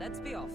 let's be off.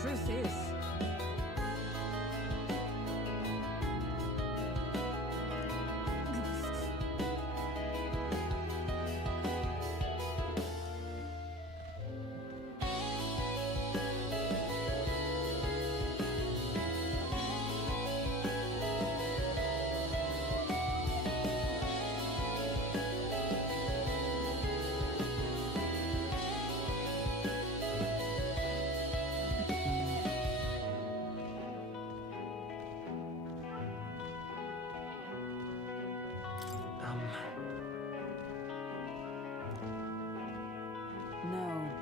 Truth is, no.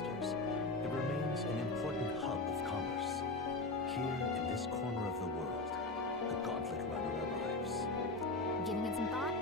masters, it remains an important hub of commerce. Here, in this corner of the world, the Gauntlet Runner arrives. Giving it some thought?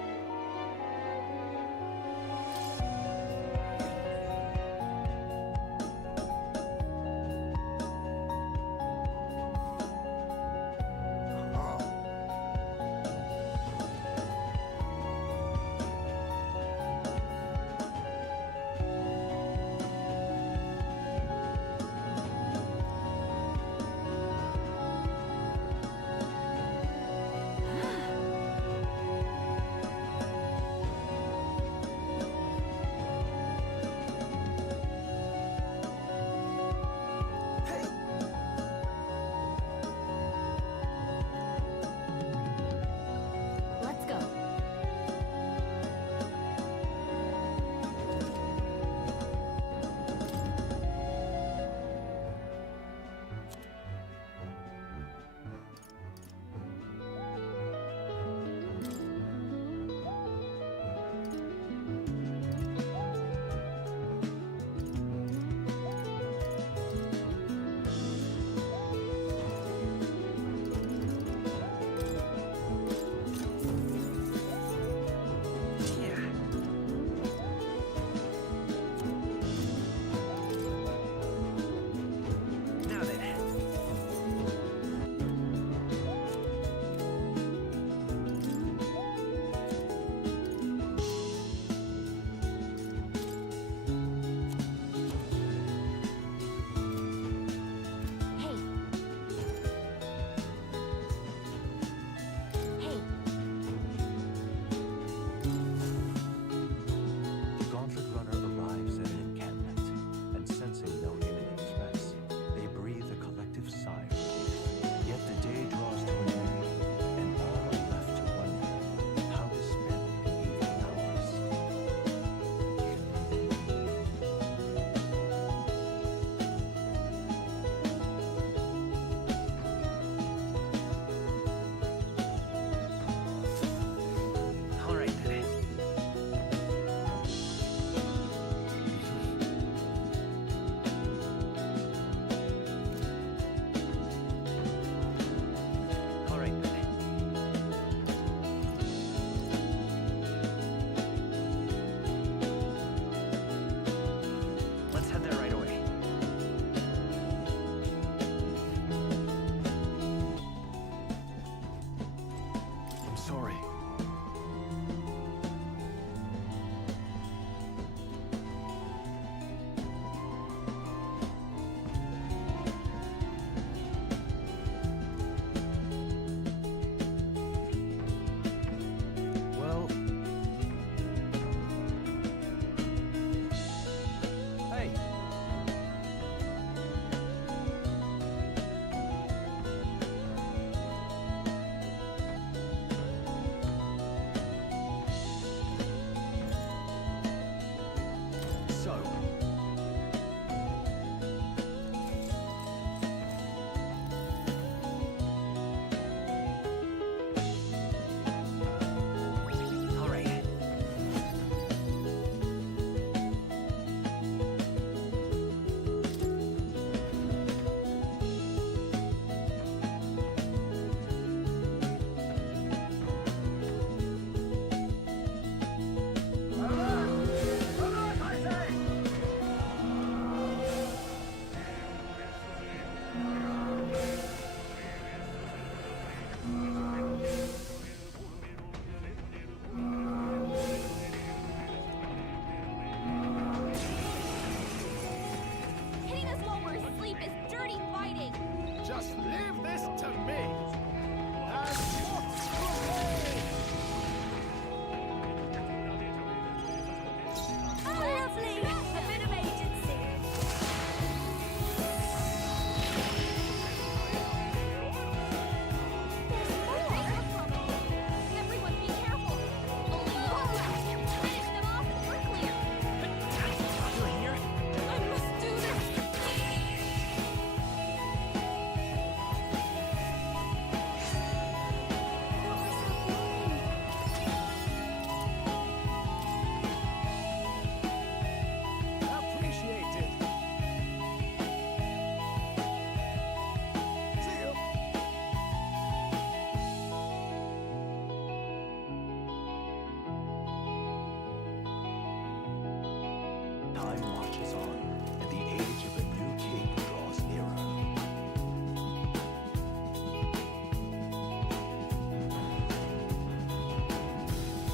Time marches on, and the age of a new king draws nearer.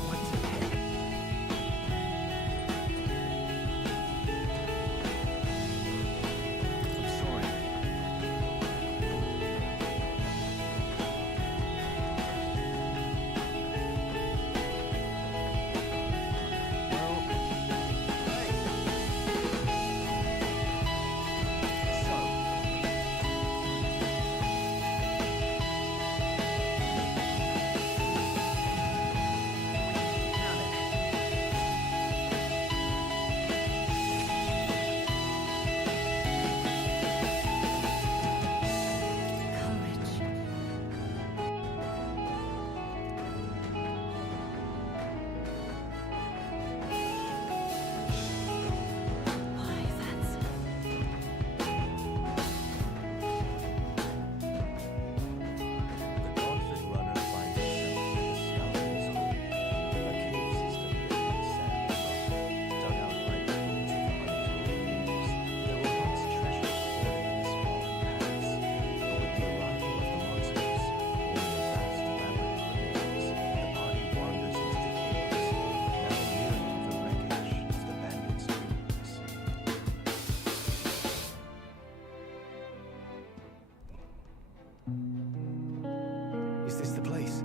What's ahead? I'm sorry. Well, hey. So, now then. Courage. Why, that's... The gauntlet runner finds himself at the Skeleton's home, a cave system built in sand and rock, dug out by millions of untold years. There were once treasures hoarded in this fallen palace, but with the arrival of the monsters, only a vast labyrinth remains. The party wanders into the caves, now merely the wreckage of the bandits' dreams. Is this the place?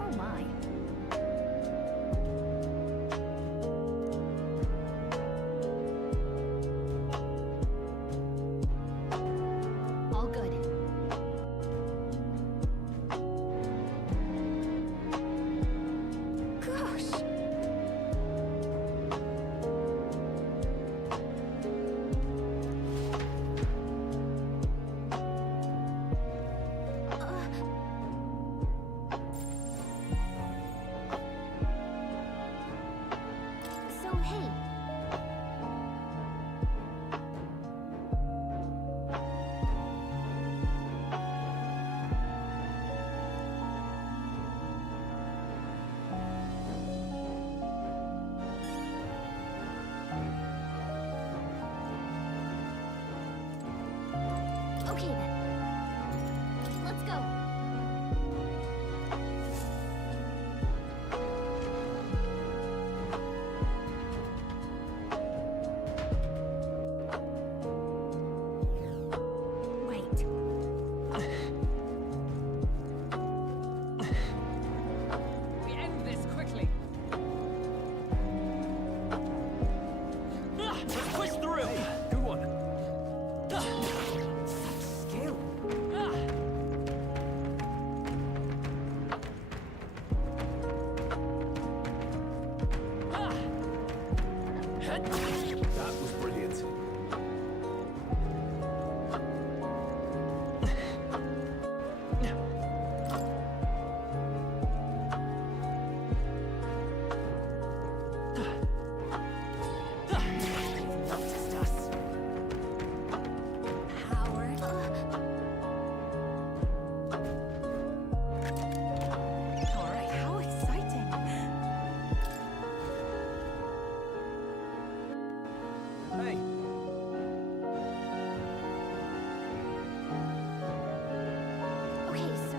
Oh my. All good. Gosh. So, hey. Okay then. Let's go. Wait. We end this quickly. Let's push through. Hey, good one. Such skill. That was brilliant. Noticed us. Howard. All right, how exciting. Hey. Okay, so...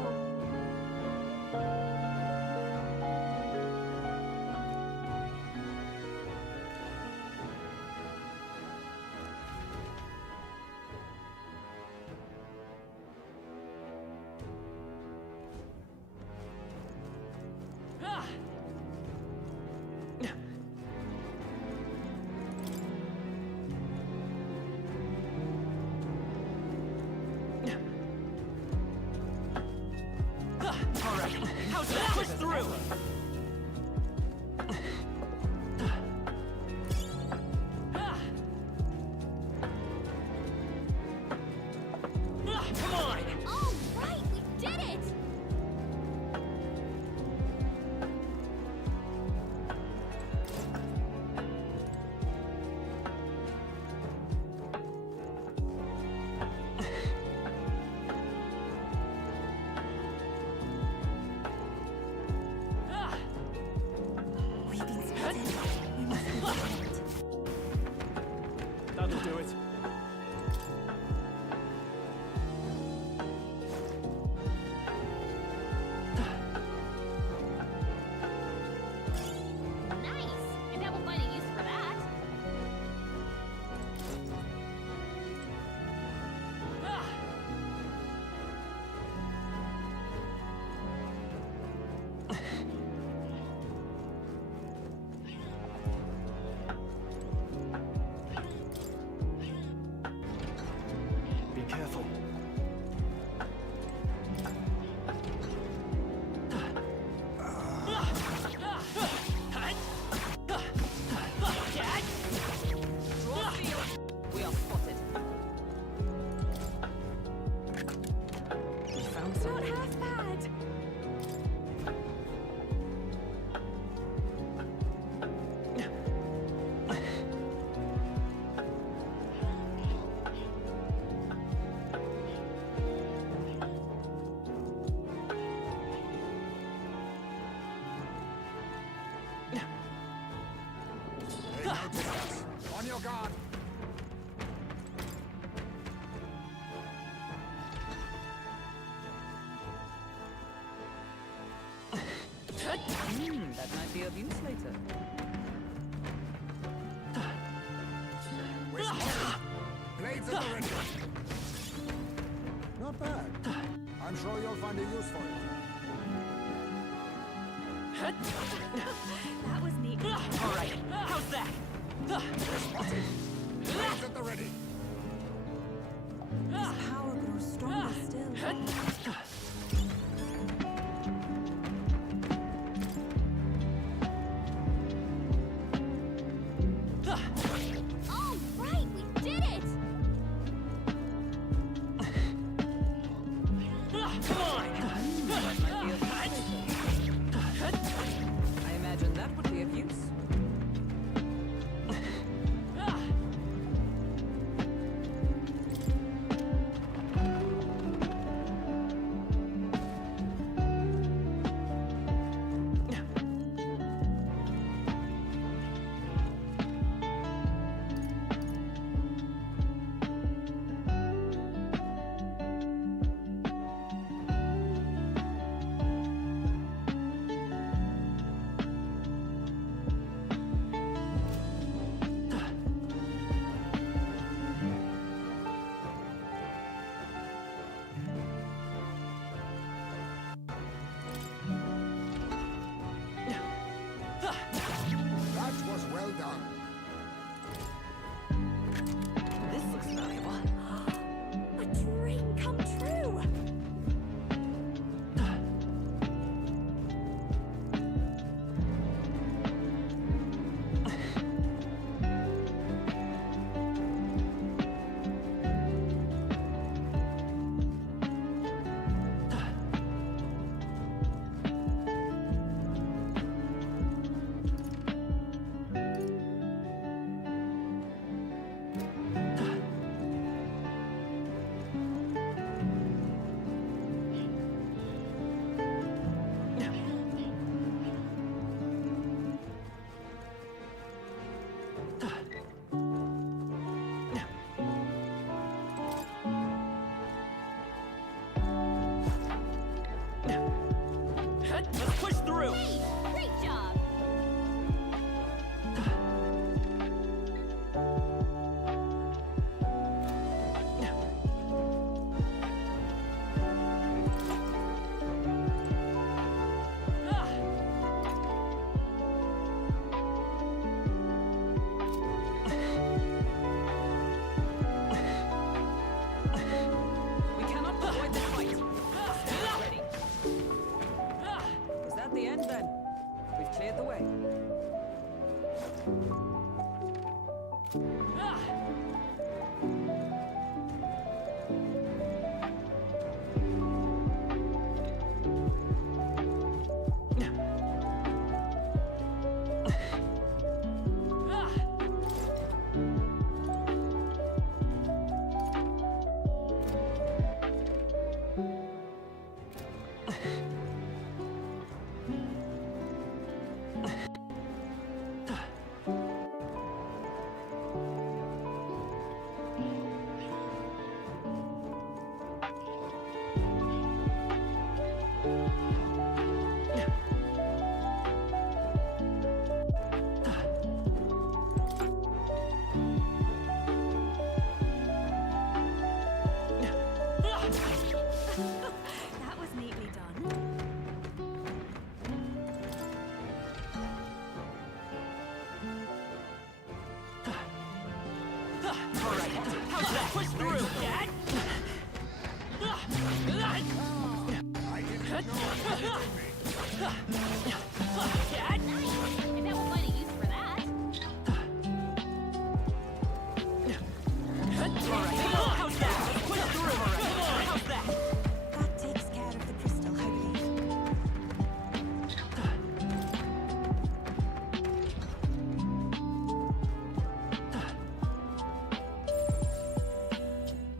your guard! That might be of use later. Blades at the ready! Not bad. I'm sure you'll find a use for it. That was neat. All right, how's that? Spotted! Blades at the ready! His power grows stronger still. All right, we did it! Come on! That might be of use later. I imagine that would be of use. That was well done. This looks valuable. A dream come true! Let's push through! Hey, great job! We cannot avoid the fight. Stand ready. Is that the end then? We've cleared the way. That was neatly done. All right, how's that? Push through, Dad! I didn't know it was in me. Dad! I bet we'll find a use for that. All right, how's that? Let's push through, all right? Come on, how's that? That takes care of the crystal, I believe.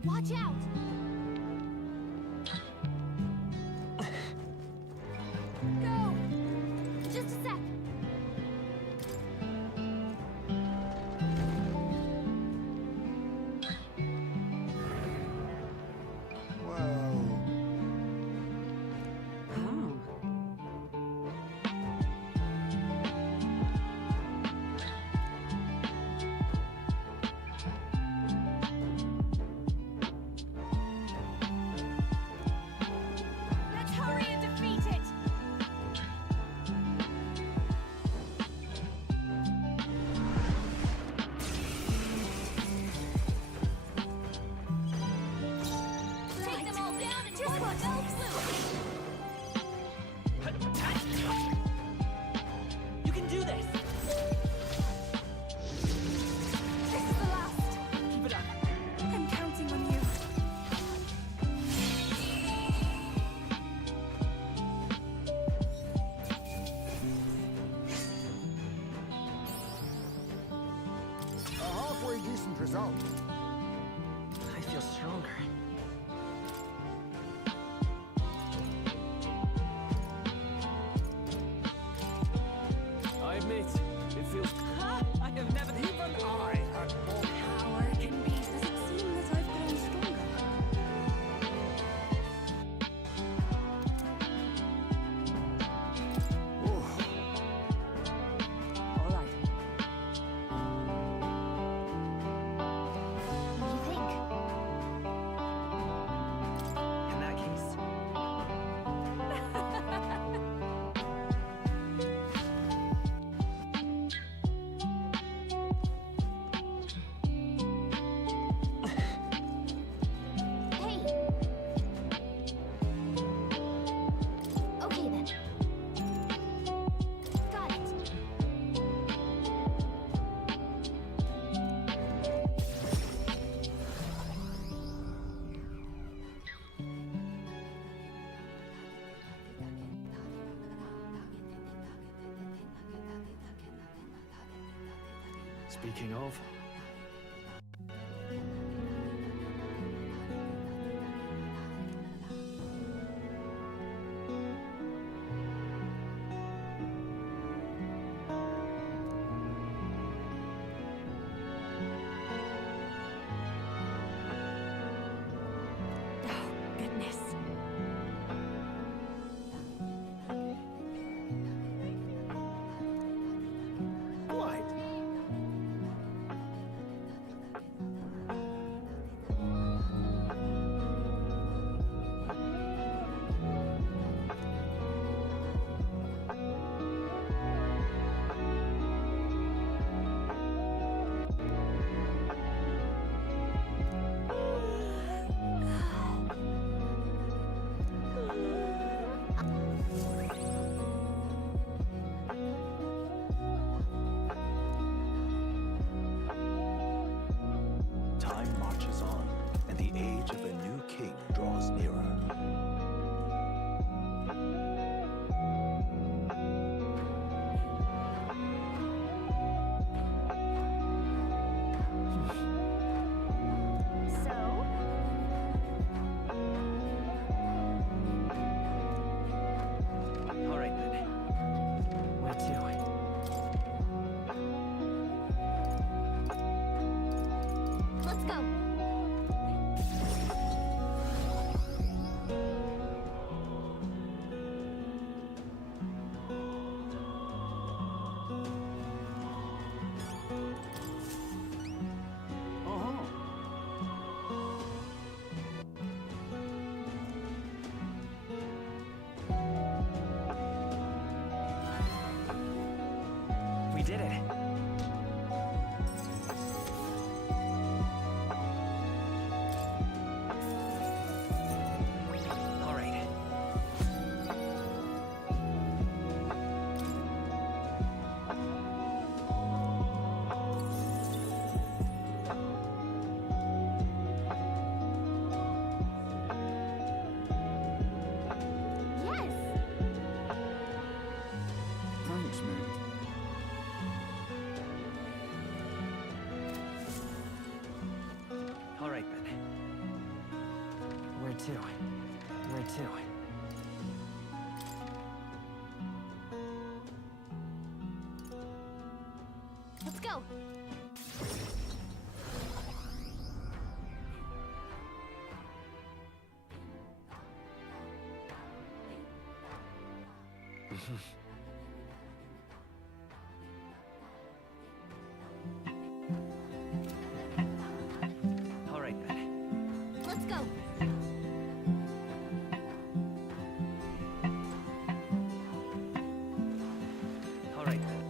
Watch out! Go! Just a sec. decent result. I feel stronger. I admit, it feels... I have never Even I had more. Power can be. Does it seem that I've grown stronger? All right. What do you think? In that case... Hey. Okay then. Got it. Speaking of... Oh, goodness. Right. Time marches on, and the age of a new king draws nearer. So? All right then. Where to? Let's go. Uh-huh. We did it. All right. Yes. Thanks, mate. All right then. Where to? Where to? Let's go. All right then. Let's go. All right then.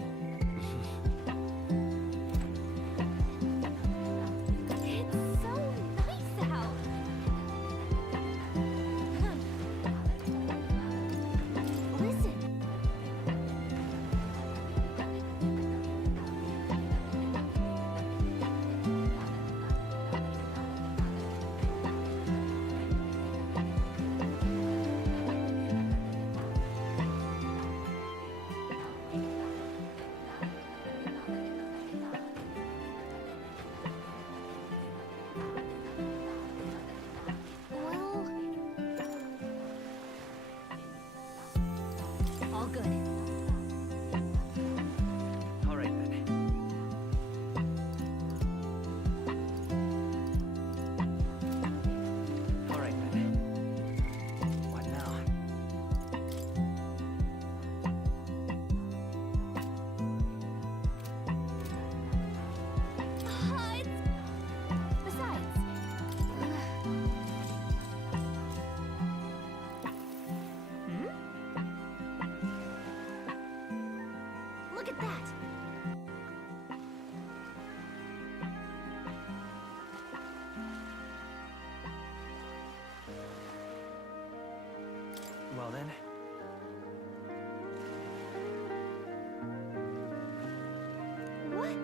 It's so nice out. Listen. all good. All right then. All right then. What now? Besides, look at that. Well then. What?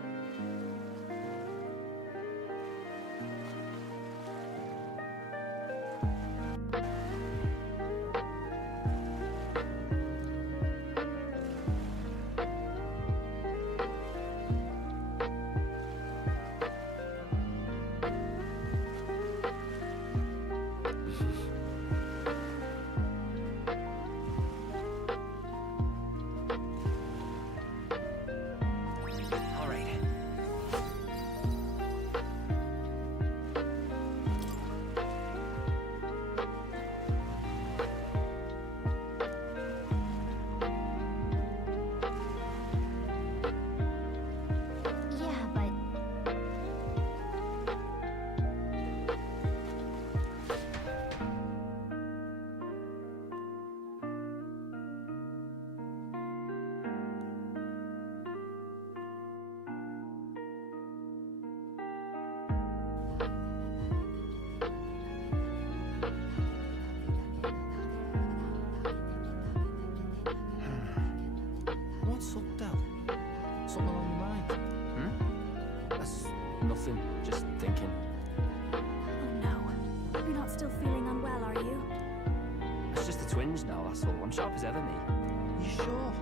All right. Yeah, but What's up, Dad? Something on your mind? That's nothing. Just thinking. oh no. You're not still feeling unwell, are you? It's just the twinge now, that's all. I'm sharp as ever, me. You sure?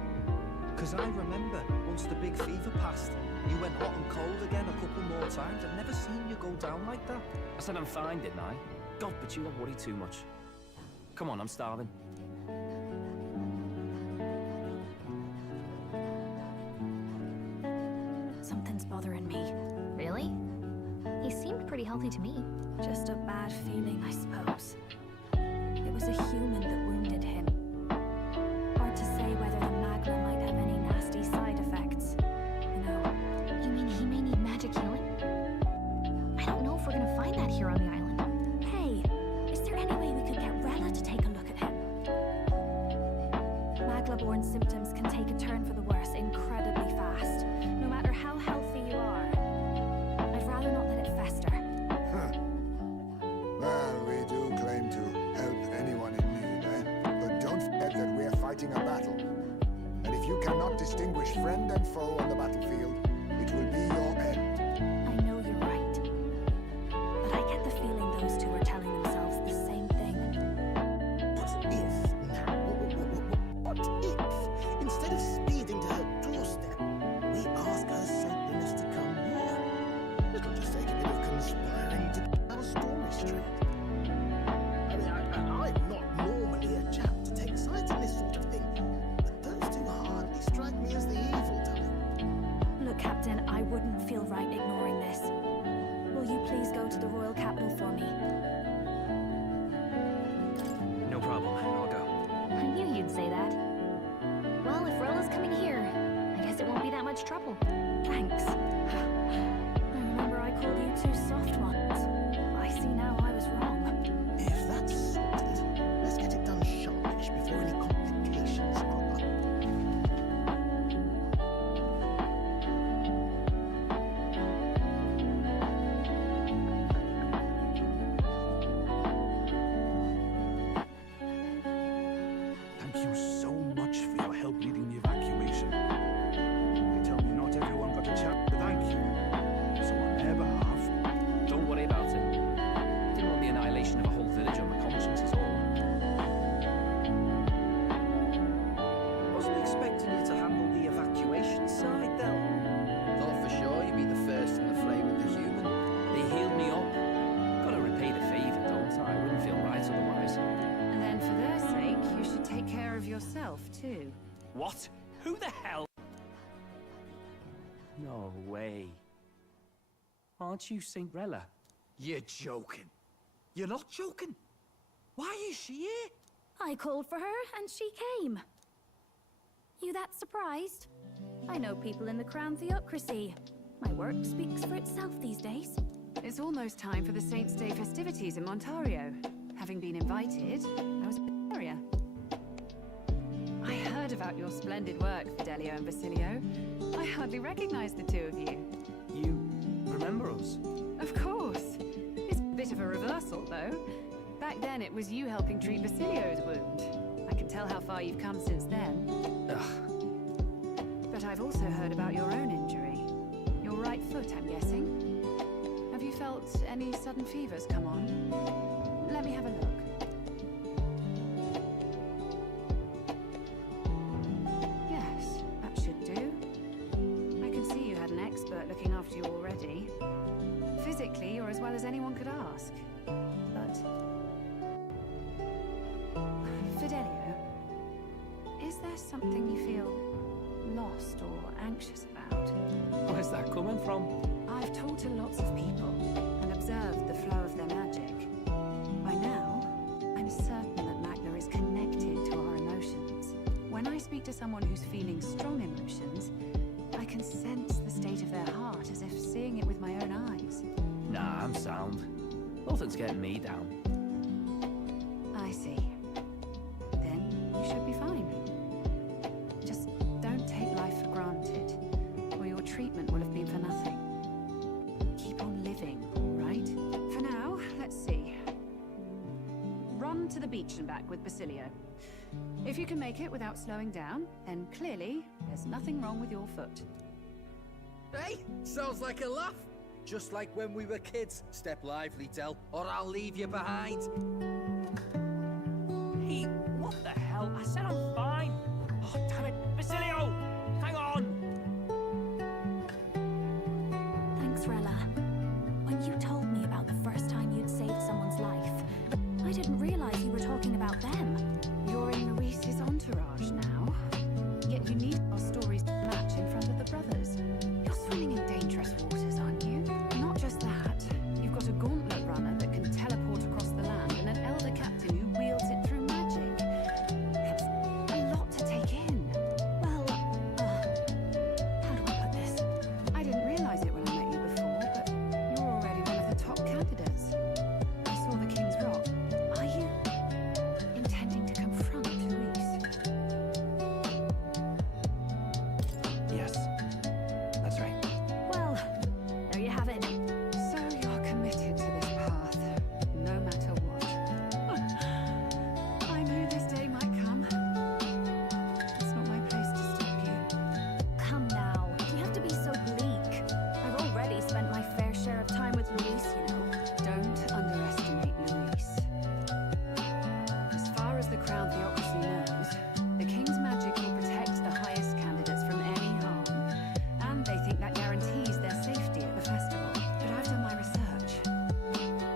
Because I remember once the big fever passed, you went hot and cold again a couple more times. I've never seen you go down like that. I said I'm fine, didn't I? God, but you don't worry too much. Come on, I'm starving. Something's bothering me. Really? He seemed pretty healthy to me. Just a bad feeling, I suppose. It was a human that wounded him. Hard to say whether the magma might have any nasty side effects. You know, You mean he may need magic healing? I don't know if we're gonna find that here on the island. hey, is there any way we could get Rella to take a look at him? Magla-borne symptoms can take a turn for the worse incredibly fast, no matter how healthy you are. I'd rather not let it fester. Well, we do claim to help anyone in need, eh? But don't forget that we're fighting a battle. And if you cannot distinguish friend and foe on the battlefield, it will be your end. I know you're right. But I get the feeling those two are telling themselves the same thing. What if now? What if, instead of speeding to her doorstep, we ask her saintliness to come here? It'll just take a bit of conspiring to keep our story straight. I mean, I'm not normally a chap to take sides in this sort of thing, but those two hardly strike me as the evil type. Look, Captain, I wouldn't feel right ignoring this. Will you please go to the royal capital for me? No problem. I'll go. I knew you'd say that. Well, if Rella's coming here, I guess it won't be that much trouble. Thanks. I remember I called you two soft ones. I see now I was wrong. If that's sorted, let's get it done sharpish before any complications crop up. Thank you so much for your help leading the evacuation. They tell me not everyone got a chance to thank you. So on their behalf, Don't worry about it. Didn't want the annihilation of a whole village on my conscience is all. Wasn't expecting you to handle the evacuation side, Del. Thought for sure you'd be the first in the fray with the human. They healed me up. Gotta repay the favor, don't I? Wouldn't feel right otherwise. And then for their sake, you should take care of yourself, too. What? Who the hell? No way. Aren't you Cinderella? You're joking. You're not joking. Why is she here? I called for her and she came. You that surprised? I know people in the Crown Theocracy. My work speaks for itself these days. It's almost time for the Saints' Day festivities in Montario. Having been invited, I was in the area. I heard about your splendid work, Fidelio and Basilio. I hardly recognize the two of you. You remember us? Of course. It's a bit of a reversal, though. Back then, it was you helping treat Basilio's wound. I can tell how far you've come since then. Ugh. But I've also heard about your own injury. Your right foot, I'm guessing. Have you felt any sudden fevers come on? Let me have a look. Yes, that should do. I can see you had an expert looking after you already. Physically, you're as well as anyone could ask. But... Fidelio, is there something you feel lost or anxious about? Where's that coming from? I've talked to lots of people and observed the flow of their magic. By now, I'm certain that Magna is connected to our emotions. When I speak to someone who's feeling strong emotions, I can sense the state of their heart as if seeing it with my own eyes. Nah, I'm sound. Nothing's getting me down. I see. Then you should be fine. Just don't take life for granted, or your treatment will have been for nothing. Keep on living, all right? For now, let's see. Run to the beach and back with Basilio. If you can make it without slowing down, then clearly there's nothing wrong with your foot. Hey, sounds like a laugh. Just like when we were kids. Step lively, Del, or I'll leave you behind. Hey, what the hell? I said I'm fine. Oh, damn it. Basilio! Hang on! Thanks, Rella. When you told me about the first time you'd saved someone's life, I didn't realize you were talking about them. You're in Maurice's entourage now. Yet you need our stories to match in front of the brothers. You're swimming in dangerous waters, aren't you? Not just that. You've got a gauntlet runner that can teleport across the land and an elder captain who wields it through magic. It's a lot to take in. Well, how do I put this? I didn't realize it when I met you before, but you're already one of the top candidates. I saw the King's Rock. Are you? Intending to confront Louise. Yes, that's right. Well, there you have it. So you're committed to this path, no matter what. I knew this day might come. It's not my place to stop you. Come now. You have to be so bleak. I've already spent my fair share of time with Luis, you know. Don't underestimate Louise. As far as the Crown Theocracy knows, the King's magic will protect the highest candidates from any harm, and they think that guarantees their safety at the festival. But I've done my research.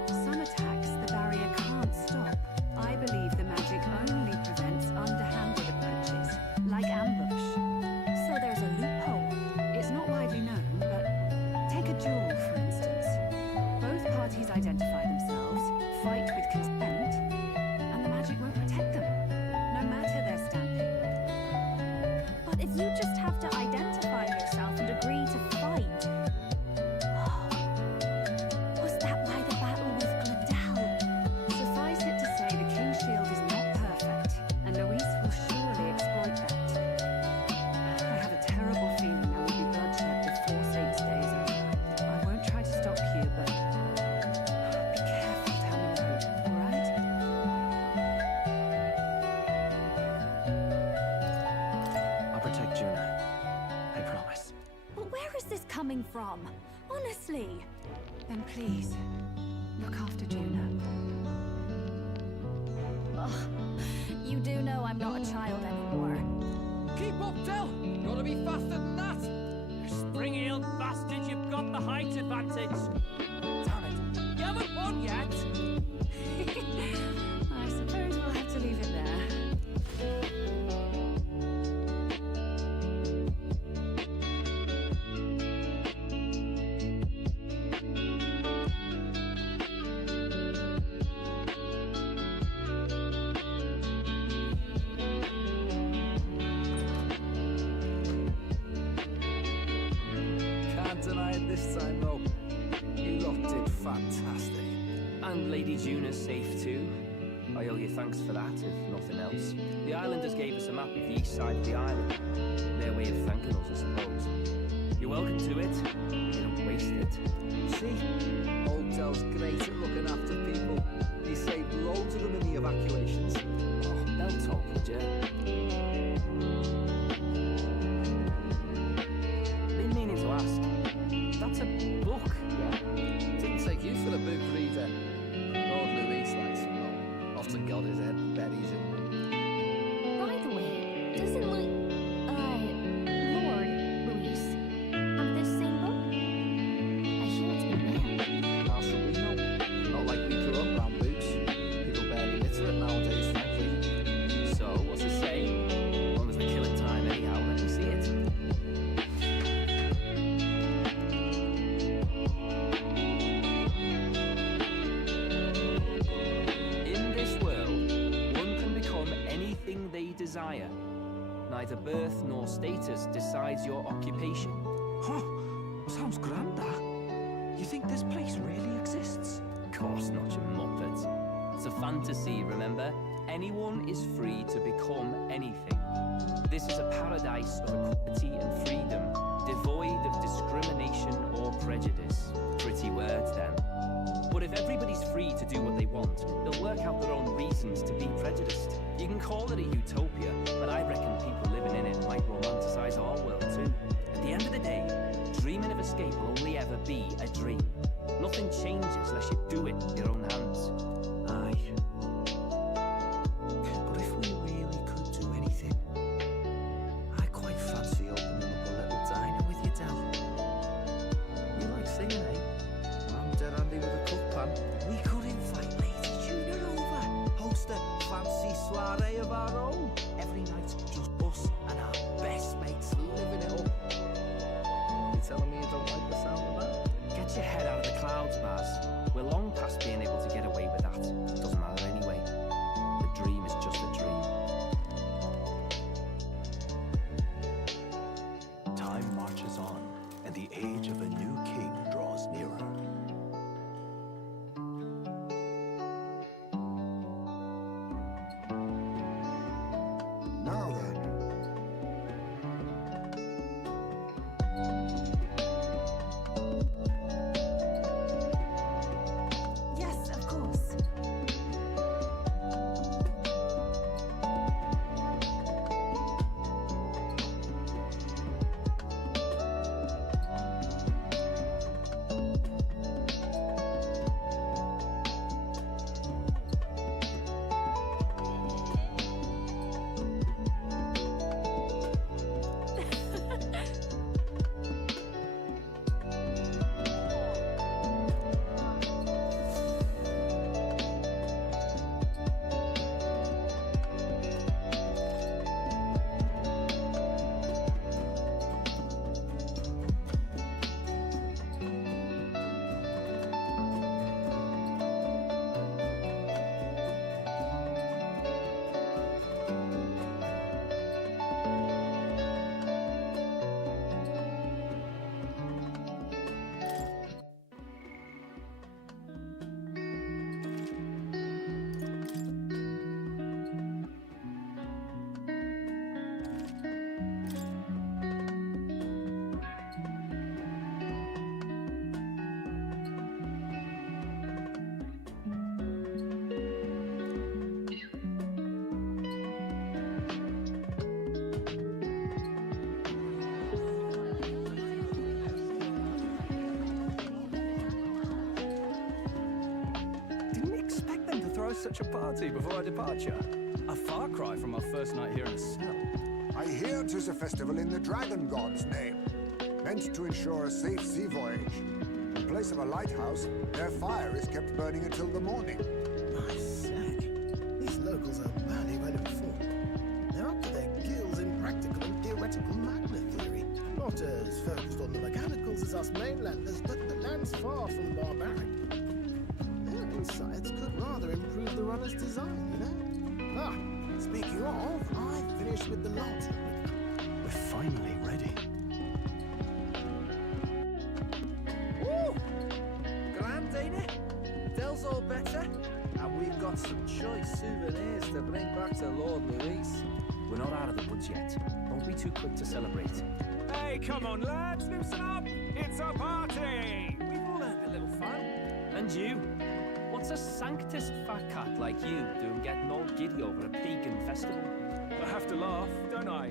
Some attacks the barrier can't stop. I believe the magic only prevents underhanded approaches, like ambush. So there's a loophole. It's not widely known, but take a duel, for instance. Both parties identify themselves, fight with consent, and the magic won't protect them, no matter their standing. But if you just have to identify yourself and agree to fight... Was that why the battle with Gladell? Suffice it to say the King's shield is not perfect, and Louise will surely exploit that. I have a terrible feeling there will be bloodshed before Saints' Day is over. I won't try to stop you, but be careful down the road, all right? I'll protect Juna. I promise. But where is this coming from? Honestly. Then please, look after Juna. Ugh. You do know I'm not a child anymore. Keep up, Del. Gotta be faster than that. Spring-heeled bastard, you've got the height advantage. Damn it. You haven't won yet. I suppose we'll have to leave it there. this time, though. You lot did fantastic. And Lady Juna's safe too. I owe you thanks for that, if nothing else. The islanders gave us a map of the east side of the island. Their way of thanking us, I suppose. You're welcome to it. You don't waste it. See? Old Del's great at looking after people. He saved loads of them in the evacuations. Oh, they'll talk, would you? Been meaning to ask. That's a book, yeah? Didn't take you for the book reader. Lord Louis likes them all. Often got his head buried in them. By the way, doesn't Lord Louis have this same book? I hear it's been banned. How should we know? Not like we grew up around books. People barely literate nowadays, frankly. So, what's it say? As long as we're killing time anyhow, let me see it. In this world, one can become anything they desire. Neither birth nor status decides your occupation. Huh? Sounds grand, that. You think this place really exists? Of course not, you muppet. It's a fantasy, remember? Anyone is free to become anything. This is a paradise of equality and freedom, devoid of discrimination or prejudice. Pretty words, then. But if everybody's free to do what they want, they'll work out their own reasons to be prejudiced. You can call it a utopia, but I reckon people living in it might romanticize our world too. At the end of the day, dreaming of escape will only ever be a dream. Nothing changes unless you do it with your own hands. Aye. But if we really could do anything, I quite fancy opening up a little diner with you, Del. You like singing, eh? I'm dead handy with a cook pan. We could invite Lady Juna over, host a fancy soiree of our own. Every night, just us and our best mates living it up. You telling me you don't like the sound of that? Get your head out of the clouds, Baz. We're long past being able to get away with that. Doesn't matter anyway. The dream is just a dream. Time marches on, and the age of a new king draws nearer. Now then. Yes, of course. Didn't expect them to throw such a party before our departure. A far cry from our first night here in a cell. I hear 'tis a festival in the Dragon God's name, meant to ensure a safe sea voyage. In place of a lighthouse, their fire is kept burning until the morning. I say, these locals are badly well informed. They're up to their gills in practical and theoretical magna theory. Not as focused on the mechanicals as us mainlanders, but the land's far from barbaric. Their insights could rather improve the runner's design, you know? Ah, speaking of, I finished with the lot. We're finally ready. good, ain't it? Dell's all better, and we've got some choice souvenirs to bring back to Lord Luis. We're not out of the woods yet. Don't be too quick to celebrate. Hey, come on, lads, loosen up! It's a party! We've all earned a little fun. And you? What's a sanctist fat cat like you doing getting all giddy over a pagan festival? I have to laugh, don't I?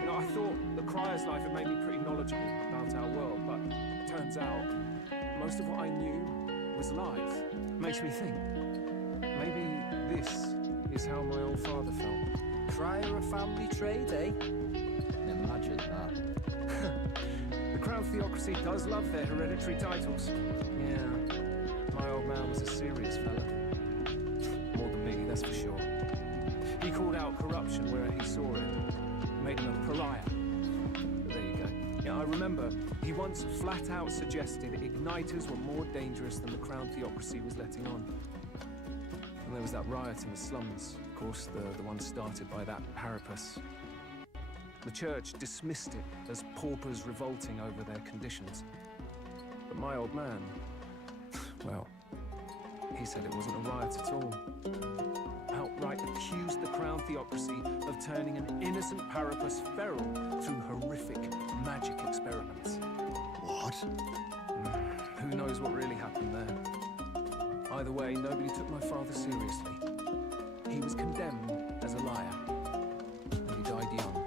You know, I thought the Crier's life had made me pretty knowledgeable about our world, but turns out most of what I knew was lies. Makes me think, maybe this is how my old father felt. Crier a family trade, eh? Imagine that. The Crown Theocracy does love their hereditary titles. Yeah, my old man was a serious fella. More than me, that's for sure. He called out corruption where he saw it. Made him a pariah. But there you go. Yeah, I remember he once flat out suggested igniters were more dangerous than the Crown Theocracy was letting on. And there was that riot in the slums, of course, the one started by that Parapus. The church dismissed it as paupers revolting over their conditions. But my old man, well, he said it wasn't a riot at all. Outright accused the Crown Theocracy of turning an innocent Parapus feral through horrific magic experiments. What? Who knows what really happened there? Either way, nobody took my father seriously. He was condemned as a liar, and he died young.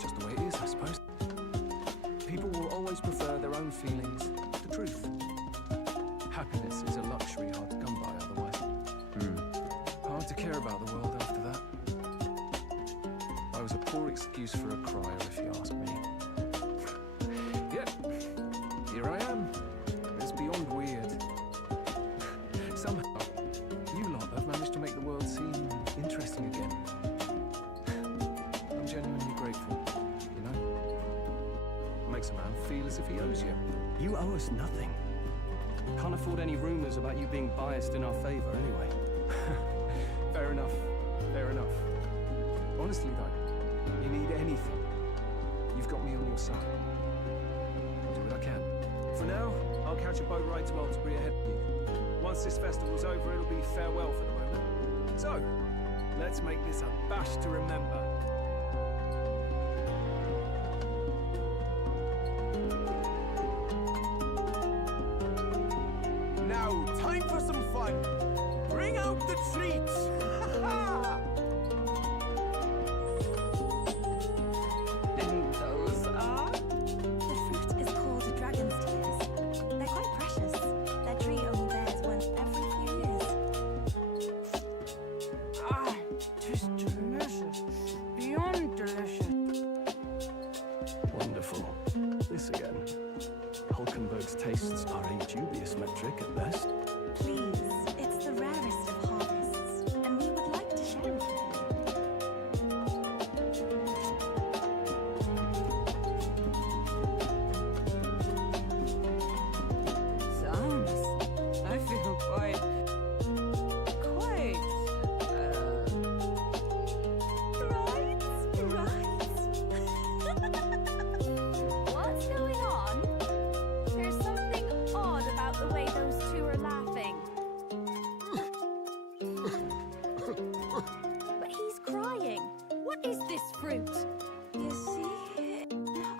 Just the way it is, I suppose. People will always prefer their own feelings to truth. Happiness is a luxury hard to come by otherwise. Hard to care about the world after that. I was a poor excuse for a crier, if you ask me. Yep, here I am. It's beyond weird. Somehow, you lot have managed to make the world seem interesting again. I'm genuinely grateful, you know? Makes a man feel as if he owes you. You owe us nothing. Can't afford any rumors about you being biased in our favor, anyway. Fair enough. Fair enough. Honestly, though, you need anything, you've got me on your side. I'll do what I can. For now, I'll catch a boat ride to Maltesbury ahead of you. Once this festival's over, it'll be farewell for the moment. So, let's make this a bash to remember. Now, time for some fun. Bring out the treats. And those are? The fruit is called dragon's tears. They're quite precious. That tree only bears one every few years. Ah, just delicious. Beyond delicious. Wonderful. This again. Hulkenberg's tastes are a dubious metric at best. Please, it's the rarest of harvests, and we would like to share it. Sounds. I feel quite. Right. What's going on? There's something odd about the way those two are laughing. But he's crying. What is this fruit? You see,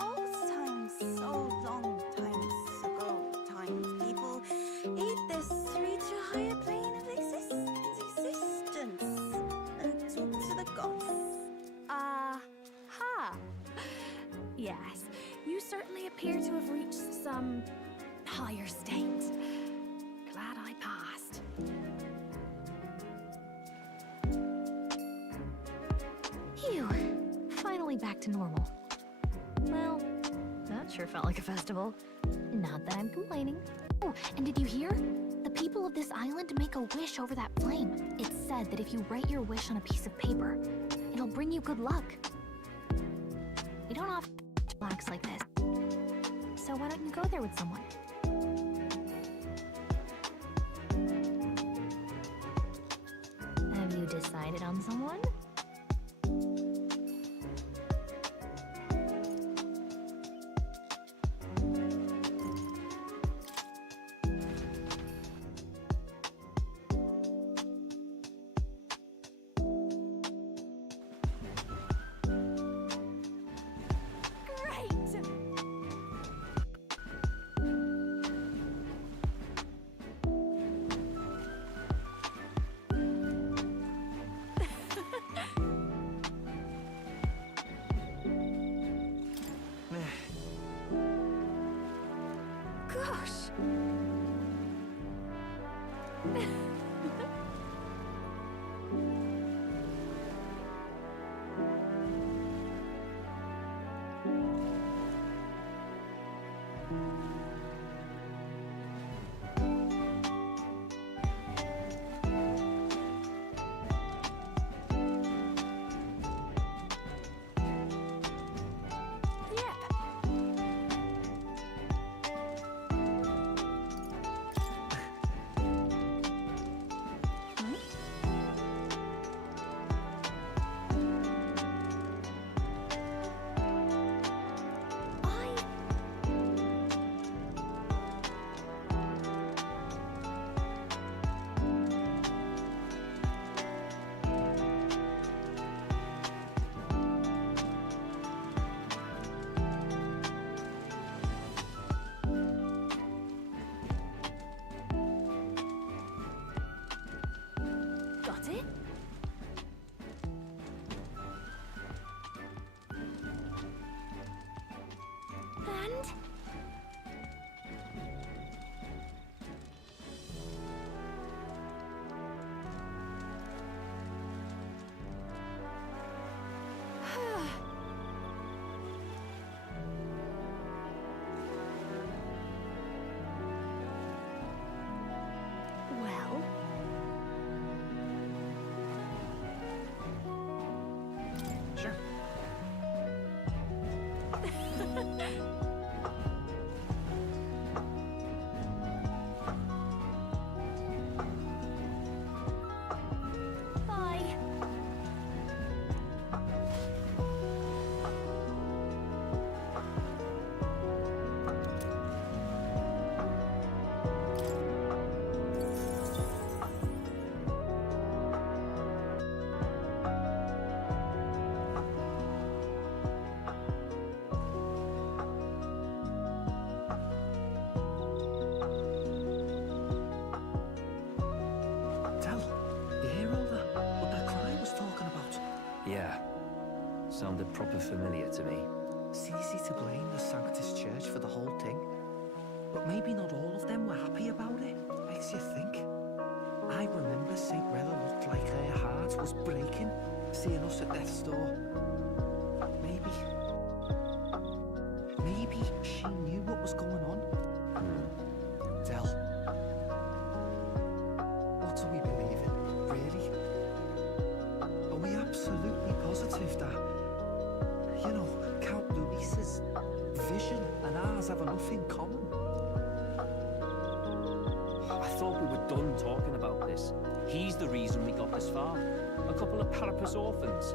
old times, so long times ago, people eat this to reach a higher plane of existence and talk to the gods. Aha! Yes, you certainly appear to have reached some higher state. Glad I passed. Phew. Finally back to normal. Well, that sure felt like a festival. Not that I'm complaining. Oh, and did you hear? The people of this island make a wish over that flame. It's said that if you write your wish on a piece of paper, it'll bring you good luck. We don't often relax like this. So why don't you go there with someone? Have you decided on someone? gosh. Got it? And... well... Sure. Bye. Del, you hear all that? What that cry was talking about? Yeah. Sounded proper familiar to me. It's easy to blame the Sanctus Church for the whole thing. But maybe not all of them were happy about it. Makes you think. I remember St. Rella looked like her heart was breaking, seeing us at death's door. Maybe she knew what was going on. Del, what do we believe in, really? Are we absolutely positive that, you know, Count Luis's vision and ours have enough in common? I thought we were done talking about this. He's the reason we got this far. A couple of Parapus orphans.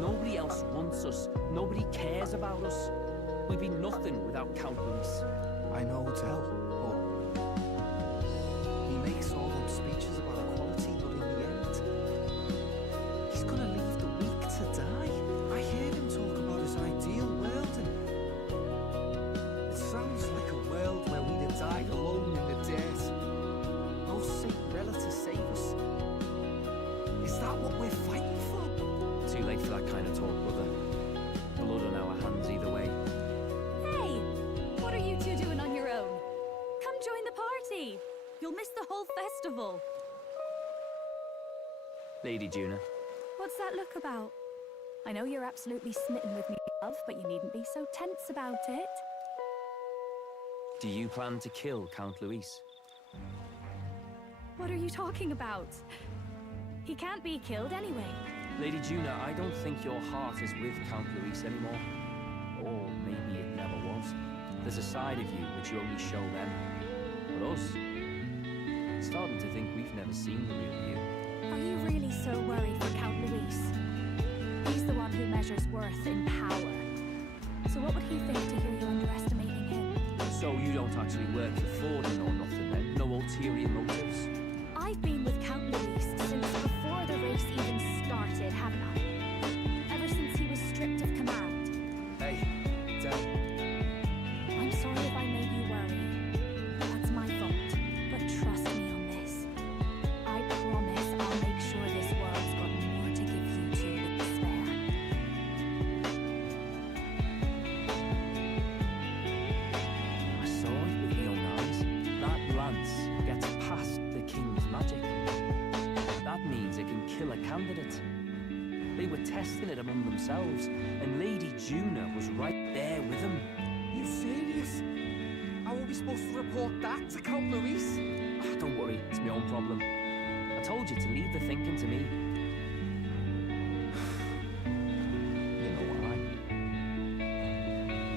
Nobody else wants us. Nobody cares about us. We'd be nothing without Count Luis. I know, Del, but he makes all them speeches about equality, but in the end, he's gonna leave the weak to die. I hear him talk about his ideal world, and it sounds like a world where we'd have died alone in the dirt. No Saint Rella to save us. Is that what we're fighting for? Too late for that kind of talk, brother. Blood on our hands either way. Hey, what are you two doing on your own? Come join the party. You'll miss the whole festival. Lady Juna, What's that look about? I know you're absolutely smitten with me, love, but you needn't be so tense about it. do you plan to kill Count Luis? What are you talking about? He can't be killed anyway. Lady Juna, I don't think your heart is with Count Luis anymore. Or maybe it never was. There's a side of you which you only show them. But us, starting to think we've never seen the real you. Are you really so worried for Count Luis? He's the one who measures worth in power. So what would he think to hear you underestimating him? So you don't actually work for Forden or nothing then? No ulterior motives? I've been with Count Luis since before the race even started, haven't I? Ever since he was stripped of command. Hey, Del. I'm sorry if I made you worry. That's my fault. But trust me on this. I promise I'll make sure this world's got more to give you two than spare. I saw it with my own eyes. candidate. They were testing it among themselves, and Lady Juna was right there with them. You serious? How are we supposed to report that to Count Luis? Don't worry, it's my own problem. I told you to leave the thinking to me. You know what?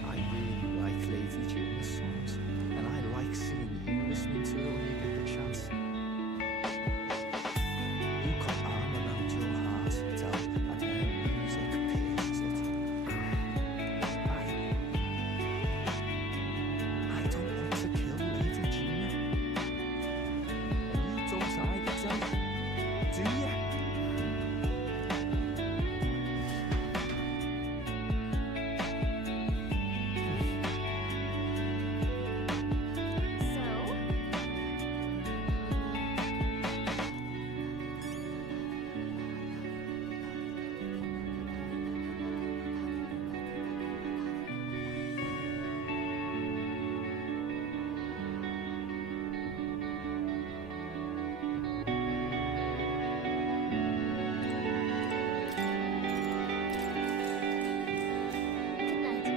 I really like Lady Juna's songs, and I like seeing you listening to her when you get the chance. You got arm around your heart, Del, and her music pierces it. I don't want to kill Lady Juna. You don't either, Del, do you? So, good night.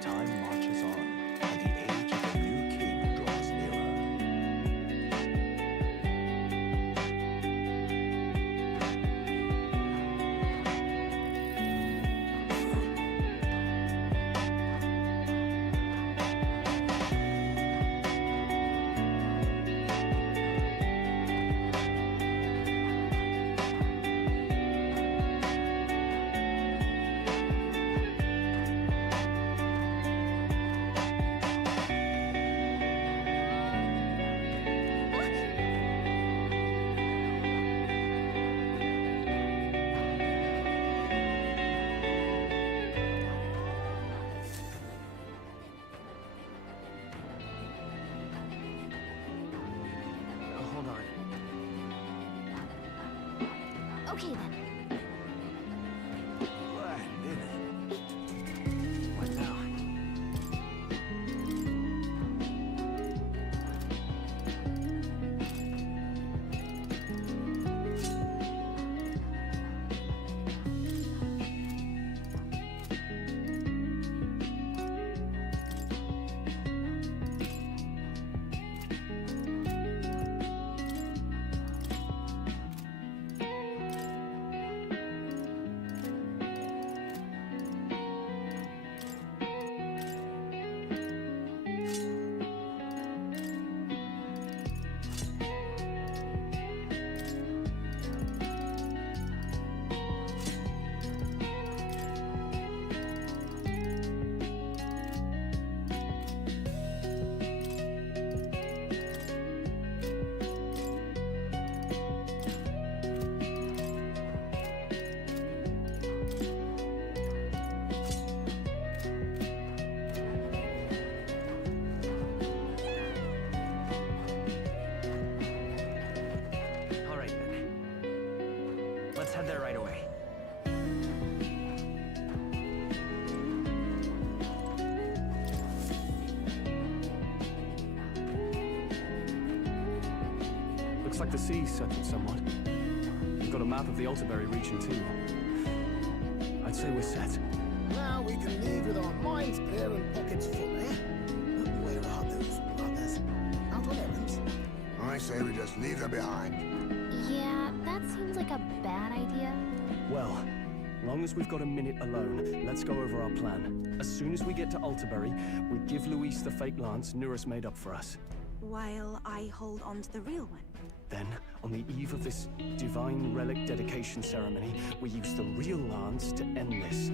Time marches on, and the age of the new king draws nearer. Hold on. Okay then. What now? All right then. Let's head there right away. Looks like the sea's settled somewhat. We've got a map of the Altaberry region too. I'd say we're set. Now we can leave with our minds clear and pockets full, eh? But where are those brothers? Out on errands? I say we just leave them behind. Yeah, that seems like a bad idea. Well, long as we've got a minute alone, let's go over our plan. As soon as we get to Altaberry, we give Luis the fake lance Nuris made up for us. While I hold on to the real one. Then, on the eve of this divine relic dedication ceremony, we use the real lance to end this,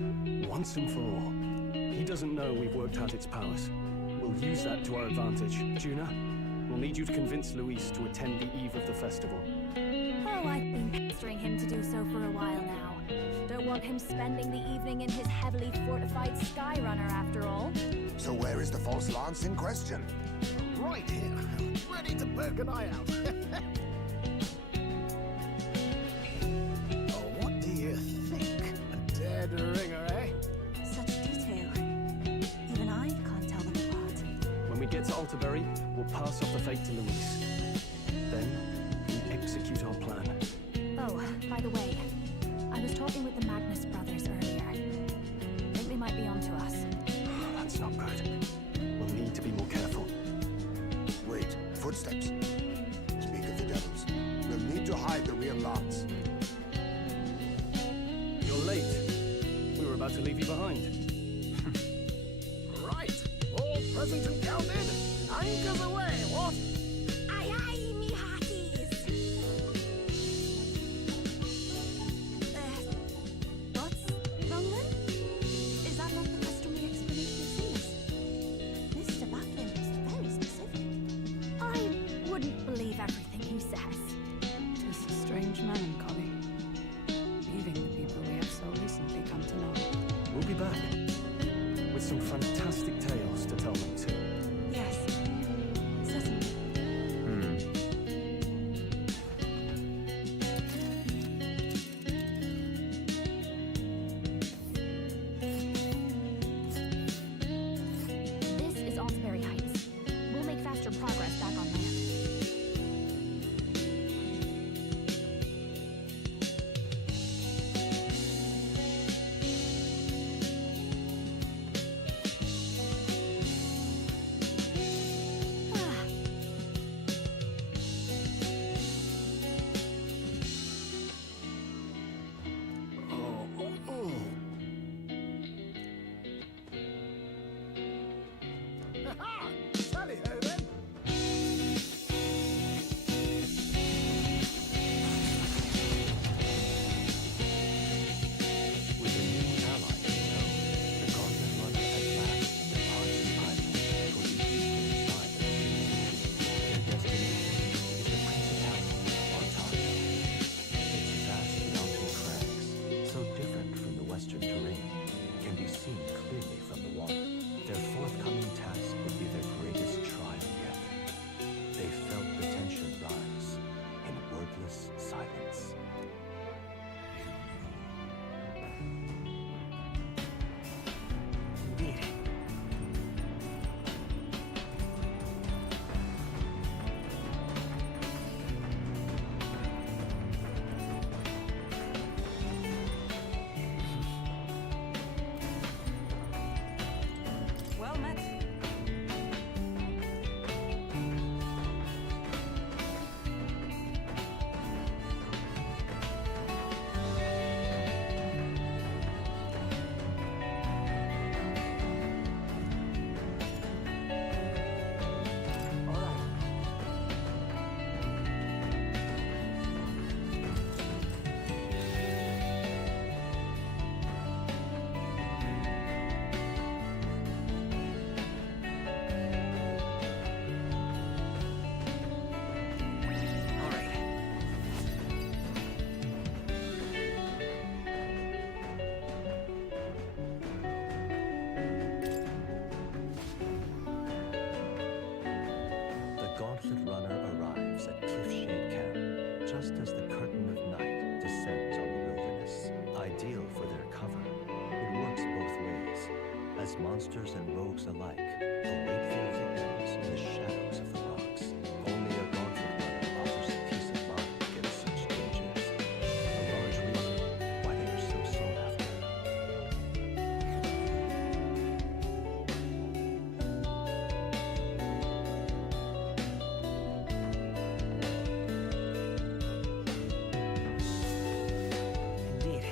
once and for all. He doesn't know we've worked out its powers. We'll use that to our advantage. Juna, we'll need you to convince Luis to attend the eve of the festival. Oh, I've been pestering him to do so for a while now. Don't want him spending the evening in his heavily fortified Skyrunner after all. So where is the false lance in question? Right here, ready to poke an eye out. Oh, what do you think? A dead ringer, eh? Such detail. Even I can't tell them apart. When we get to Altaberry, we'll pass off the fake to Luis. to us. That's not good. We'll need to be more careful. Wait, footsteps. Speak of the devils. We'll need to hide the real Lance. You're late. We were about to leave you behind. Right, all present and counted. Anchors away, what? Aye, aye, me hearties. What's wrong then? Is that not the customary explanation of sinners? Mr. Buckland was very specific. I wouldn't believe everything he says. Tis a strange melancholy, leaving the people we have so recently come to know. We'll be back with some fantastic tales to tell them too. Yes, certainly. This is Alsbury Heights. We'll make faster progress back on land. Ha-ha! Tally-ho then. With a new ally in tow, the Gauntlet Runner at last departs the island for the eastern side of the Their destination is the Principality of Ontario. Its vast mountain crags, so different from the western terrain, can be seen clearly from the water. Their forthcoming task would be their greatest trial yet. They felt the tension rise in wordless silence. Indeed. Well met. All right. All right. The Gauntlet Runner arrives at Cliffshade Camp just as the curtain of night descends on the wilderness. Ideal for their cover, it works both ways, as monsters and rogues alike await their victims in the shadows of the rocks. Only a Gauntlet Runner offers the peace of mind against such dangers, a large reason why they are so sought after. Indeed.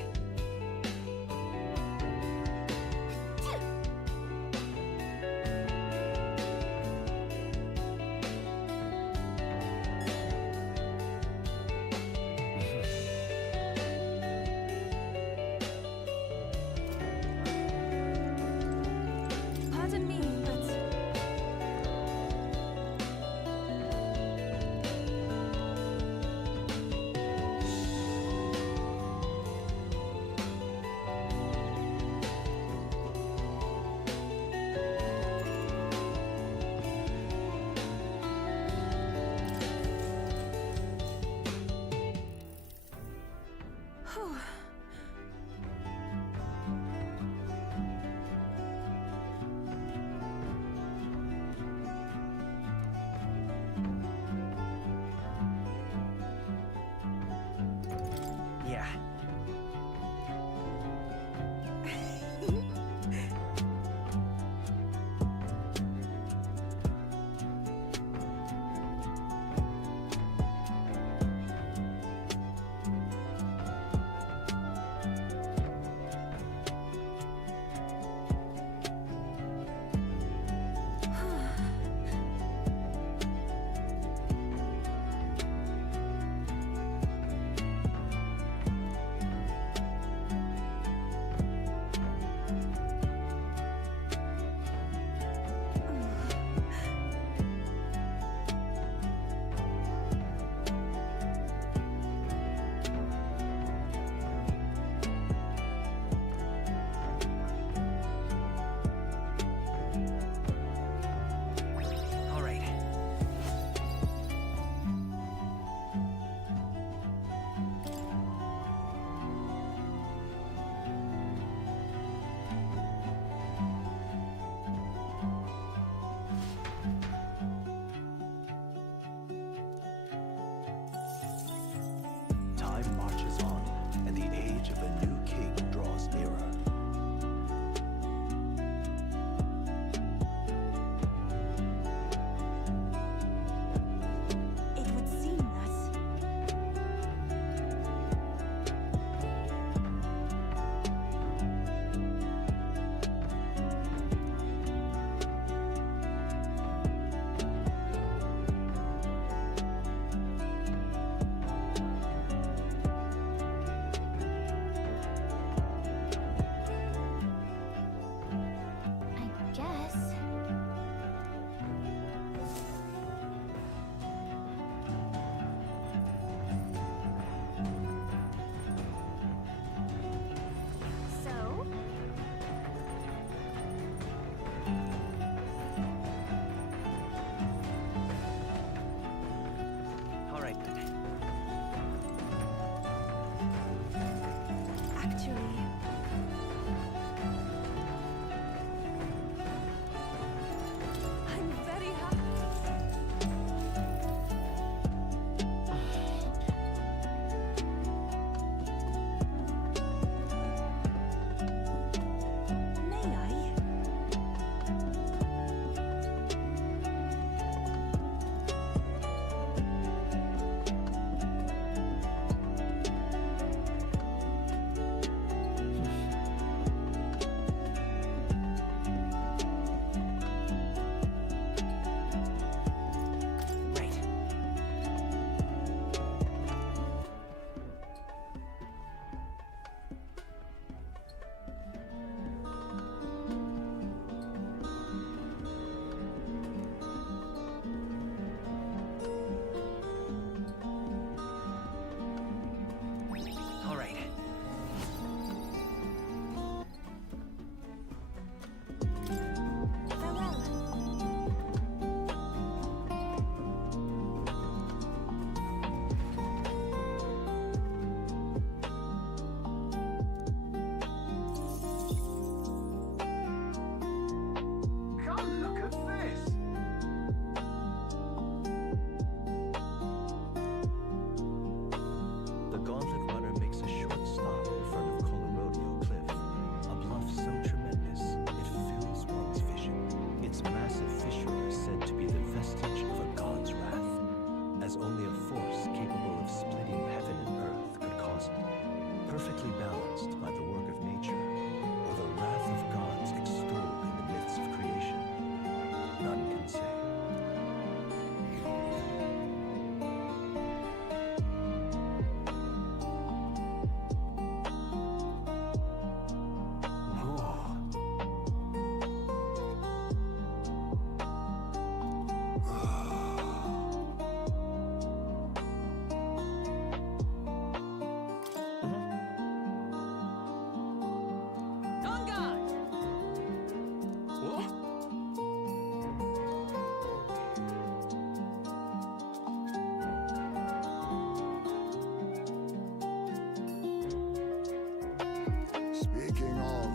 Speaking of,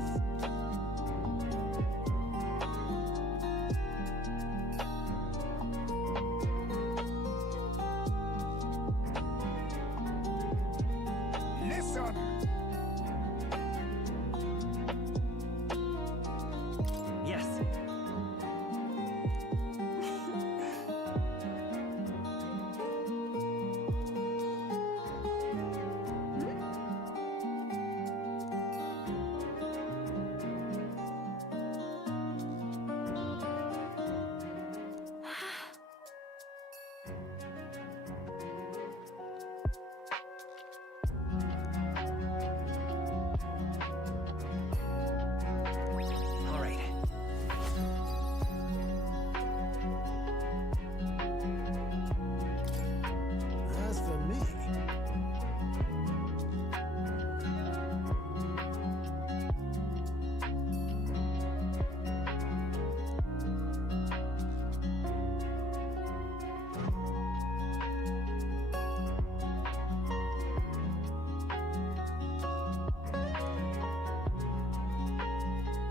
listen! Yes. All right. As for me,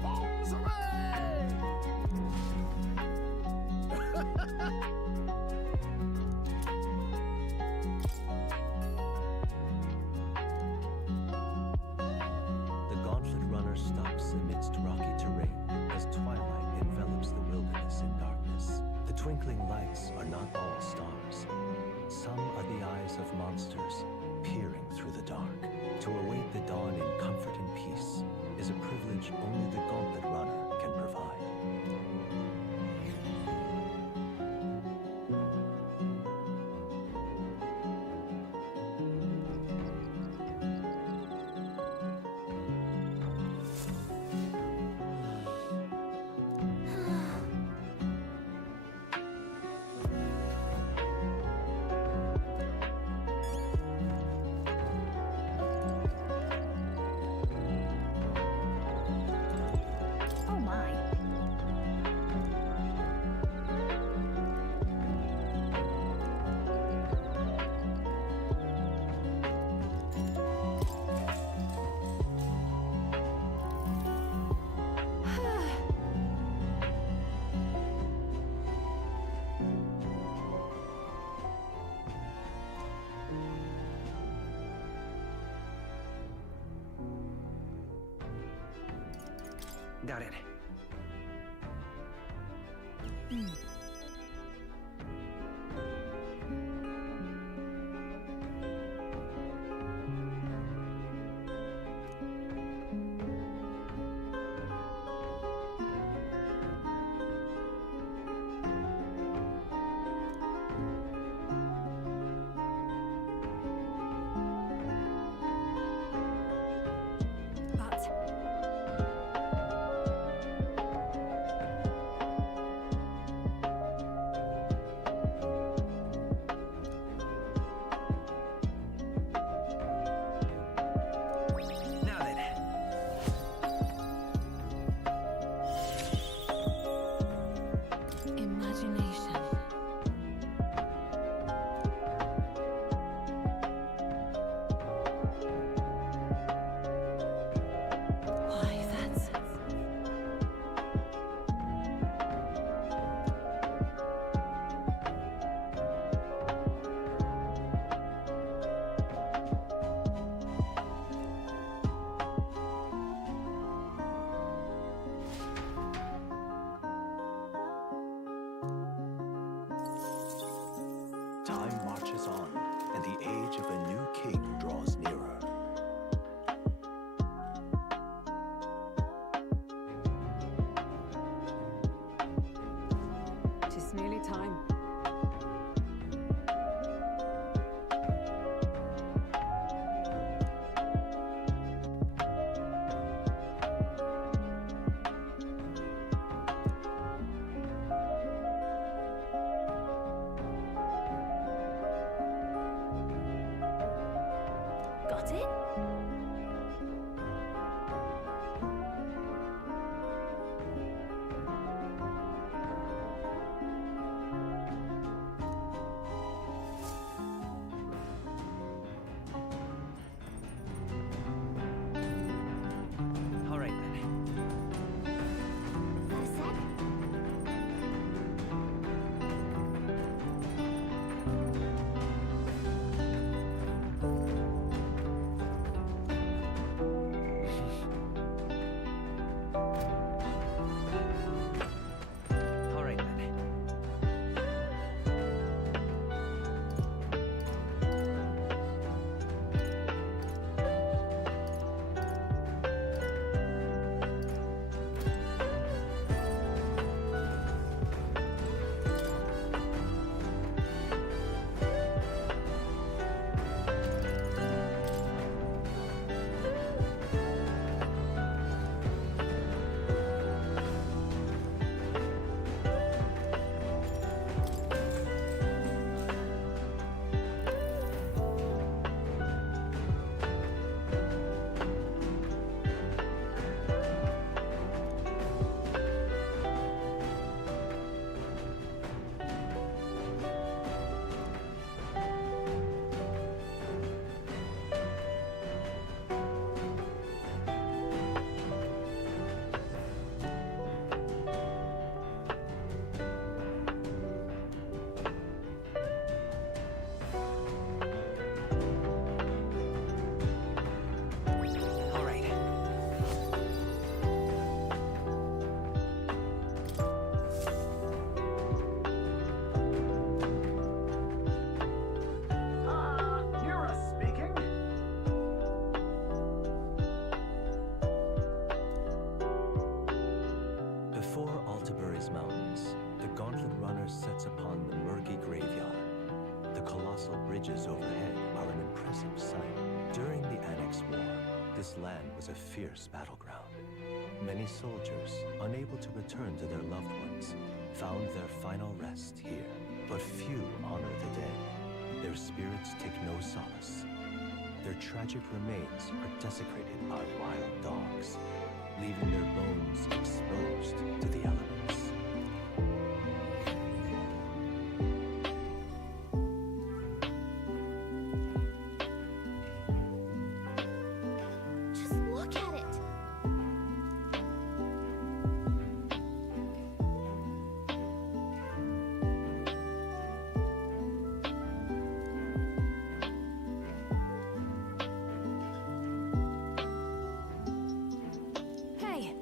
bombs away! The gauntlet runner stops amidst rocky terrain as twilight envelops the wilderness in darkness. The twinkling lights are not all stars. Some are the eyes of monsters peering through the dark. To await the dawn in comfort and peace is a privilege only the gauntlet runner can provide. Oh my. Got it. But Now then. imagination. Why, that's... Time marches on, and the age of a new king draws nearer. It's nearly time. Got it? Altibury's mountains, the Gauntlet Runner sets upon the murky graveyard. The colossal bridges overhead are an impressive sight. During the Annex War, this land was a fierce battleground. Many soldiers, unable to return to their loved ones, found their final rest here. But few honor the dead. Their spirits take no solace. Their tragic remains are desecrated by wild dogs, leaving their bones exposed to the elements. Just look at it. Hey,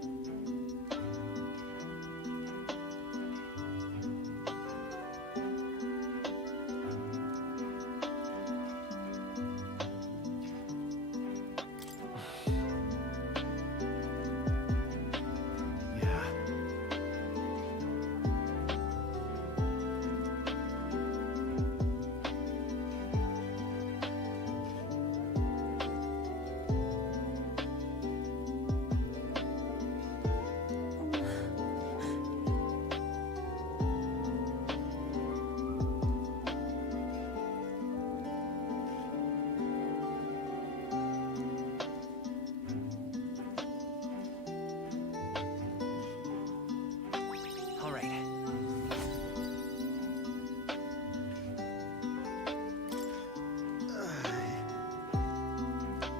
Yeah. All right.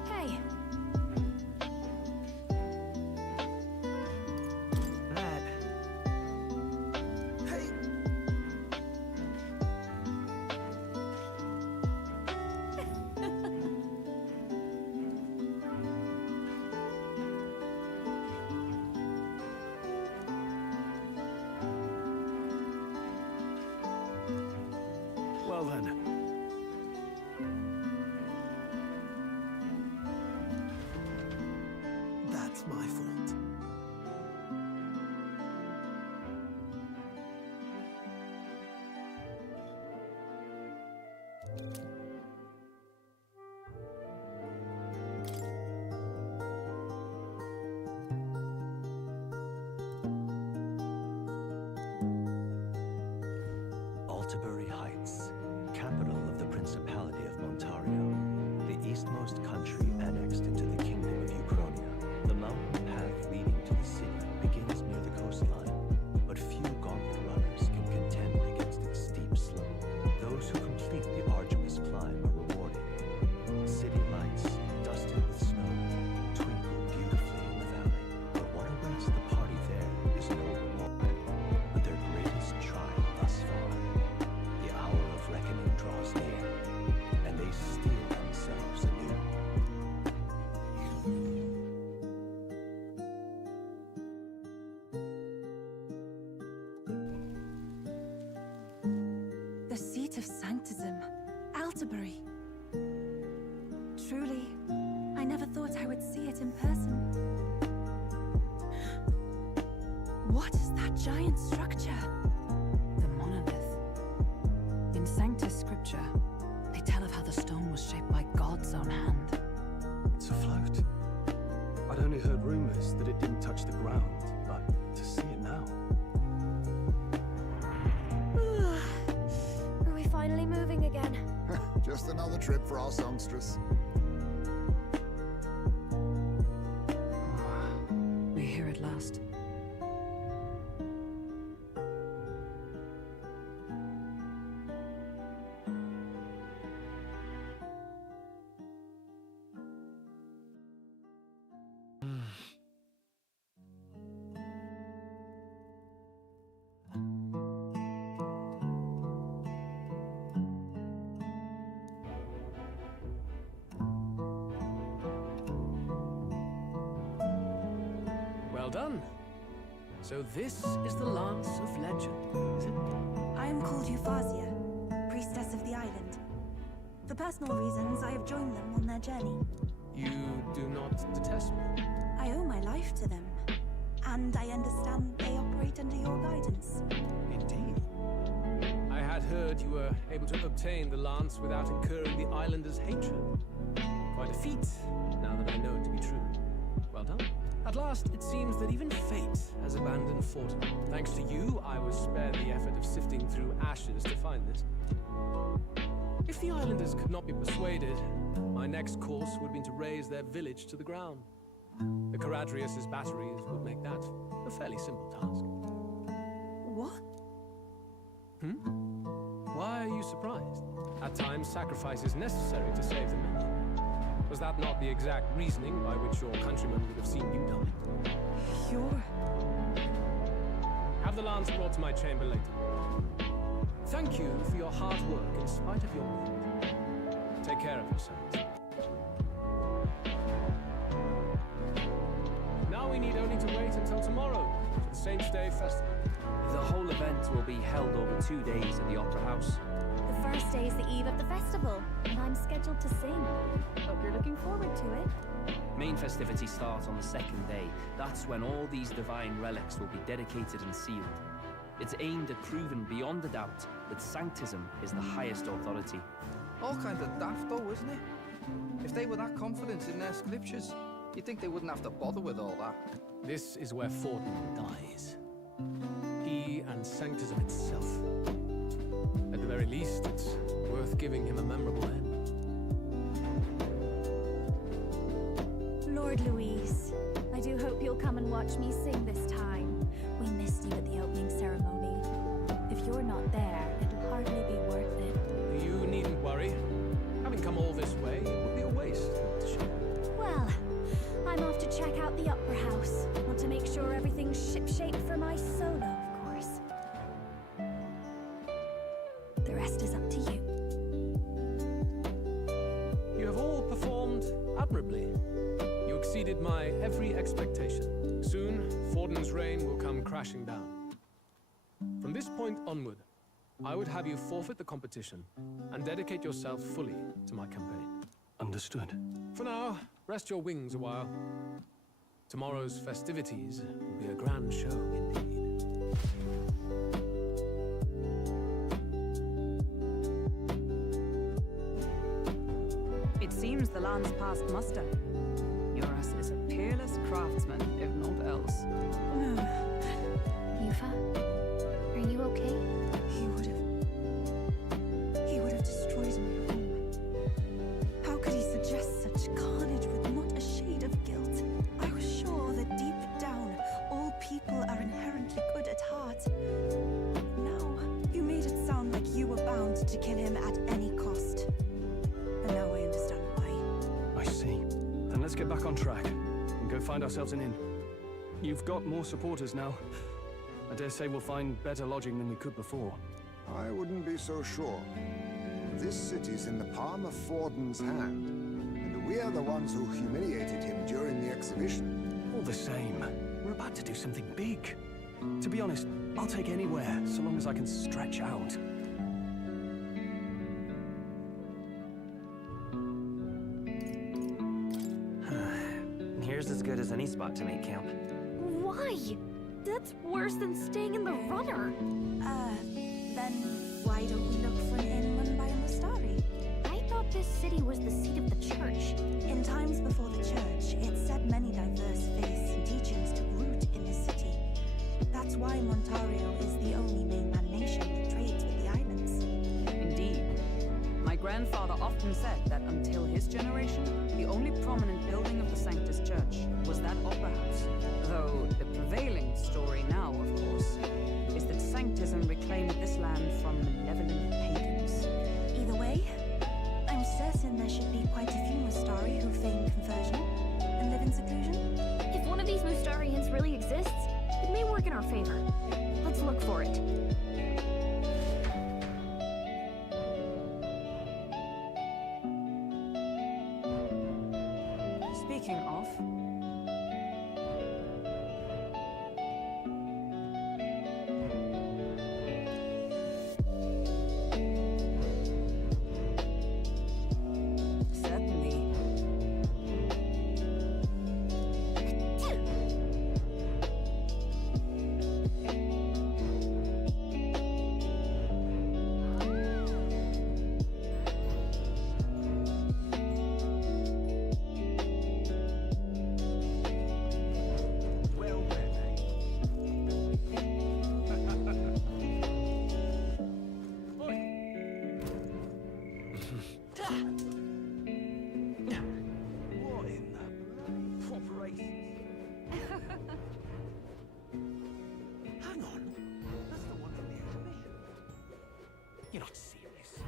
hey. That. Hey, Well then. that's my fault. Altibury Heights, capital of the Principality of Montario, the eastmost country annexed into the Kingdom of Uchronia. The mountain path leading to the city begins near the coastline, but few gauntlet runners can contend against its steep slope. Those who complete the arduous climb are rewarded. City lights, dusted with snow, twinkle beautifully in the valley, but what awaits the party there is no reward, but their greatest trial thus far. The hour of reckoning draws near, and they steel themselves anew. The seat of sanctism, Altibury. Truly, I never thought I would see it in person. What is that giant structure? The monolith. In Sanctus Scripture, they tell of how the stone was shaped by God's own hand. It's afloat. I'd only heard rumors that it didn't touch the ground, but to see it now. Are we finally moving again? Just another trip for our songstress. We're here at last. Well done. So this is the Lance of Legend, is it? I am called Euphazia, priestess of the island. For personal reasons, I have joined them on their journey. You do not detest me? I owe my life to them, and I understand they operate under your that you were able to obtain the lance without incurring the islanders' hatred. Quite a feat, now that I know it to be true. Well done. At last, it seems that even fate has abandoned Fortin. Thanks to you, I was spared the effort of sifting through ashes to find this. If the islanders could not be persuaded, my next course would have been to raise their village to the ground. The Caradrius' batteries would make that a fairly simple task. What? Why are you surprised? At times, sacrifice is necessary to save the many. Was that not the exact reasoning by which your countrymen would have seen you die? You're... Have the lance brought to my chamber later. Thank you for your hard work in spite of your wound. Take care of yourselves. Now we need only to wait until tomorrow for the Saints' Day Festival. The whole event will be held over 2 days at the Opera House. The first day is the eve of the festival, and I'm scheduled to sing. Hope you're looking forward to it. Main festivities start on the second day. That's when all these divine relics will be dedicated and sealed. It's aimed at proving beyond a doubt that Sanctism is the highest authority. All kind of daft though, isn't it? If they were that confident in their scriptures, you'd think they wouldn't have to bother with all that. This is where Fortin dies. He and Sanctism itself. At the very least, it's worth giving him a memorable end. Lord Louise, I do hope you'll come and watch me sing this time. We missed you at the opening ceremony. If you're not there, it'll hardly be worth it. You needn't worry. Having come all this way, it would be a waste not to share. Well, I'm off to check out the Opera House. Want to make sure everything's shipshape for my solo, of course. The rest is up to you. You have all performed admirably. You exceeded my every expectation. Soon, Fortin's reign will come crashing down. From this point onward, I would have you forfeit the competition and dedicate yourself fully to my campaign. Understood. For now, rest your wings a while. Tomorrow's festivities will be a grand show indeed. It seems the land's passed muster. Eurus is a peerless craftsman, if not else. Yufa, are you okay? He would have destroyed my home. How could he suggest such carnage with not a shade of guilt? I was sure that deep down, all people are inherently good at heart. Now, you made it sound like you were bound to kill him at any cost. And now I understand why. I see. Then let's get back on track and go find ourselves an inn. You've got more supporters now. I dare say we'll find better lodging than we could before. I wouldn't be so sure. This city's in the palm of Fortin's hand, and we're the ones who humiliated him during the exhibition. All the same, we're about to do something big. To be honest, I'll take anywhere, so long as I can stretch out. Here's as good as any spot to make camp. Why? That's worse than staying in the runner. Then why don't we look for an inn run by a Mustari? I thought this city was the seat of the church. In times before the church, it said many diverse faiths and teachings took root in this city. That's why Montario is the only mainland nation that trades with the islands. Indeed. My grandfather often said that until his generation, the only prominent building of the Sanctus Church was that opera house. Though the prevailing story now, of course, is that Sanctism reclaimed this land from malevolent pagans. Either way, I'm certain there should be quite a few Mustari who feign conversion and live in seclusion. If one of these Mustarians really exists, it may work in our favor. Let's look for it. Speaking of, certainly. You're not serious.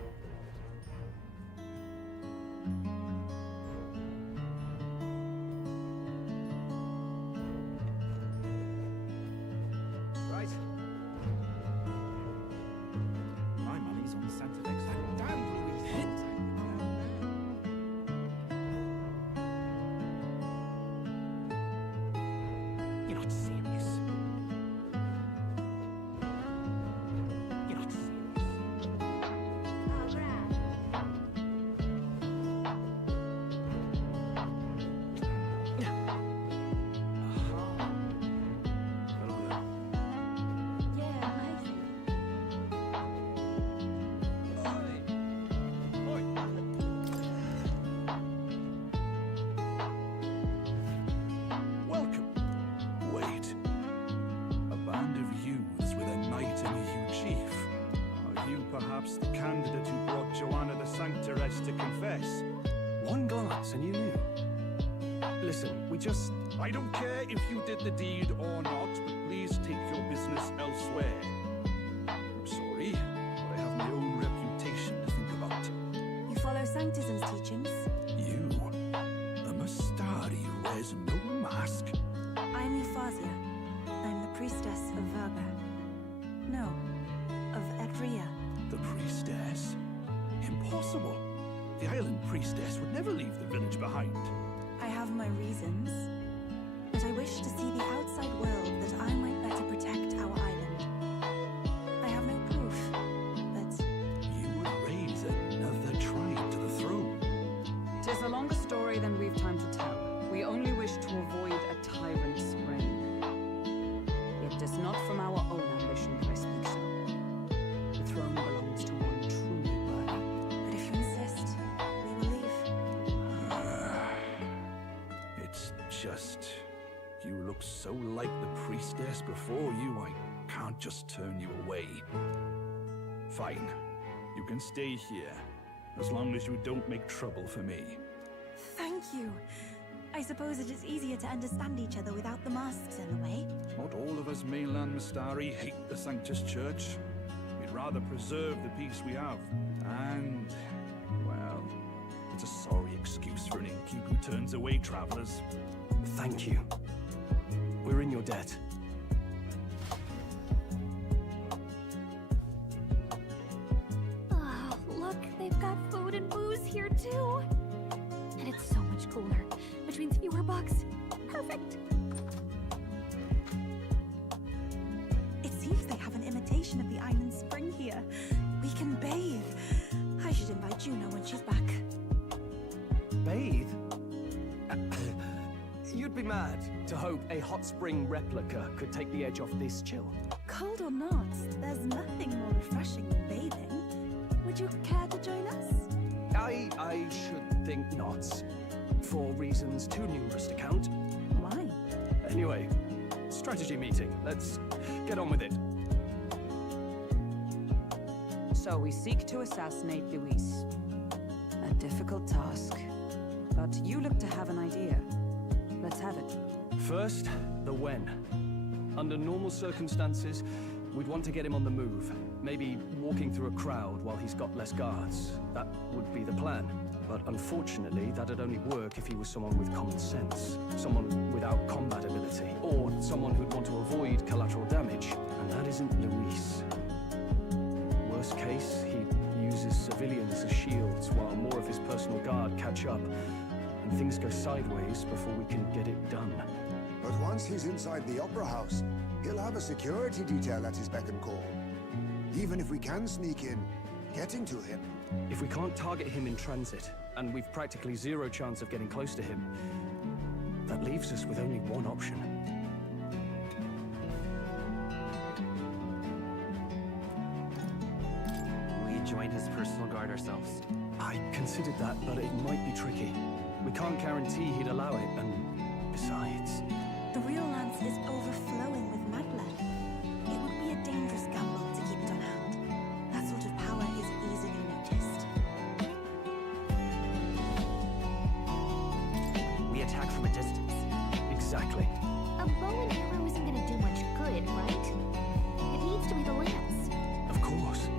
Right. My money's on Santa Vex. Damn Louis. You're not serious. You're not serious. Yeah, I see. Welcome. Wait. A band of youths with a knight and a huge chief. Are you perhaps the candidate who brought Joanna the Sanctoress to confess? One glance and you knew. Listen, we just... I don't care if you did the deed or not, but please take your business elsewhere. I'm sorry, but I have my own reputation to think about. You follow Sanctism's teachings? You, a Mastari who wears no mask. I'm Euphazia. I'm the priestess of Verga. No, of Edria. The priestess? Impossible. The island priestess would never leave the village behind. I have my reasons, but I wish to see the outside world that I might better protect our island. I have no proof, but You would raise another tribe to the throne. 'Tis a longer story than we've time to tell. We only wish to avoid a tyrant's reign. It is not from our own ambition that I speak so. The throne belongs to one truly worthy. but if you insist, we will leave. It's just... You look so like the priestess before you, I can't just turn you away. Fine. You can stay here, as long as you don't make trouble for me. Thank you. I suppose it is easier to understand each other without the masks in the way. Not all of us mainland Mastari hate the Sanctus Church. We'd rather preserve the peace we have. And, well, it's a sorry excuse for an innkeep who turns away travelers. Thank you. We're in your debt. Oh, look, they've got food and booze here too. And it's so much cooler, which means fewer bugs. Perfect. It seems they have an imitation of the island spring here. We can bathe. I should invite Juno when she's back. Bathe? You'd be mad to hope a hot spring replica could take the edge off this chill. Cold or not, there's nothing more refreshing than bathing. Would you care to join us? I should think not. For reasons too numerous to count. Why? Anyway, strategy meeting. Let's get on with it. So we seek to assassinate Luis. A difficult task. But you look to have an idea. Let's have it. First, the when. Under normal circumstances, we'd want to get him on the move. Maybe walking through a crowd while he's got less guards. That would be the plan. But unfortunately, that'd only work if he was someone with common sense. Someone without combat ability. Or someone who'd want to avoid collateral damage. And that isn't Luis. Worst case, he uses civilians as shields while more of his personal guard catch up. And things go sideways before we can get it done. But once he's inside the Opera House, he'll have a security detail at his beck and call. Even if we can sneak in, getting to him. If we can't target him in transit, and we've practically zero chance of getting close to him, that leaves us with only one option. We join his personal guard ourselves. I considered that, but it might be tricky. We can't guarantee he'd allow it, and besides... The real lance is overflowing with madblood. It would be a dangerous gamble to keep it on hand. That sort of power is easily noticed. We attack from a distance. Exactly. A bow and arrow isn't gonna do much good, right? It needs to be the lance. Of course.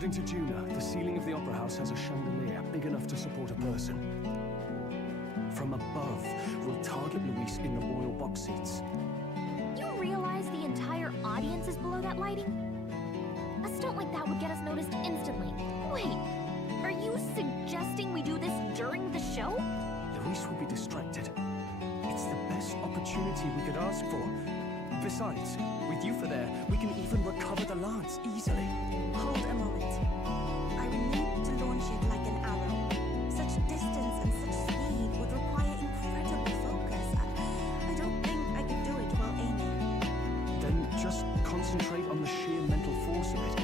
According to Juna, the ceiling of the Opera House has a chandelier big enough to support a person. From above, we'll target Luis in the royal box seats. You realize the entire audience is below that lighting? A stunt like that would get us noticed instantly. Wait, are you suggesting we do this during the show? Luis will be distracted. It's the best opportunity we could ask for. Besides, with Yufa there, we can even recover the lance easily. Hold a moment. I will need to launch it like an arrow. Such distance and such speed would require incredible focus. I don't think I could do it while aiming. Then just concentrate on the sheer mental force of it.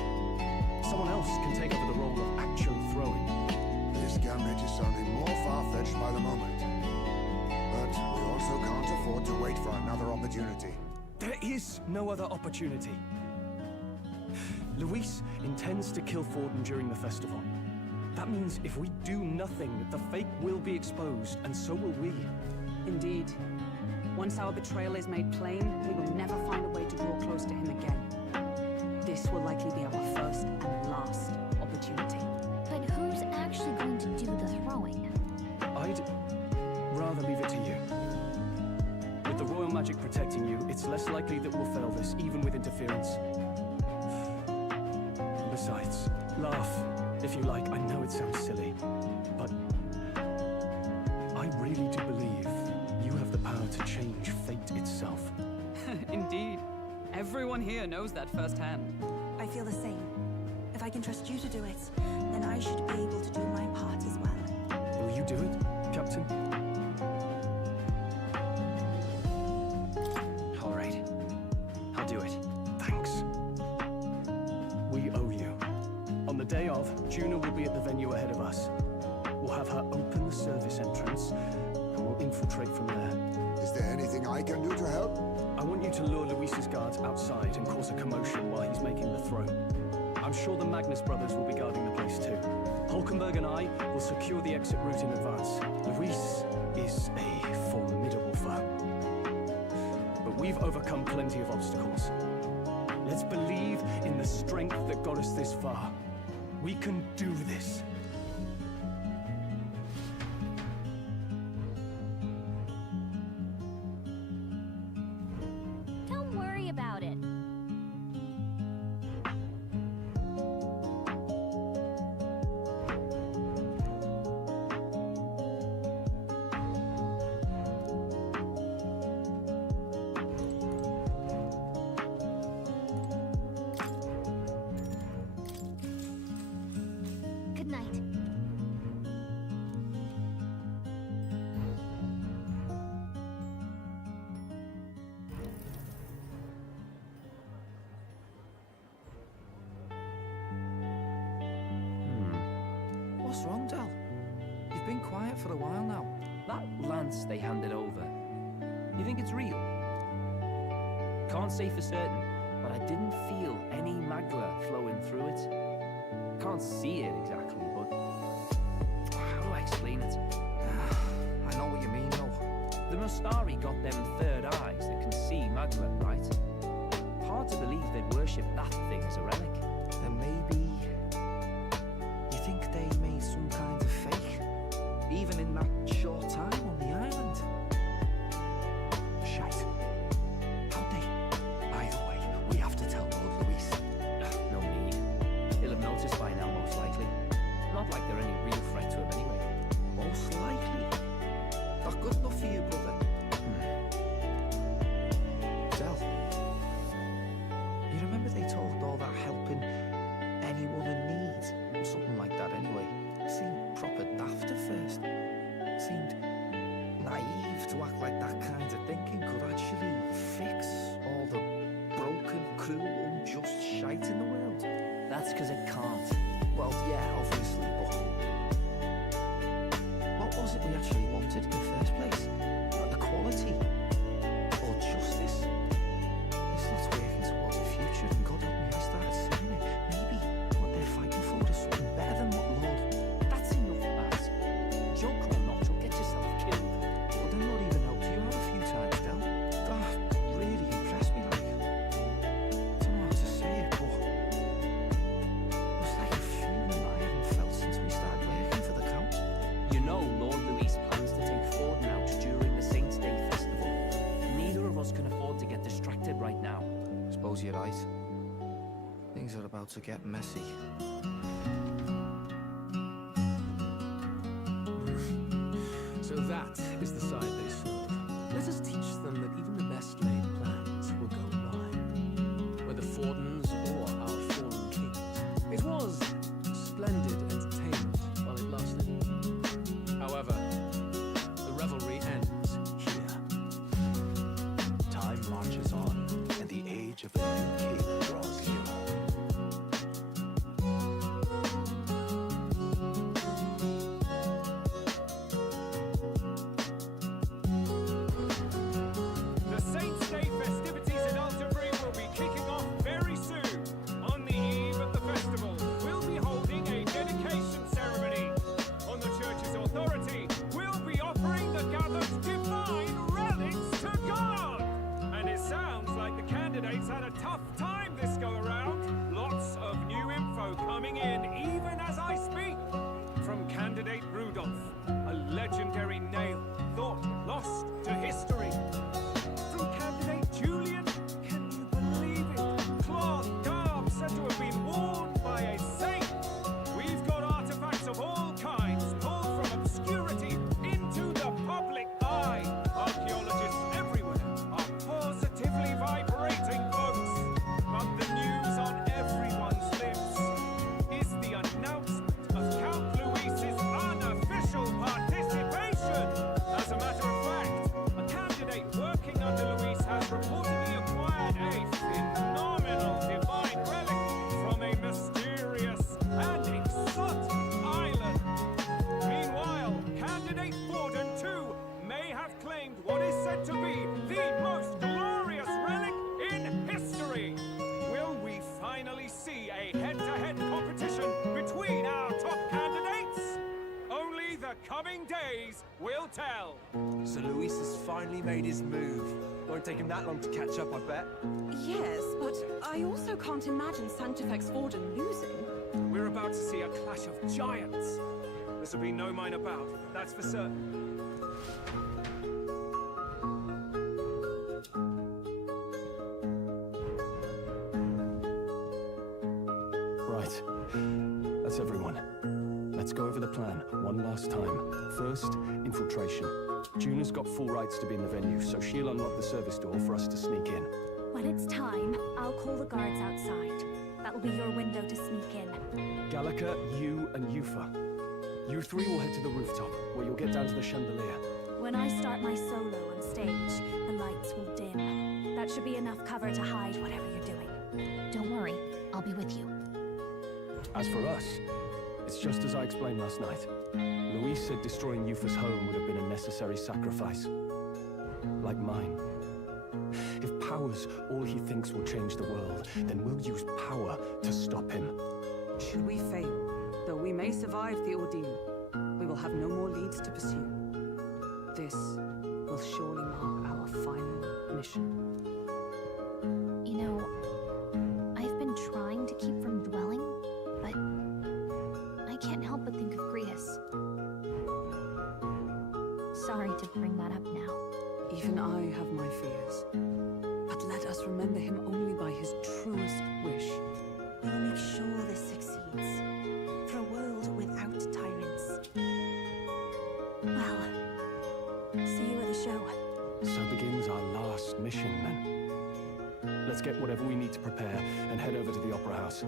Someone else can take over the role of actual throwing. This gambit is sounding more far-fetched by the moment. But we also can't afford to wait for another opportunity. There is no other opportunity. Luis intends to kill Forden during the festival. That means if we do nothing, the fake will be exposed, and so will we. Indeed. Once our betrayal is made plain, we will never find a way to draw close to him again. This will likely be our first and last opportunity. But who's actually going to do the throwing? I'd rather leave it to you. With the royal magic protecting you, it's less likely that we'll fail this, even with interference. Besides, laugh, if you like. I know it sounds silly, but I really do believe you have the power to change fate itself. Indeed. Everyone here knows that firsthand. I feel the same. If I can trust you to do it, then I should be able to do my part as well. Will you do it, Captain? All right. I'll do it. Thanks. We owe you. On the day of, Juna will be at the venue ahead of us. We'll have her open the service entrance, and we'll infiltrate from there. Is there anything I can do to help? I want you to lure Luis's guards outside and cause a commotion while he's making the throw. I'm sure the Magnus brothers will be guarding the place too. Hulkenberg and I will secure the exit route in advance. Luis is a formidable foe. But we've overcome plenty of obstacles. Let's believe in the strength that got us this far. We can do this. Don't worry about it. Good night. What's wrong, Del? You've been quiet for a while now. That lance they handed over, you think it's real? Can't say for certain, but I didn't feel any magla flowing through it. Can't see it exactly, but how do I explain it? I know what you mean, though. The Mustari got them third eyes that can see magla, right? Hard to believe they'd worship that thing as a relic. Then maybe you think they made some kind of fake, even in that short time on the island. Shite. How'd they? By the way, we have to tell Lord Luis. No need. He'll have noticed by now, most likely. Not like they're any real threat to him anyway. Most likely. That good enough for you, brother? Del, you remember they talked all that helping anyone in need? Or something like that anyway. Seemed proper daft at first. Seemed naive to act like that kind of thinking could actually fix all the broken, cruel, unjust shite in the world. That's because it can't. Well, yeah, obviously, but what was it we actually wanted in the first place? Equality? Or justice? It's not working towards the future, and God help me, I started seeing it. Maybe what they're fighting for is something better than what Lord... That's enough, Baz. Joke or not, you'll get yourself killed. But then Lord even helped you out a few times, Del. That really impressed me, like... I don't know how to say it, but... It was like it suppose you're right. Things are about to get messy. So that is the side they serve. Let us teach them that even the best laid plans will go awry. Whether Fordens or our fallen kings. It was splendid entertainment while it lasted. However, the revelry ends here. Time marches on, and the age of a new king draws near. The Saints' Day festivities in Alderbury will be kicking off very soon. On the eve of the festival, we'll be holding a dedication ceremony. On the church's authority, we'll be offering the gathered divine relics to God. And it sounds like the candidates had a tough time this go around. Lots of new info coming in even as I speak. From candidate Rudolph, a legendary nail thought lost to history. From candidate Julian, can you believe it? Cloth garb said to have been worn by a saint. We've got artifacts of all kinds pulled from obscurity into the public eye. Archaeologists everywhere are positively vibrating, folks. But the news on everyone's lips is the announcement of Count Luis's unofficial participation. As a matter of fact, a candidate working under Luis has reportedly acquired a phenomenal divine relic from a mysterious and exotic island. Meanwhile, candidate Forden too may have claimed what is said to be the most glorious relic in history. Will we finally see a head-to-head competition between our top candidates? Only the coming days will tell. So Luis has finally made his move. Won't take him that long to catch up, I bet. Yes, but I also can't imagine Sanctifex Forden losing. We're about to see a clash of giants. This will be no mine about, that's for certain. Right. That's everyone. Let's go over the plan one last time. First, infiltration. Juna's got full rights to be in the venue, so she'll unlock the service door for us to sneak in. When it's time, I'll call the guards outside. That'll be your window to sneak in. Gallica, you, and Yufa. You three will head to the rooftop, where you'll get down to the chandelier. When I start my solo on stage, the lights will dim. That should be enough cover to hide whatever you're doing. Don't worry, I'll be with you. As for us, it's just as I explained last night. Luis said destroying Yufa's home would have been a necessary sacrifice. Like mine. If power's all he thinks will change the world, then we'll use power to stop him. Should we fail, though we may survive the ordeal, we will have no more leads to pursue. This will surely mark our final mission. You know, I've been trying to keep from dwelling, but I can't help but think of Grius. Sorry to bring that up now. Even I have my fears. But let us remember him only by his truest wish. We'll make sure this succeeds. For a world without tyrants. Well, see you at the show. So begins our last mission, then. Let's get whatever we need to prepare and head over to the Opera House.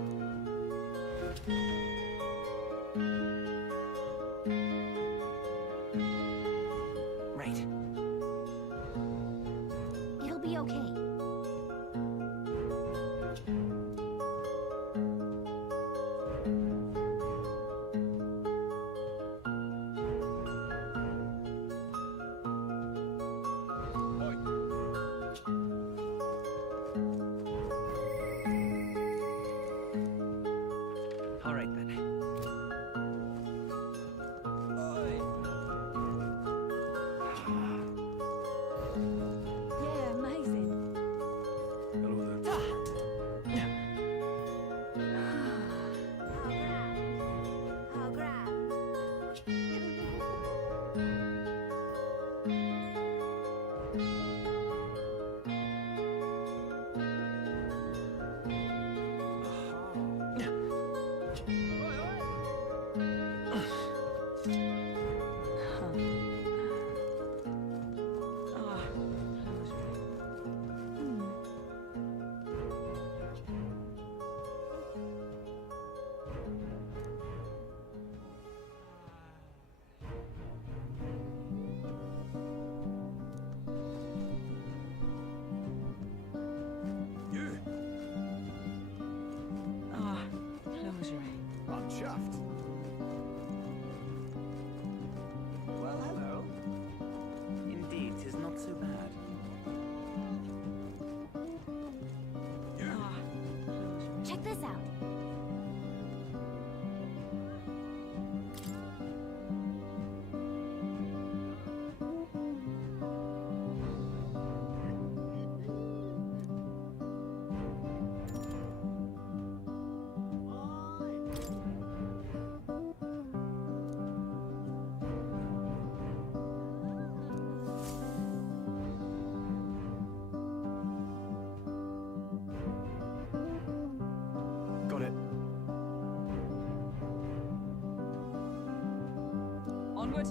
Right. It'll be okay. All right, then. Check this out. Got it. Onward.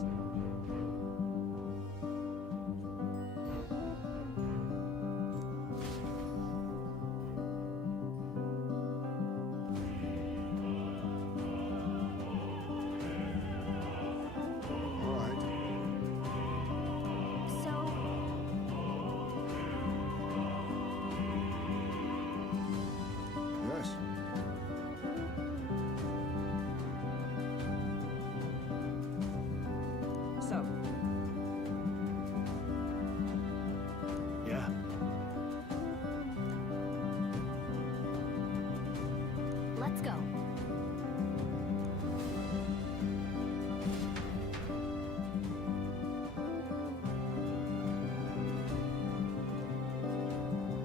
All right. So, Yes. So, Yeah. let's go.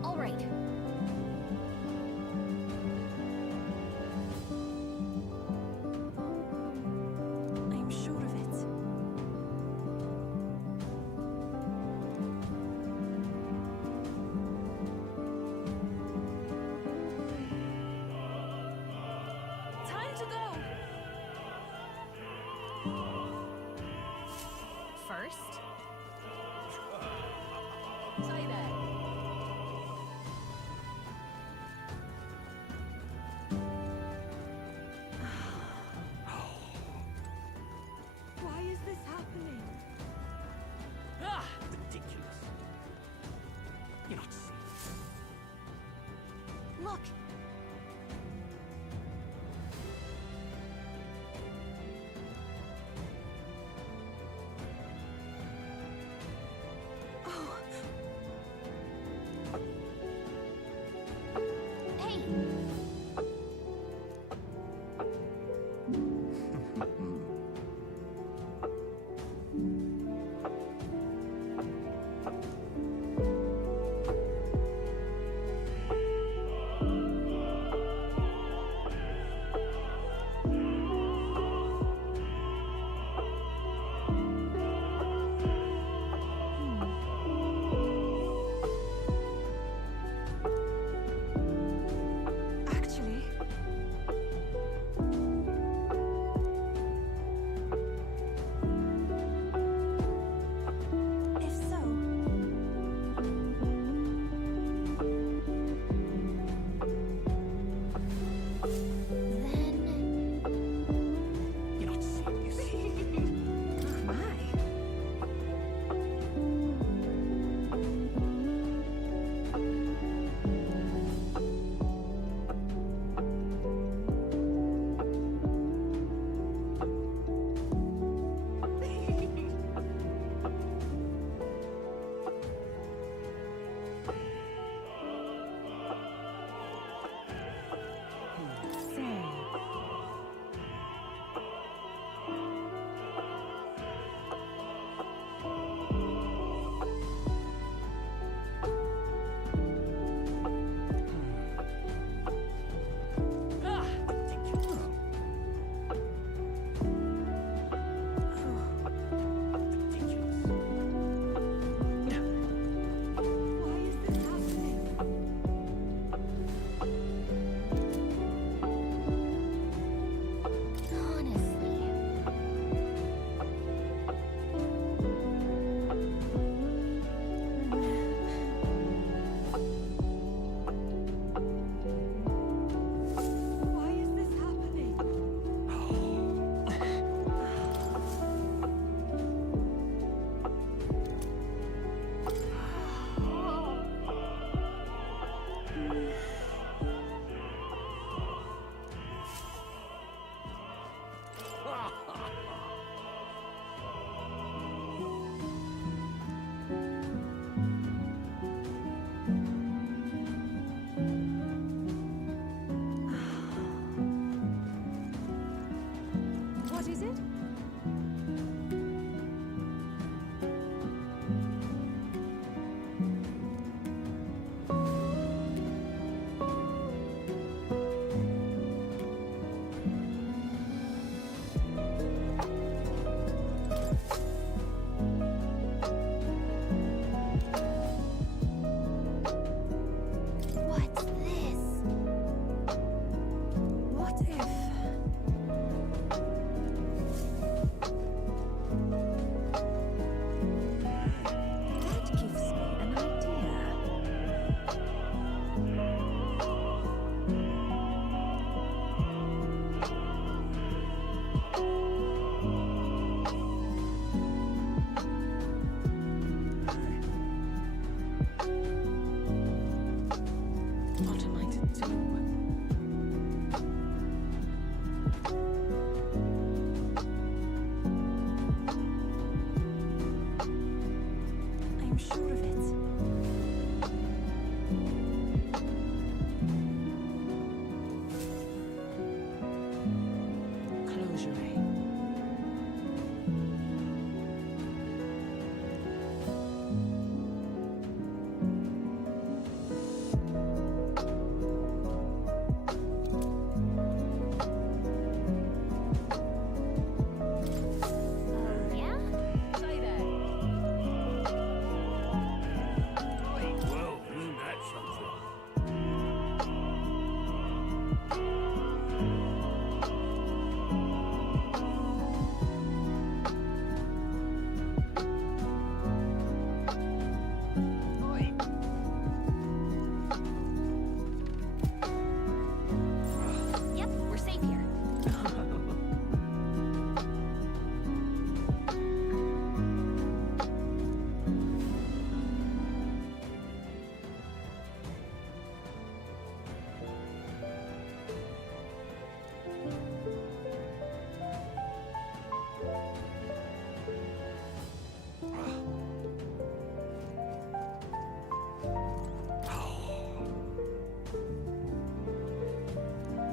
All right. I'm sure of it. Time to go! First, stay there. Why is this happening? Ah, ridiculous. You're not safe. look. Hey, What if... That gives me an idea. What am I to do? I am sure of it. Close your eye. Yeah? Say there. Well, isn't that something? Yep, we're safe here.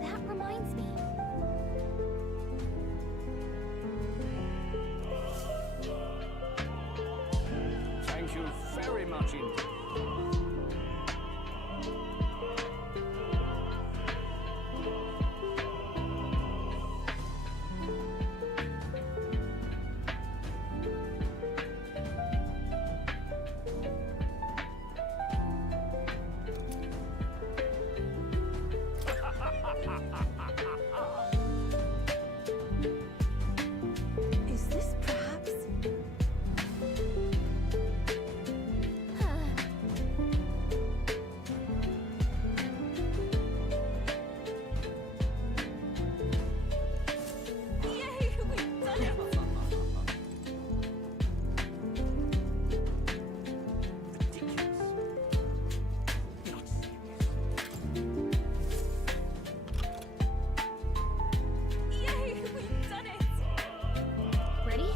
That reminds me. Thank you very much indeed. Is this perhaps... Yay, we've done it! Yay, we've done it! Ready?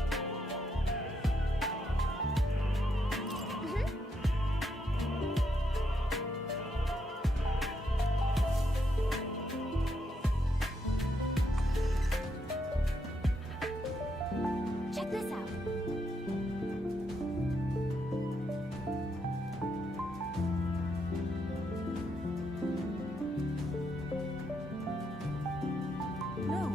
Check this out. No.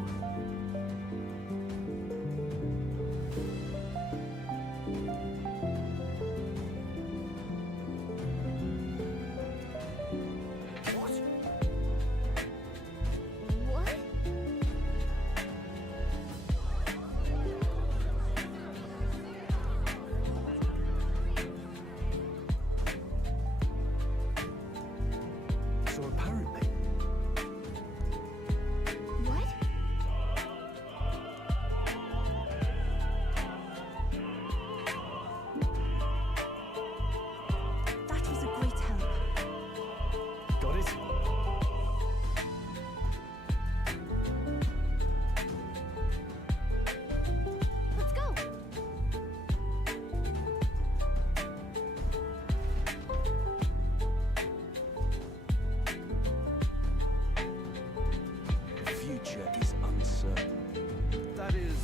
What? So apparently, What? That was a great help. got it? Let's go. The future is uncertain. That is...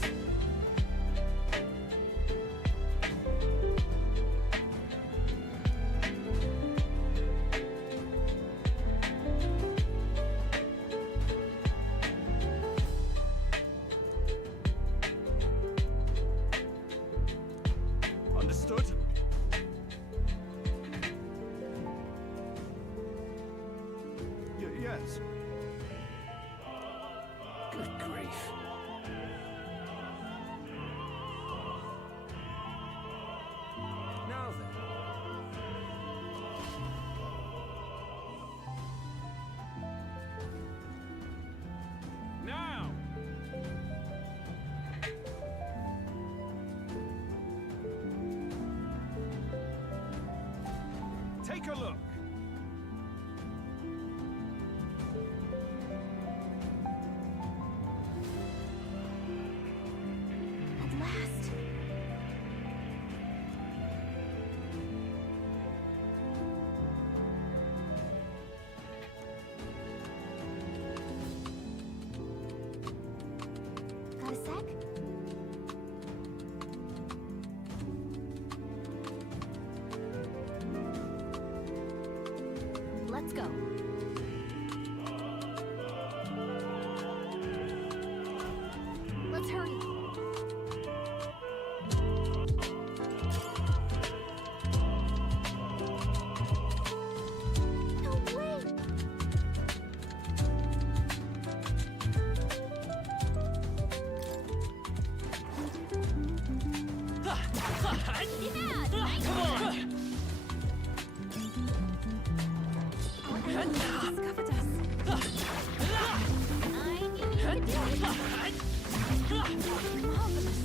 Understood? Yes. Good grief. Now then. Now! Take a look. At last. Got a sec? Let's go. Let's hurry. No way! Yeah, nice. Come on! Our enemy has discovered us. I knew you could do it. Marvelous.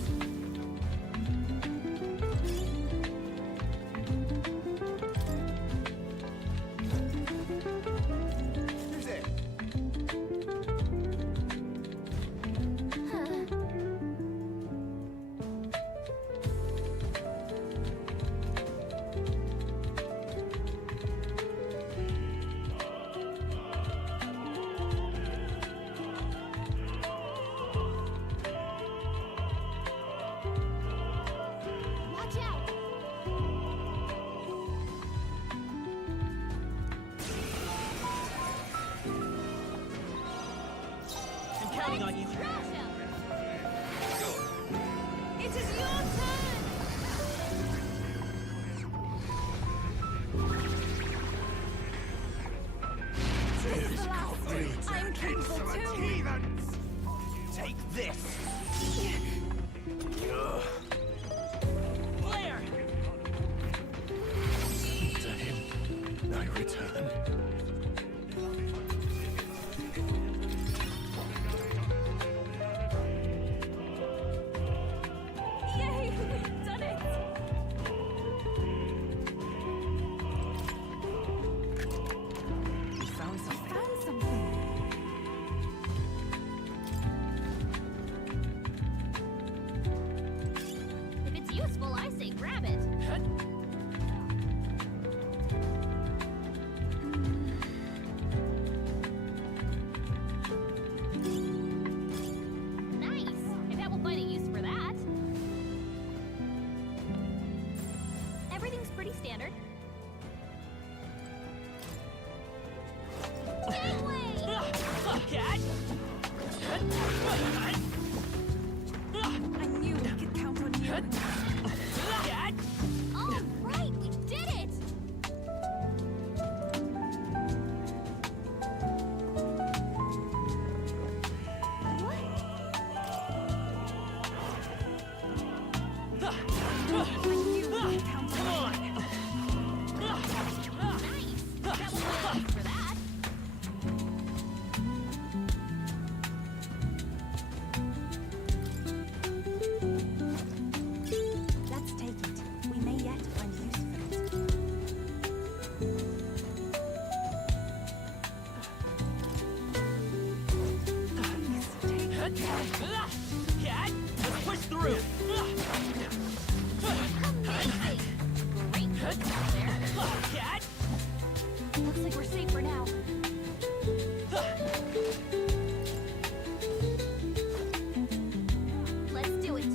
Who's there? Watch out! I'm counting on you. Trash him! It is your turn! This is the last. I'm capable too. Take this! Blair! To him, I return. Yay, we've done it! We found something. If it's useful, I say grab it. Nice. Maybe I will find a use for that. Everything's pretty standard. Gangway! Cat! I knew we could count on you. Cat! All right, we did it! I knew we could count Come on on! you. Nice. That will find a use for that. Let's take it. We may yet find use for it. Cat! Let's push through! Amazing. Great work out there. Cat! Looks like we're safe for now. Let's do it.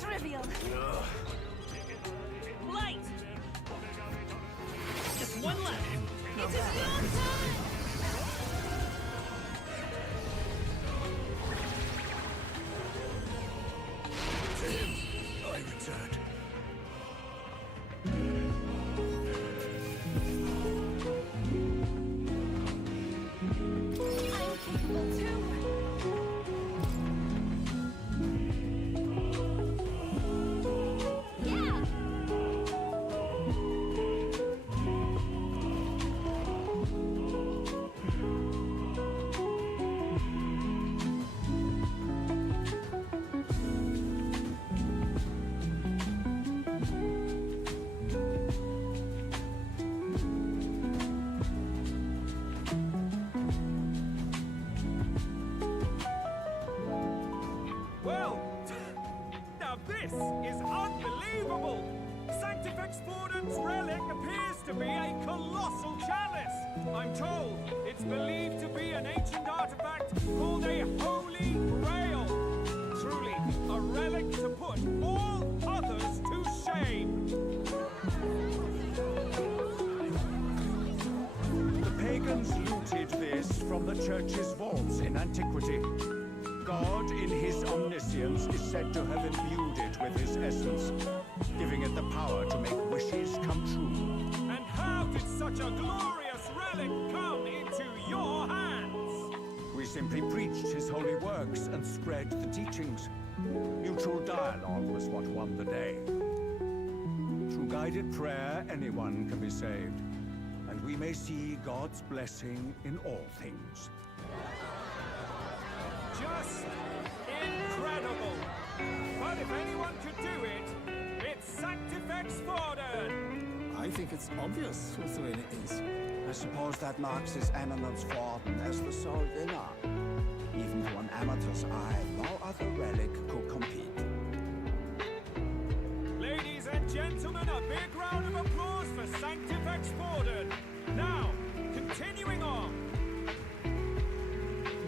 Trivial. Light! Just one left. It is your turn! I returned. I'm capable too. Yeah! Well, now this is unbelievable! Sanctifex Fordon's relic appears to be a colossal chalice. I'm told it's believed to be an ancient artifact called a Holy Grail. Truly, a relic to put all others to shame. The pagans looted this from the church's vaults in antiquity. God, in his omniscience, is said to have imbued it with his essence, giving it the power to make wishes come true. And how did such a glorious relic come into your hands? We simply preached his holy works and spread the teachings. Mutual dialogue was what won the day. Through guided prayer, anyone can be saved, and we may see God's blessing in all things. Just incredible! But if anyone could do it, it's Sanctifex Forden! I think it's obvious whose the winner is. I suppose that marks His Eminence Forden as the sole winner. Even to an amateur's eye, no other relic could compete. Ladies and gentlemen, a big round of applause for Sanctifex Forden! Now, continuing on.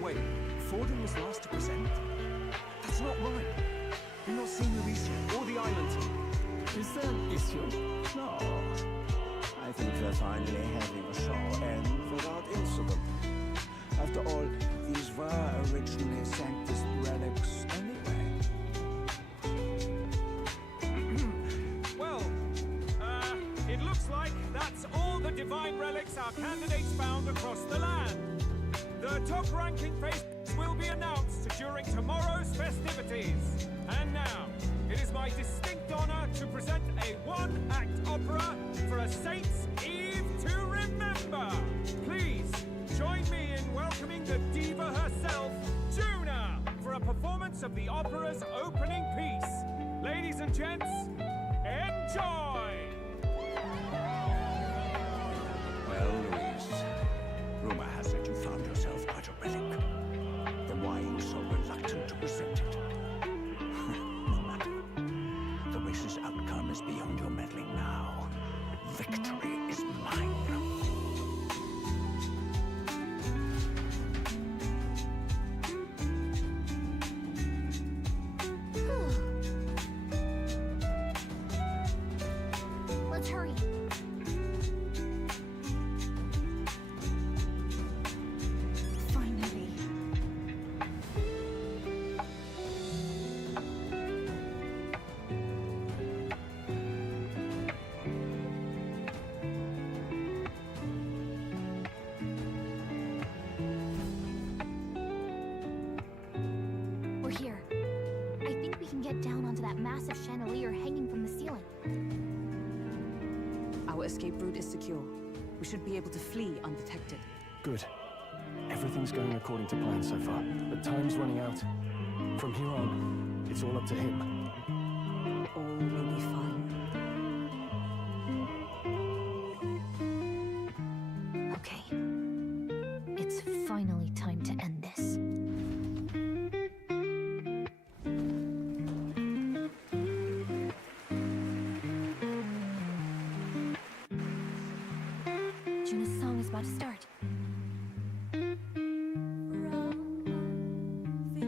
Wait, Forden was last to present? That's not right. You've not seen the issue or the island team. Is there an issue? No. I think we're finally having a show end without incident. After all, these were originally Sanctus relics anyway. Well, it looks like that's all the divine relics our candidates found across the land. The top-ranking face will be announced during tomorrow's festivities. And now, it is my distinct honor to present a one-act opera for a Saint's Eve to remember. Please, join me in welcoming the diva herself, Juna, for a performance of the opera's opening piece. Ladies and gents, enjoy! Well, Louise, rumor has it you found yourself quite a relic. Then why are you so reluctant to present it? No matter. The race's outcome is beyond your meddling now. Victory is mine. Let's hurry. Finally. We're here. I think we can get down onto that massive chandelier hanging from the ceiling. Our escape route is secure. We should be able to flee undetected. Good. Everything's going according to plan so far, but time's running out. From here on, it's all up to him. All will be fine. Okay. It's finally time to end this. Juna's song is about to start. Round one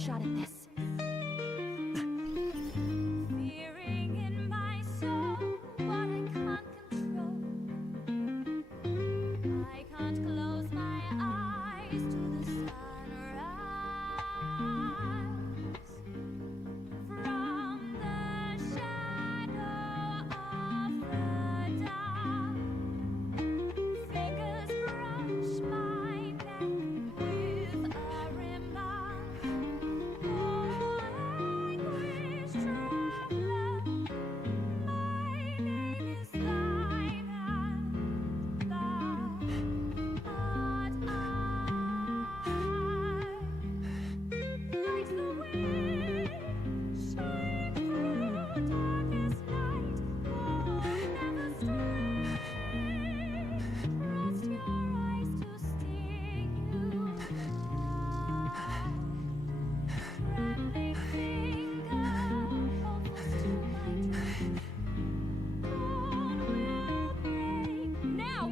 shot at this. Fearing in my soul what I can't control. I can't close my eyes to the sunrise. From the shadow of the dark, fingers brush my neck with a remark. Oh, anguish traveler, my name is thine, and thou art I. Like the wind, shine through darkest night. Oh, never stray. Rest your eyes to steer you right. Trembling finger holds to my dream. Dawn will break now.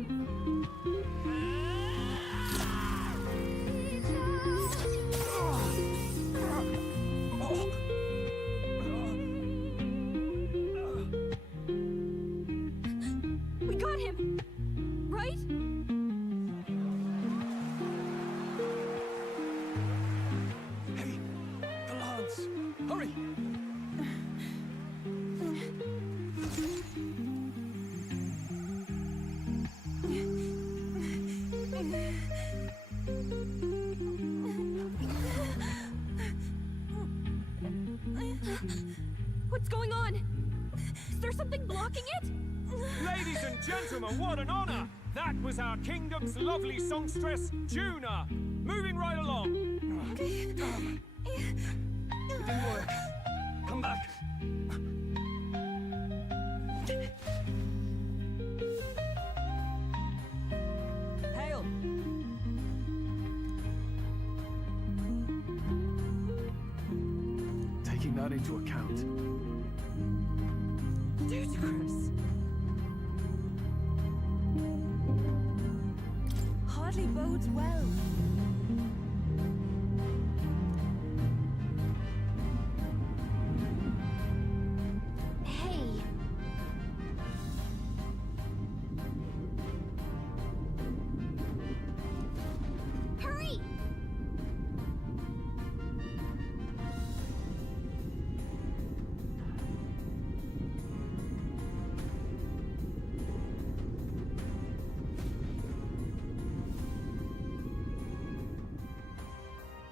We got him, right? Hey, the Lance! Hurry! What's going on? Is there something blocking it? Ladies and gentlemen, what an honor! That was our kingdom's lovely songstress, Juna. Moving right along. It didn't work. Come back. Hail! Taking that into account, Ludicrous. Hardly bodes well. Hey, hurry!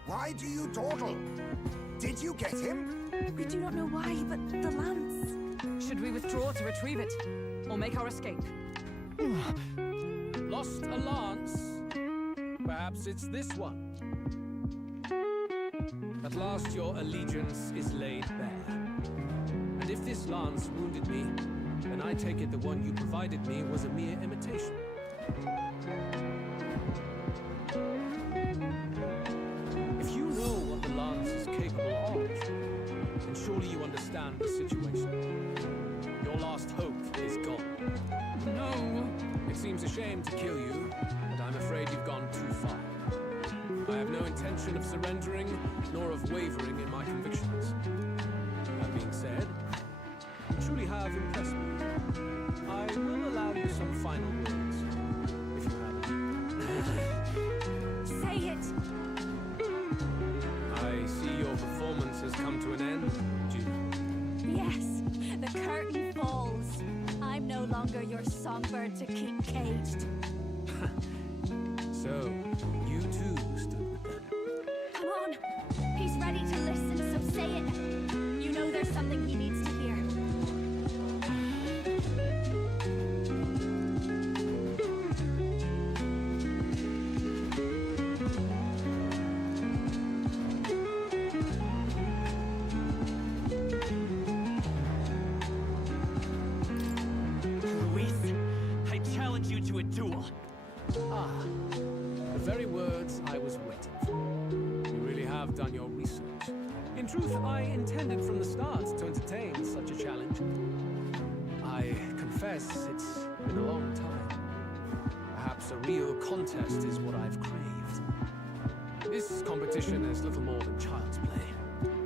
Why do you dawdle? Did you get him? We do not know why, but the lance. Should we withdraw to retrieve it? Or make our escape? Lost a lance? Perhaps it's this one. At last your allegiance is laid bare. And if this lance wounded me, then I take it the one you provided me was a mere imitation. If you know what the lance is capable of, then surely you understand the situation. Your last hope is gone. No! It seems a shame to kill you, but I'm afraid you've gone too far. I have no intention of surrendering, nor of wavering in my convictions. That being said, you truly have impressed me. I will allow you some final words, if you have any. Say it! I see your performance has come to an end, Juno. Yes, the curtain falls. I'm no longer your songbird to keep caged. So, you too stood with them. Come on! He's ready to listen, so say it. You know there's something he needs to hear. Luis, I challenge you to a duel. Ah, the very words I was waiting for. You really have done your research. In truth, I intended from the start to entertain such a challenge. I confess it's been a long time. Perhaps a real contest is what I've craved. This competition is little more than child's play.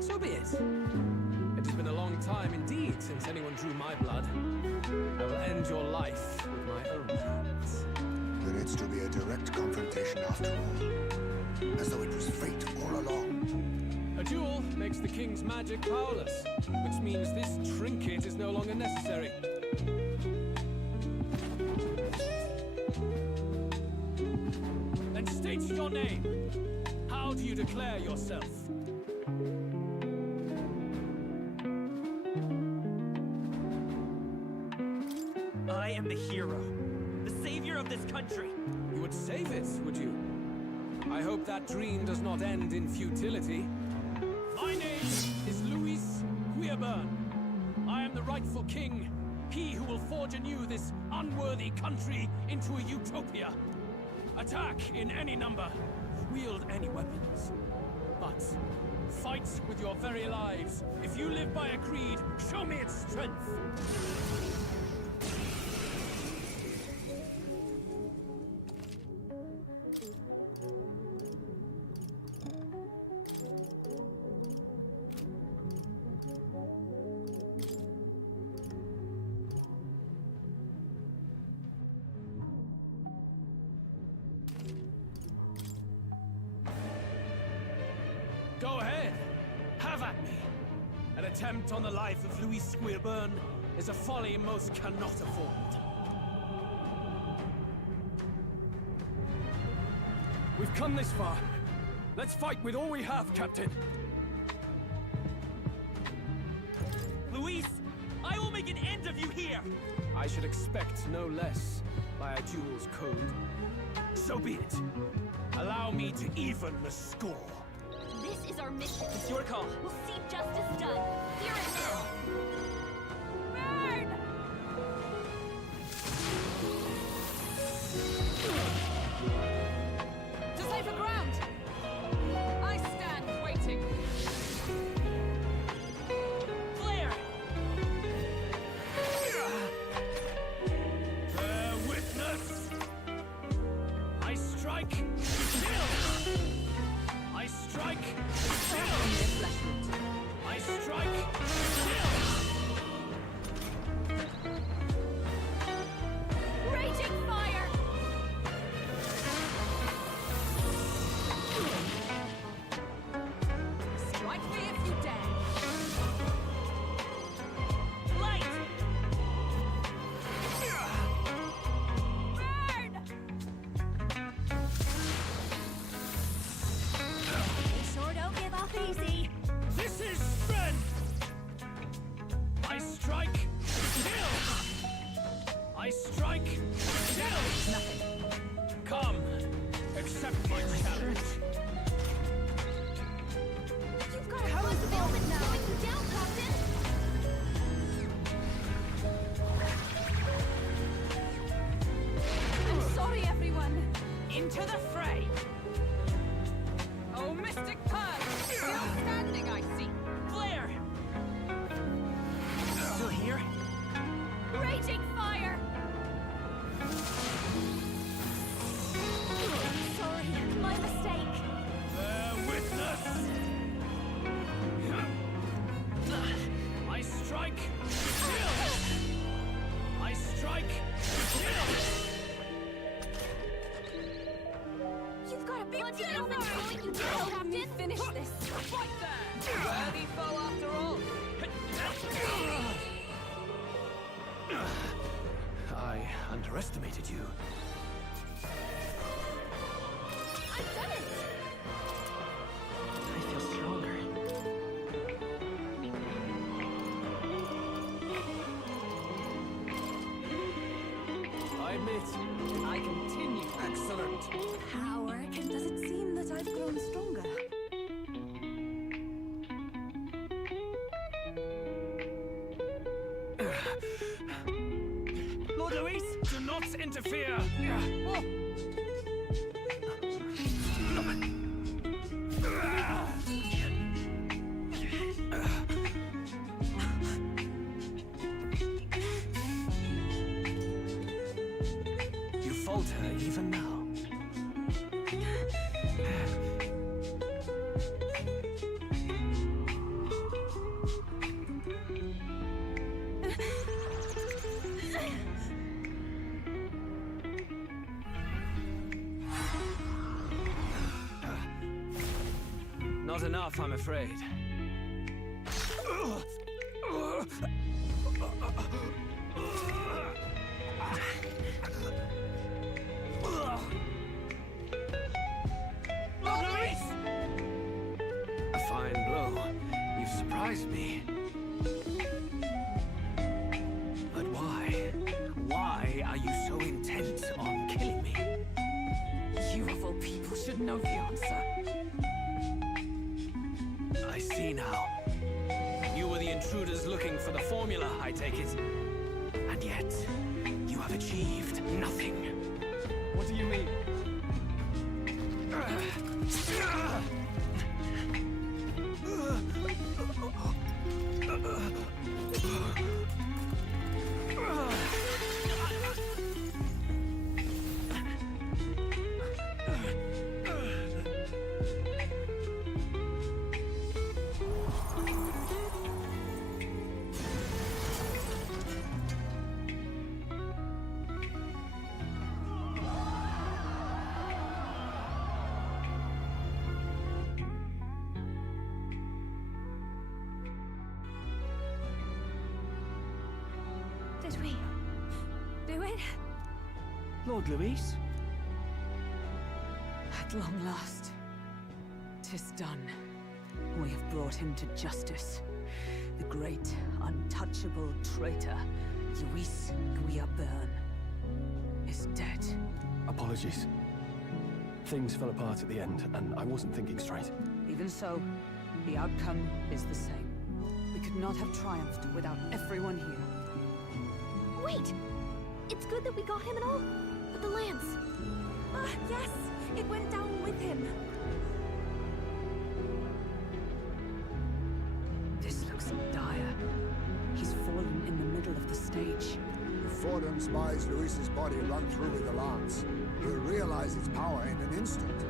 So be it. It has been a long time indeed since anyone drew my blood. I will end your life with my own hands. Then it's to be a direct confrontation after all. As though it was fate all along. A duel makes the king's magic powerless, which means this trinket is no longer necessary. Then state your name. How do you declare yourself? I am the hero, the savior of this country. You would save it, would you? I hope that dream does not end in futility. My name is Louis Queerburn. I am the rightful king, he who will forge anew this unworthy country into a utopia. Attack in any number, wield any weapons. But fight with your very lives. If you live by a creed, show me its strength. Go ahead. Have at me. An attempt on the life of Louis Squeerburn is a folly most cannot afford. We've come this far. Let's fight with all we have, Captain. Luis, I will make an end of you here. I should expect no less by a duel's code. So be it. Allow me to even the score. This is our mission. It's your call. We'll see justice done. Here and now. Burn! To safer ground! I stand waiting. Flare! Bear witness! I strike, kill! I strike, kill! I strike, kill! Raging fire! Strike me if you dare. Light! Burn! We sure don't give up easy. This is strength! I strike, kill! I strike, kill! Nothing. Come, accept my challenge. You've got a hose available now. Slowing you down, Captain. I'm sorry, everyone. Into the fray. Oh, Mystic Pearl! Still standing, I see. Flare! Still here? Raging fire! Sorry, my mistake. Bear witness! I strike, kill! I strike, kill! You've got a big deal for slowing you down, Help me Captain. finish this. Right there! Worthy foe after all. I underestimated you. I've done it! I feel stronger. I admit, I continue. Excellent. How, Orkin, does it seem that I've grown stronger? Lord Louis, do not interfere! Oh. You falter even now. Not enough, I'm afraid. Lord Luis! A fine blow. You've surprised me. But why? Why are you so intent on killing me? You of all people should know the answer. I see now. You were the intruders looking for the formula, I take it. And yet, you have achieved nothing. What do you mean? Did we do it? Lord Luis? At long last. 'Tis done. We have brought him to justice. The great, untouchable traitor, Luis Guillaburn, is dead. Apologies. Things fell apart at the end, and I wasn't thinking straight. Even so, the outcome is the same. We could not have triumphed without everyone here. Wait! It's good that we got him and all, but the lance. Ah, yes! It went down with him. This looks dire. He's fallen in the middle of the stage. If Fordham spies Luis's body run through with the lance, he'll realize its power in an instant.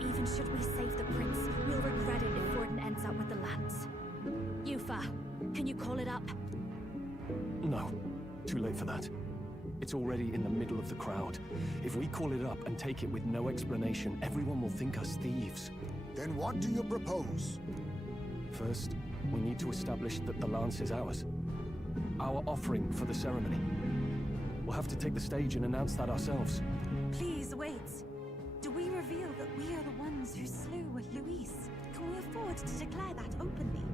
Even should we save the prince, we'll regret it if Forden ends up with the lance. Yufa, can you call it up? No, too late for that. It's already in the middle of the crowd. If we call it up and take it with no explanation, everyone will think us thieves. Then what do you propose? First, we need to establish that the lance is ours. Our offering for the ceremony. We'll have to take the stage and announce that ourselves. Please wait. Do we reveal that we are the ones who slew Luis? Can we afford to declare that openly?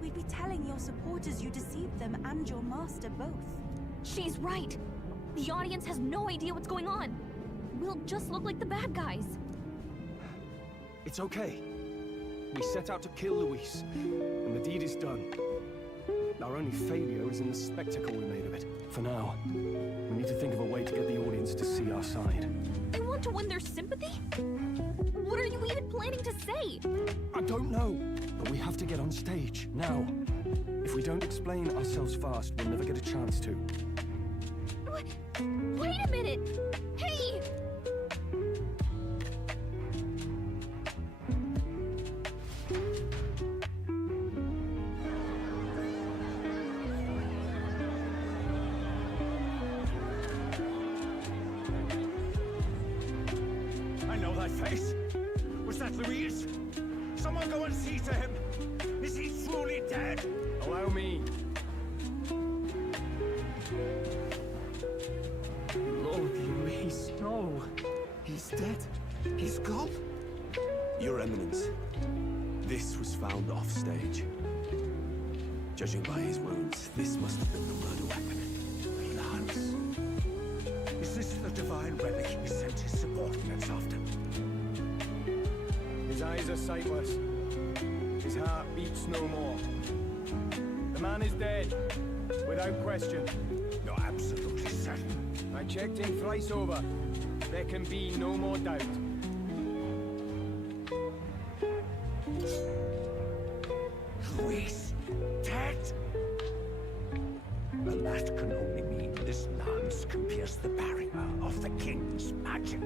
We'd be telling your supporters you deceived them and your master both. She's right! The audience has no idea what's going on! We'll just look like the bad guys. It's okay. We set out to kill Luis, and the deed is done. Our only failure is in the spectacle we made of it. For now, we need to think of a way to get the audience to see our side. You want to win their sympathy? What are you even planning to say? I don't know, but we have to get on stage, now. If we don't explain ourselves fast, we'll never get a chance to. Wait a minute! Hey! I know that face. Was that Luis? Someone go and see to him. Is he truly dead? Allow me. Lord Luis, no. He's dead. He's gone. Your Eminence, this was found off stage. Judging by his wounds, this must have been the murder weapon. Lance. Is this the divine relic he sent his subordinates after? His eyes are sightless. His heart beats no more. The man is dead, without question. You're absolutely certain. I checked him thrice over. There can be no more doubt. Luis, dead? And that can only mean this lance can pierce the barrier of the king's magic.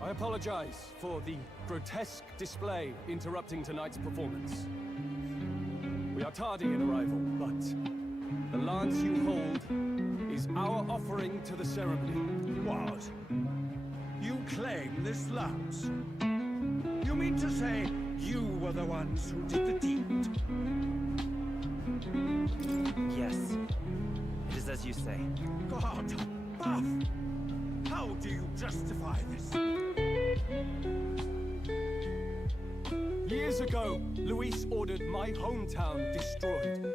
I apologize for the grotesque display interrupting tonight's performance. We are tardy in arrival, but the lance you hold is our offering to the ceremony. What? claim this lance? You mean to say you were the ones who did the deed? Yes. It is as you say. God, Buff! How do you justify this? Years ago, Luis ordered my hometown destroyed.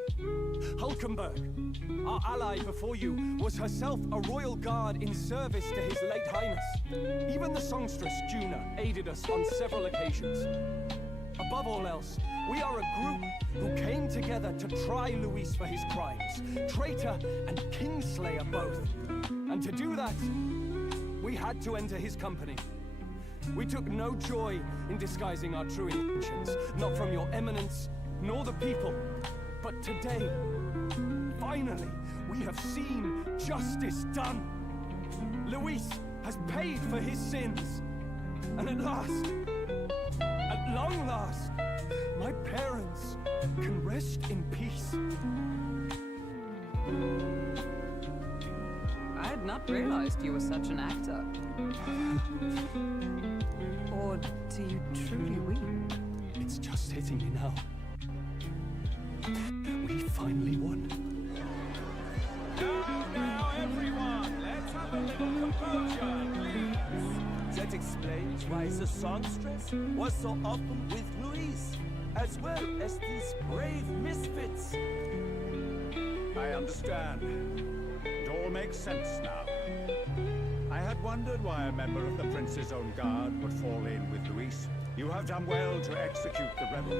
Hulkenberg, our ally before you, was herself a royal guard in service to His late Highness. Even the songstress, Juna, aided us on several occasions. Above all else, we are a group who came together to try Luis for his crimes, traitor and kingslayer both. And to do that, we had to enter his company. We took no joy in disguising our true intentions, not from your eminence, nor the people. But today, finally, we have seen justice done. Luis has paid for his sins. And at last, at long last, my parents can rest in peace. I had not realized you were such an actor. Or do you truly weep? It's just hitting me now. We finally won. Now, everyone, let's have a little composure, please. That explains why the songstress was so open with Luis, as well as these brave misfits. I understand. It all makes sense now. I had wondered why a member of the Prince's own guard would fall in with Luis. You have done well to execute the rebel.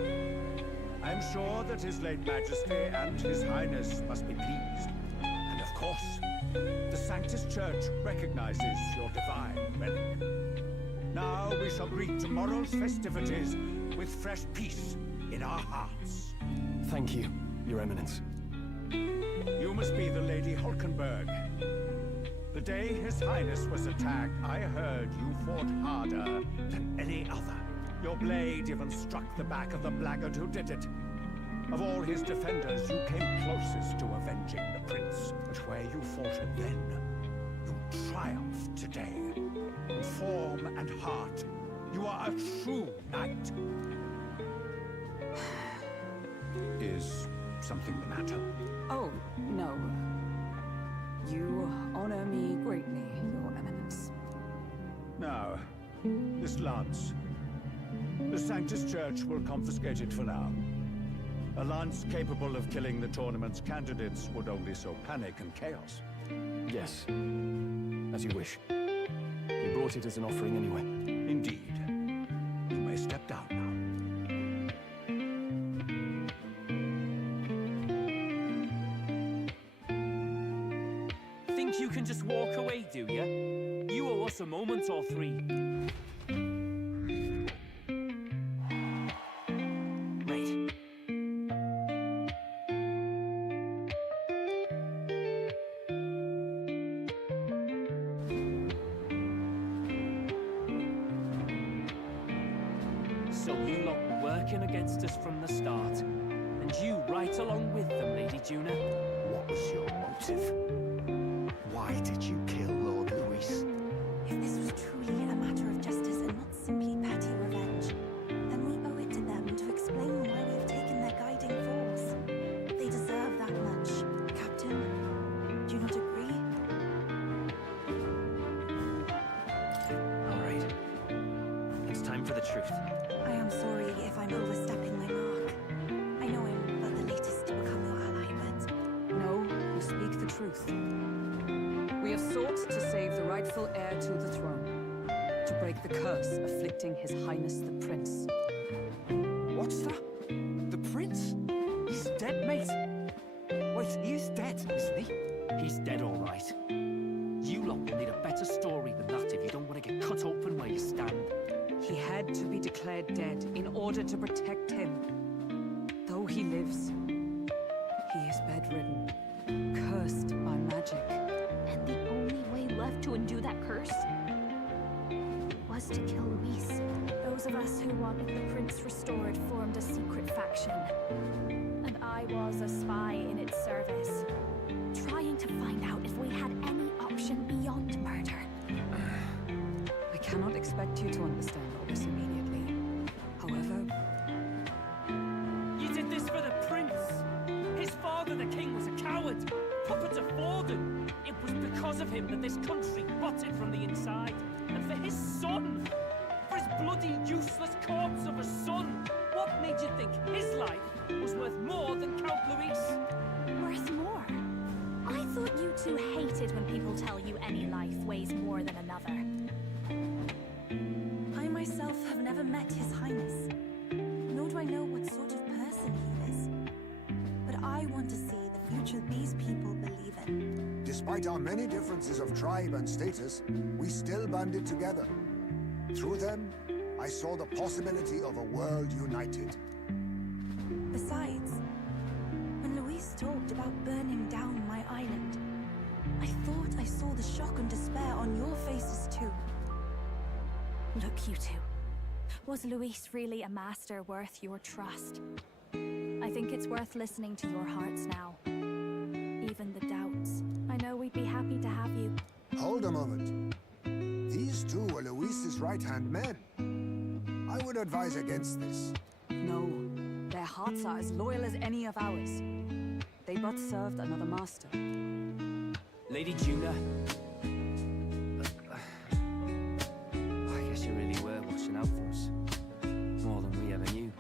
I'm sure that His late Majesty and His Highness must be pleased. And of course, the Sanctus Church recognizes your divine relic. Now we shall greet tomorrow's festivities with fresh peace in our hearts. Thank you, Your Eminence. You must be the Lady Hulkenberg. The day His Highness was attacked, I heard you fought harder than any other. Your blade even struck the back of the blackguard who did it. Of all his defenders, you came closest to avenging the prince. But where you faltered then, you triumphed today. In form and heart, you are a true knight. Is something the matter? Oh, no. You honor me greatly, Your Eminence. Now, this lance. The Sanctus Church will confiscate it for now. A lance capable of killing the tournament's candidates would only sow panic and chaos. Yes, as you wish. We brought it as an offering anyway. Indeed. You may step down now. Think you can just walk away, do you? You owe us a moment or three. Right. So you lot were working against us from the start. And you right along with them, Lady Juna. What was your motive? Why did you kill Lord Luis? If this was truly a matter of justice and not simply petty revenge, then we owe it to them to explain why we have taken their guiding force. They deserve that much. Captain, do you not agree? All right. It's time for the truth. I am sorry if I'm overstepping my mark. I know I'm but the latest to become your ally, but... No, you speak the truth. We have sought to save the rightful heir to the throne, to break the curse afflicting His Highness the Prince. What's that? The prince? He's dead, mate. Wait, he is dead, isn't he? He's dead, all right. You lot will need a better story than that if you don't want to get cut open where you stand. He had to be declared dead in order to protect him. Though he lives, he is bedridden, cursed by magic. And the only way left to undo that curse was to kill Luis. Those of us who wanted the prince restored formed a secret faction. And I was a spy in its service, trying to find out if we had any option beyond murder. I cannot expect you to understand all this immediately. However, You did this for the prince. His father, the king, was a coward. Puppet of Forden. It was because of him that this country rotted from the inside. And for his son. For his bloody, useless corpse of a son. What made you think his life was worth more than Count Luis? Worth more? I thought you two hated when people tell you any life weighs more than another. I myself have never met His Highness, nor do I know what sort of person he is. But I want to see the future these people believe in. Despite our many differences of tribe and status, we still banded together. Through them, I saw the possibility of a world united. Besides, when Luis talked about burning down my island, I thought I saw the shock and despair on your faces too. Look, you two. Was Luis really a master worth your trust? I think it's worth listening to your hearts now. Even the doubts. I know we'd be happy to have you. Hold a moment. These two are Luis's right-hand men. I would advise against this. no, their hearts are as loyal as any of ours. They but served another master. Lady Juna. I guess you really were watching out for us. More than we ever knew.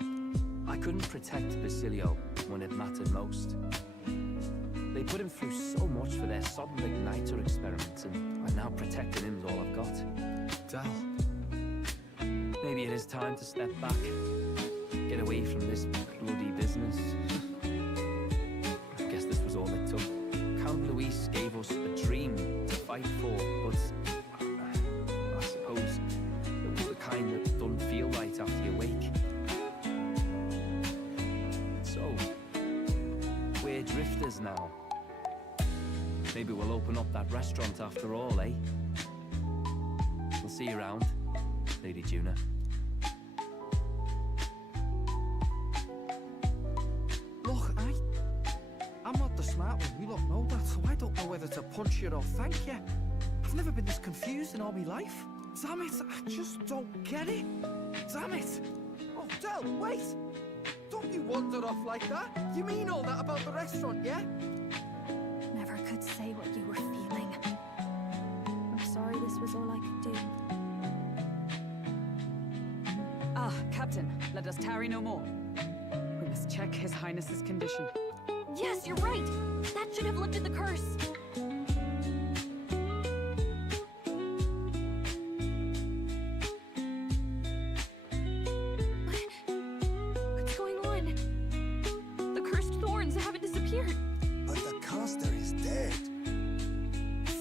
I couldn't protect Basilio when it mattered most. They put him through so much for their sodden igniter experiments, and now protecting him's all I've got. Dal. Maybe it is time to step back. Get away from this bloody business. I guess this was all it took. Count Luis gave us a dream to fight for, but I suppose it was the kind that doesn't feel right after you wake. So, we're drifters now. Maybe we'll open up that restaurant after all, eh? We'll see you around, Lady Juna. Look, I'm not the smart one, you lot know that, so I don't know whether to punch you or thank you. I've never been this confused in all my life. Damn it, I just don't get it. Damn it. Oh, Del, wait. Don't you wander off like that. You mean all that about the restaurant, yeah? Never could say what you were feeling. I'm sorry this was all I could do. Ah, Captain, let us tarry no more. We must check His Highness's condition. Yes, you're right! That should have lifted the curse! What's going on? The cursed thorns haven't disappeared. But the caster is dead.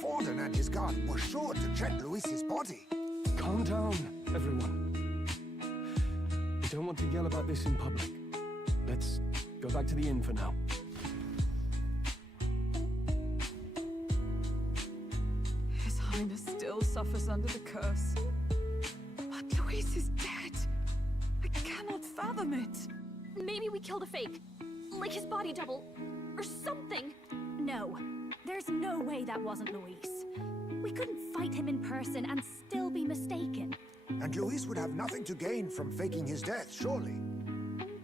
Forden and his guard were sure to check Luis's body. Calm down, everyone. We don't want to yell about this in public. Let's go back to the inn for now. His Highness still suffers under the curse. But Luis is dead. I cannot fathom it. Maybe we killed a fake. Like his body double. Or something. No, there's no way that wasn't Luis. We couldn't fight him in person and still be mistaken. And Luis would have nothing to gain from faking his death, surely.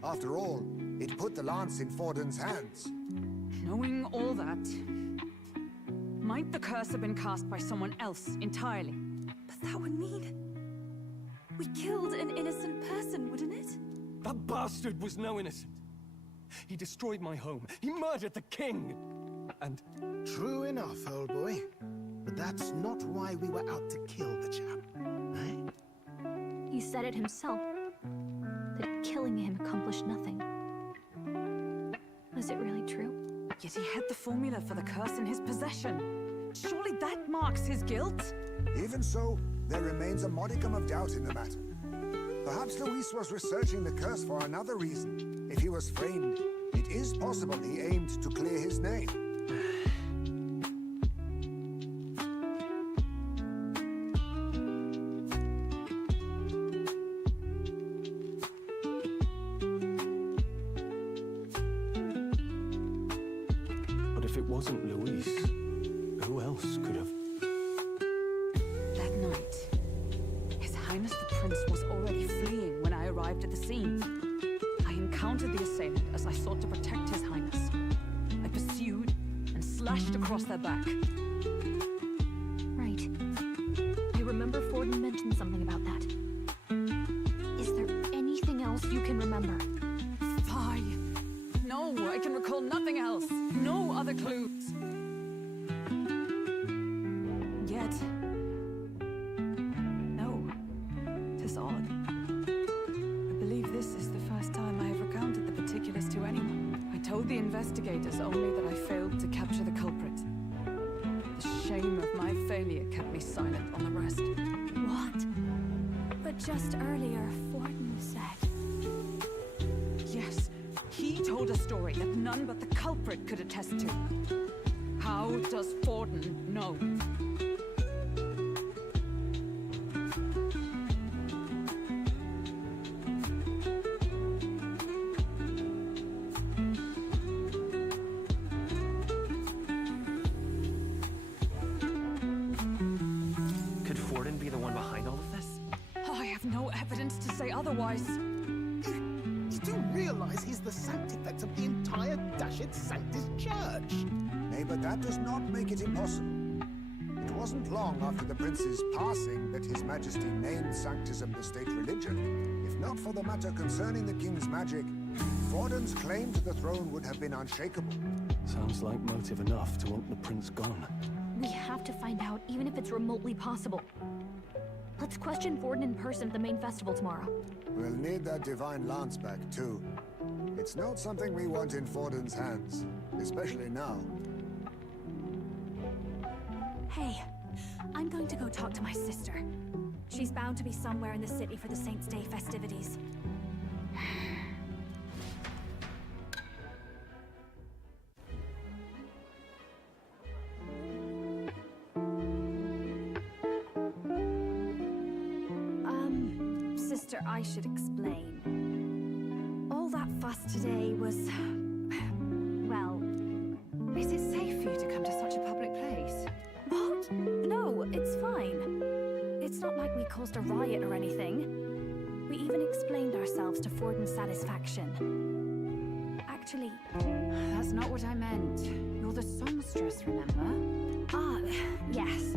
After all, it put the lance in Forden's hands. Knowing all that, might the curse have been cast by someone else entirely? But that would mean we killed an innocent person, wouldn't it? That bastard was no innocent. He destroyed my home. He murdered the king. And True enough, old boy. But that's not why we were out to kill the chap, eh? He said it himself. That killing him accomplished nothing. Was it really true? Yet he had the formula for the curse in his possession. Surely that marks his guilt? Even so, there remains a modicum of doubt in the matter. Perhaps Luis was researching the curse for another reason. If he was framed, it is possible he aimed to clear his name. but if it wasn't Luis, who else could have? That night, encountered the assailant as I sought to protect His Highness. I pursued and slashed across their back. Right. I remember Forden mentioned something about that. Is there anything else you can remember? Fie! No, I can recall nothing else. No other clues. Yet... no. 'Tis odd. I believe this is the first time I have recounted the particulars to anyone. I told the investigators only that I failed to capture the culprit. The shame of my failure kept me silent on the rest. What? But just earlier, Forden said... Yes, he told a story that none but the culprit could attest to. How does Forden know? Could Forden be the one behind all of this? I have no evidence to say otherwise. You do realize he's the sanctifex of the entire Dashed Sanctus Church? Nay, but that does not make it impossible. It wasn't long after the prince's passing that His Majesty named Sanctism the state religion. If not for the matter concerning the king's magic, Forden's claim to the throne would have been unshakable. Sounds like motive enough to want the prince gone. We have to find out, even if it's remotely possible. Let's question Forden in person at the main festival tomorrow. We'll need that divine lance back, too. It's not something we want in Forden's hands, especially now. Hey, I'm going to go talk to my sister. She's bound to be somewhere in the city for the Saints' Day festivities. Sister, I should explain. All that fuss today was... well... Is it safe for you to come to such a public place? What? No, it's fine. It's not like we caused a riot or anything. We even explained ourselves to Forden's satisfaction. Actually... That's not what I meant. You're the songstress, remember? Ah, yes.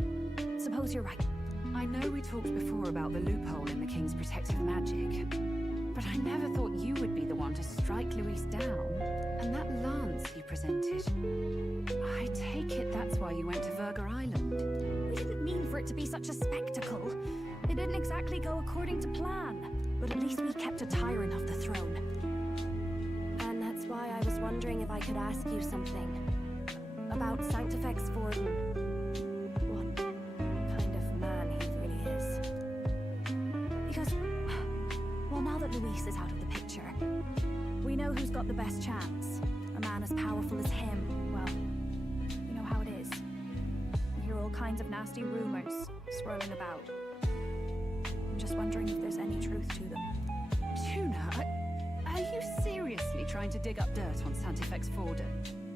Suppose you're right. I know we talked before about the loophole in the king's protective magic, but I never thought you would be the one to strike Luis down. And that lance you presented, I take it that's why you went to Verga Island. We didn't mean for it to be such a spectacle. It didn't exactly go according to plan, but at least we kept a tyrant off the throne. And that's why I was wondering if I could ask you something. About Sanctifex Forden. What kind of man he really is. Because, well, now that Luis is out of the picture, we know who's got the best chance. A man as powerful as him. Well, you know how it is. You hear all kinds of nasty rumors swirling about. I'm just wondering if there's any truth to them. Tuna, are you seriously trying to dig up dirt on Sanctifex Forden?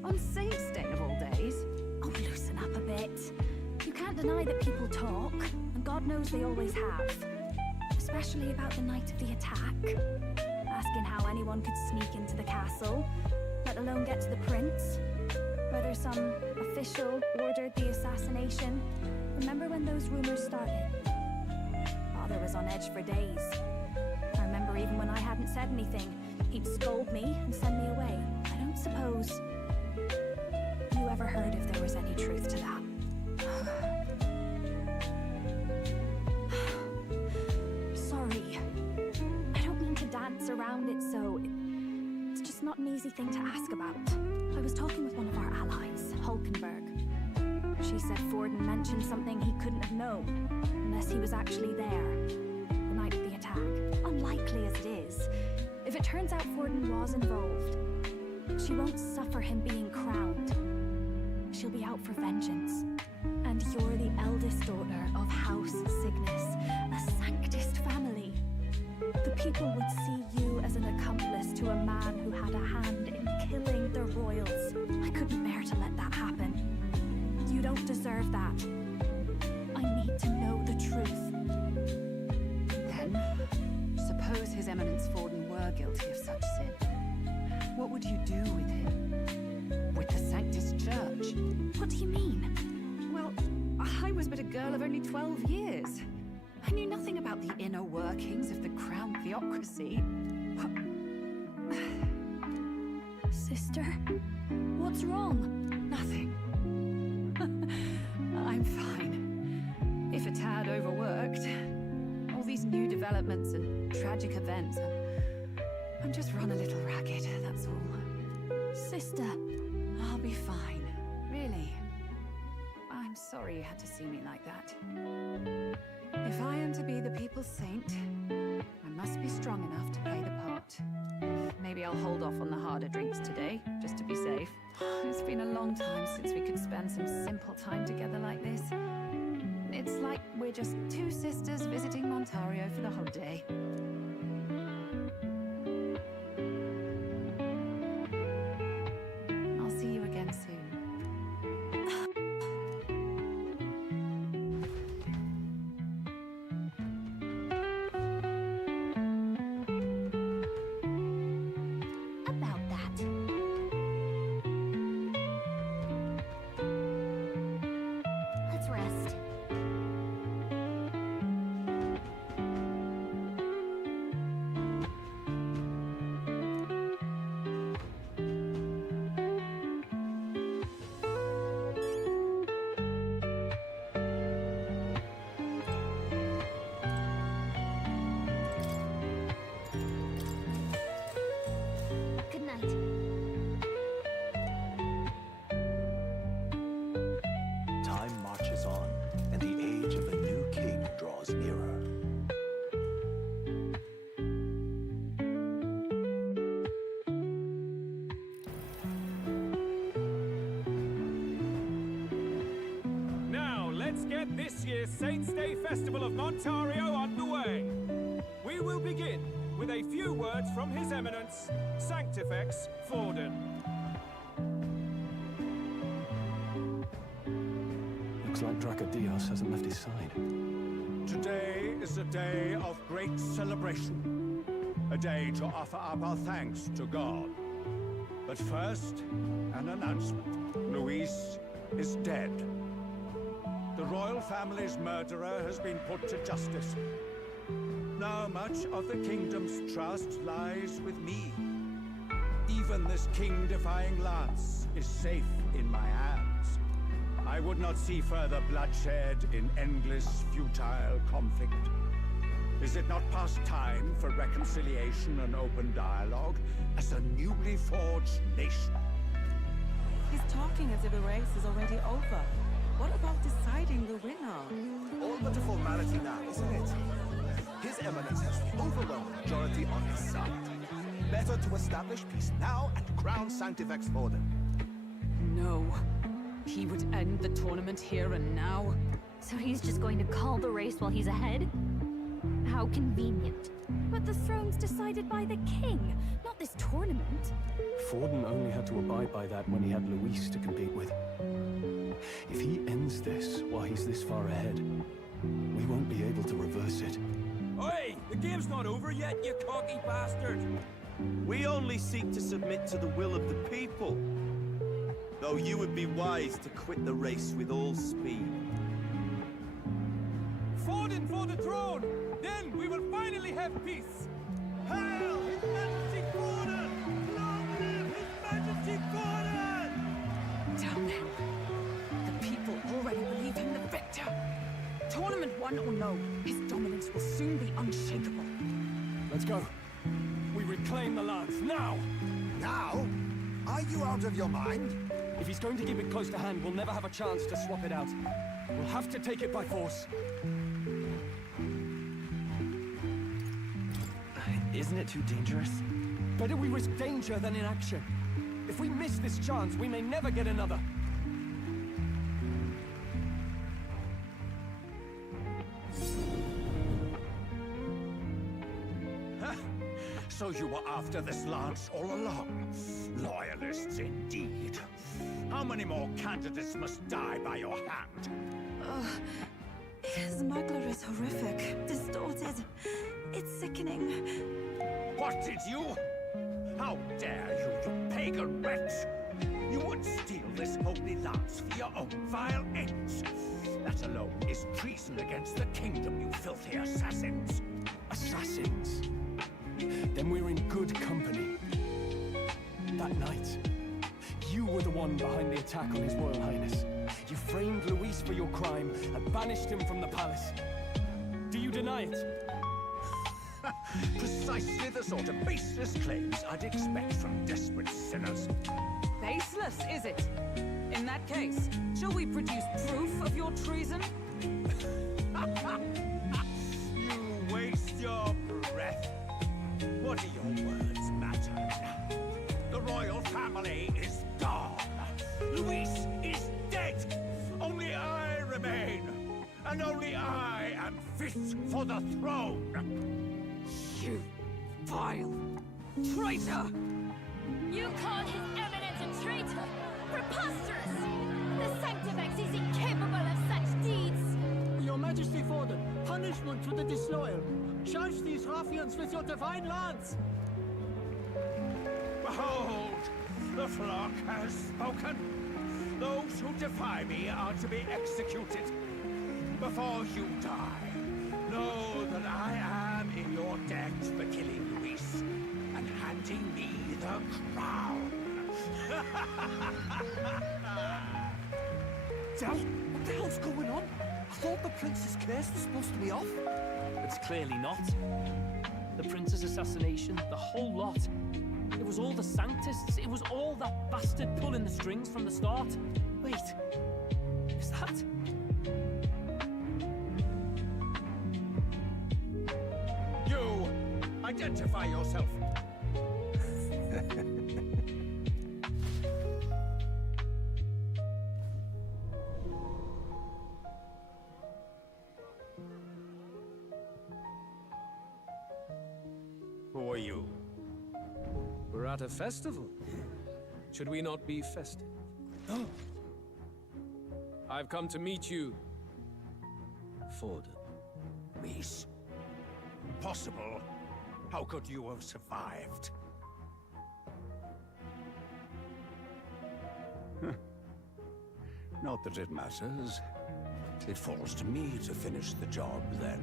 On Saints' Day of all days? Oh, loosen up a bit. You can't deny that people talk, and God knows they always have. Especially about the night of the attack. Asking how anyone could sneak into the castle, let alone get to the prince. Whether some official ordered the assassination. Remember when those rumors started? Father was on edge for days. I remember even when I hadn't said anything, he'd scold me and send me away. I don't suppose you ever heard if there was any truth to that. Sorry. I don't mean to dance around it, so it's just not an easy thing to ask about. I was talking with one of our allies, Hulkenberg. She said Forden mentioned something he couldn't have known, unless he was actually there, the night of the attack. Unlikely as it is, if it turns out Forden was involved, she won't suffer him being crowned. She'll be out for vengeance. And you're the eldest daughter of House Cygnus, a Sanctist family. The people would see you as an accomplice to a man who had a hand in killing the royals. I couldn't bear to let that happen. You don't deserve that. I need to know the truth. Then, suppose His Eminence Forden were guilty of such sin, what would you do with him? With the Sanctus Church? What do you mean? Well, I was but a girl of only 12 years. I knew nothing about the inner workings of the crown theocracy. Sister, what's wrong? Nothing. I'm fine. If a tad overworked. All these new developments and tragic events. I'm just run a little ragged, that's all. Sister. I'll be fine. Really. I'm sorry you had to see me like that. If I am to be the people's saint, I must be strong enough to play the part. Maybe I'll hold off on the harder drinks today, just to be safe. It's been a long time since we could spend some simple time together like this. It's like we're just two sisters visiting Montario for the holiday. I'll see you again soon. About that. Let's rest. Good night. Time marches on, and the age of the new king draws nearer. Now, let's get this year's Saints' Day Festival of Montario underway. We will begin with a few words from His Eminence, Sanctifex Forden. Looks like Dracodios hasn't left his side. Today is a day of great celebration, a day to offer up our thanks to God. But first, an announcement. Luis is dead. The royal family's murderer has been put to justice. Now much of the kingdom's trust lies with me. Even this king-defying lance is safe in my hands. I would not see further bloodshed in endless, futile conflict. Is it not past time for reconciliation and open dialogue as a newly forged nation? He's talking as if the race is already over. What about deciding the winner? All but a formality now, isn't it? His Eminence has the overwhelming majority on his side. Better to establish peace now and crown Sanctifex Forden. No. He would end the tournament here and now. So he's just going to call the race while he's ahead? How convenient. But the throne's decided by the king, not this tournament. Forden only had to abide by that when he had Luis to compete with. If he ends this while he's this far ahead, we won't be able to reverse it. Oi! The game's not over yet, you cocky bastard! We only seek to submit to the will of the people. Though you would be wise to quit the race with all speed. Forden for the throne! Then we will finally have peace! Hail His Majesty Forden! Long live His Majesty Forden! Damn him. The people already believe him the victor. Tournament won or no, his dominance will soon be unshakable. Let's go. We reclaim the lance, now! Now? Are you out of your mind? If he's going to keep it close to hand, we'll never have a chance to swap it out. We'll have to take it by force. Isn't it too dangerous? Better we risk danger than inaction. If we miss this chance, we may never get another. So you were after this lance all along? Loyalists indeed. How many more candidates must die by your hand? His smuggler is horrific, distorted. It's sickening. What did you? How dare you, you pagan wretch! You would steal this holy lance for your own vile ends. That alone is treason against the kingdom, you filthy assassins. Assassins? Then we're in good company. That night, you were the one behind the attack on His Royal Highness. You framed Luis for your crime and banished him from the palace. Do you deny it? Precisely the sort of baseless claims I'd expect from desperate sinners. Baseless, is it? In that case, shall we produce proof of your treason? You waste your breath. What do your words matter? The royal family is gone. Luis is dead. Only I remain. And only I am fit for the throne. You vile traitor! You call His Eminence a traitor? Preposterous! The Sanctifex is incapable of such deeds! Your Majesty Forden, punishment to the disloyal. Charge these ruffians with your divine lance! Behold, the flock has spoken. Those who defy me are to be executed. Before you die, know that I am in your debt for killing Luis and handing me the crown. Dad, what the hell's going on? I thought the prince's curse was supposed to be off. It's clearly not. The prince's assassination, the whole lot. It was all the Sanctists. It was all that bastard pulling the strings from the start. Wait, is that... You! Identify yourself! Who are you? We're at a festival. Should we not be festive? I've come to meet you, Forden. Luis? Impossible. How could you have survived? Not that it matters. It falls to me to finish the job, then.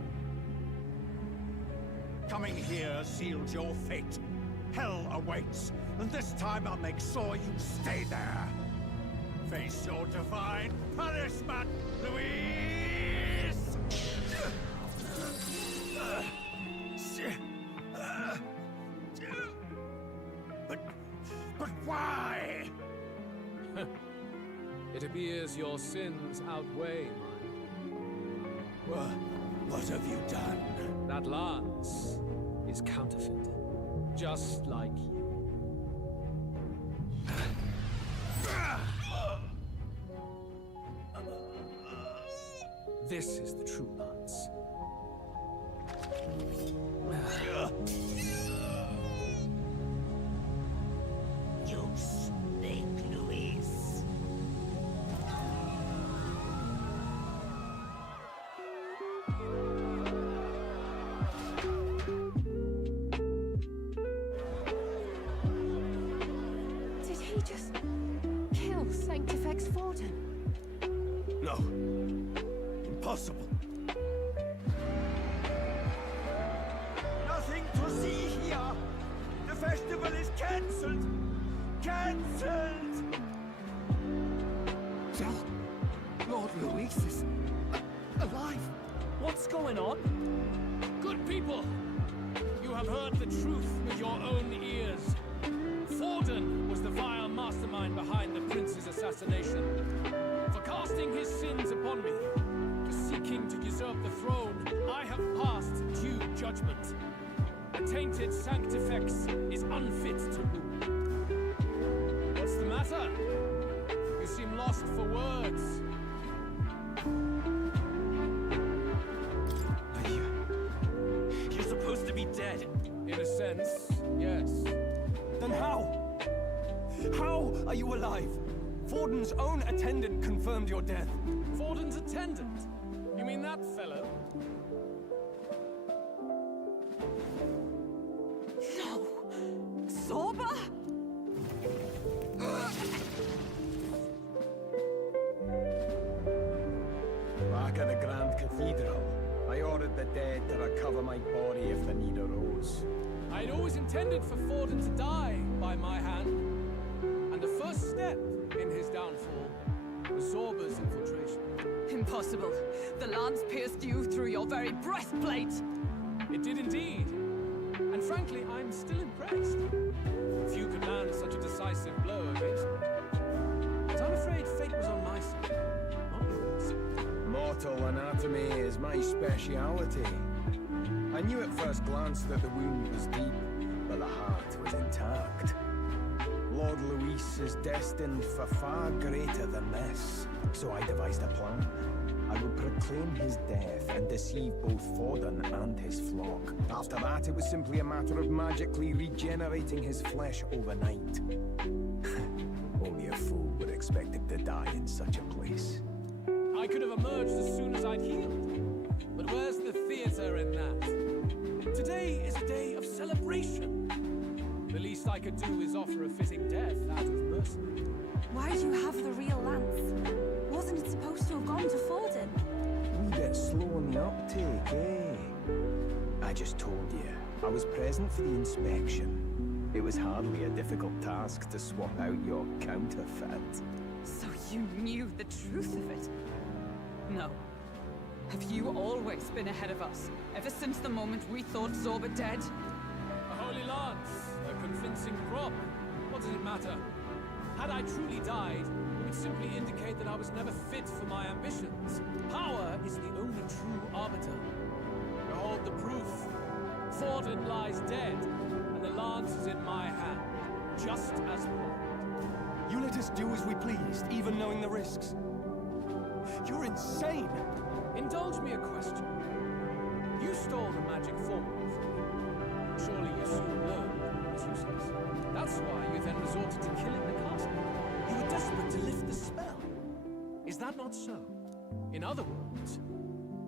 Coming here sealed your fate. Hell awaits, and this time I'll make sure you stay there. Face your divine punishment, Luis! But why? It appears your sins outweigh mine. What have you done? That lance is counterfeit, just like you. This is the true lance. You stink, Luis. Did he just kill Sanctifex Forden? No. Impossible. Nothing to see here. The festival is cancelled. Cancelled. Lord Luis is alive. What's going on? Good people, you have heard the truth with your own ears. Forden was the vile mastermind behind the prince's assassination. For casting his sins upon me, for seeking to usurp the throne, I have passed due judgment. The tainted Sanctifex is unfit to rule. What's the matter? You seem lost for words. You're supposed to be dead. In a sense, yes. Then how? How are you alive? Forden's own attendant confirmed your death. Forden's attendant? You mean that fellow? No! recover my body if the need arose. I'd always intended for Forden to die by my hand. And the first step in his downfall was Zorba's infiltration. Impossible. The lance pierced you through your very breastplate. It did indeed. And frankly, I'm still impressed. Few could land such a decisive blow against me. But I'm afraid fate was on my side, not yours. Mortal anatomy is my speciality. I knew at first glance that the wound was deep, but the heart was intact. Lord Luis is destined for far greater than this, so I devised a plan. I would proclaim his death and deceive both Forden and his flock. After that, it was simply a matter of magically regenerating his flesh overnight. Only a fool would expect him to die in such a place. I could have emerged as soon as I'd healed. But where's the theater in that? Today is a day of celebration. The least I could do is offer a fitting death out of mercy. Why do you have the real lance? Wasn't it supposed to have gone to Forden? We get slow on the uptake, eh? I just told you, I was present for the inspection. It was hardly a difficult task to swap out your counterfeit. So you knew the truth of it? No. Have you always been ahead of us? Ever since the moment we thought Zorba dead? A holy lance, a convincing prop. What does it matter? Had I truly died, it would simply indicate that I was never fit for my ambitions. Power is the only true arbiter. Behold the proof. Forden lies dead, and the lance is in my hand, just as planned. You let us do as we pleased, even knowing the risks. You're insane! Indulge me a question. You stole the magic formula from me. Surely you soon learned it was useless. That's why you then resorted to killing the castle. You were desperate to lift the spell. Is that not so? In other words,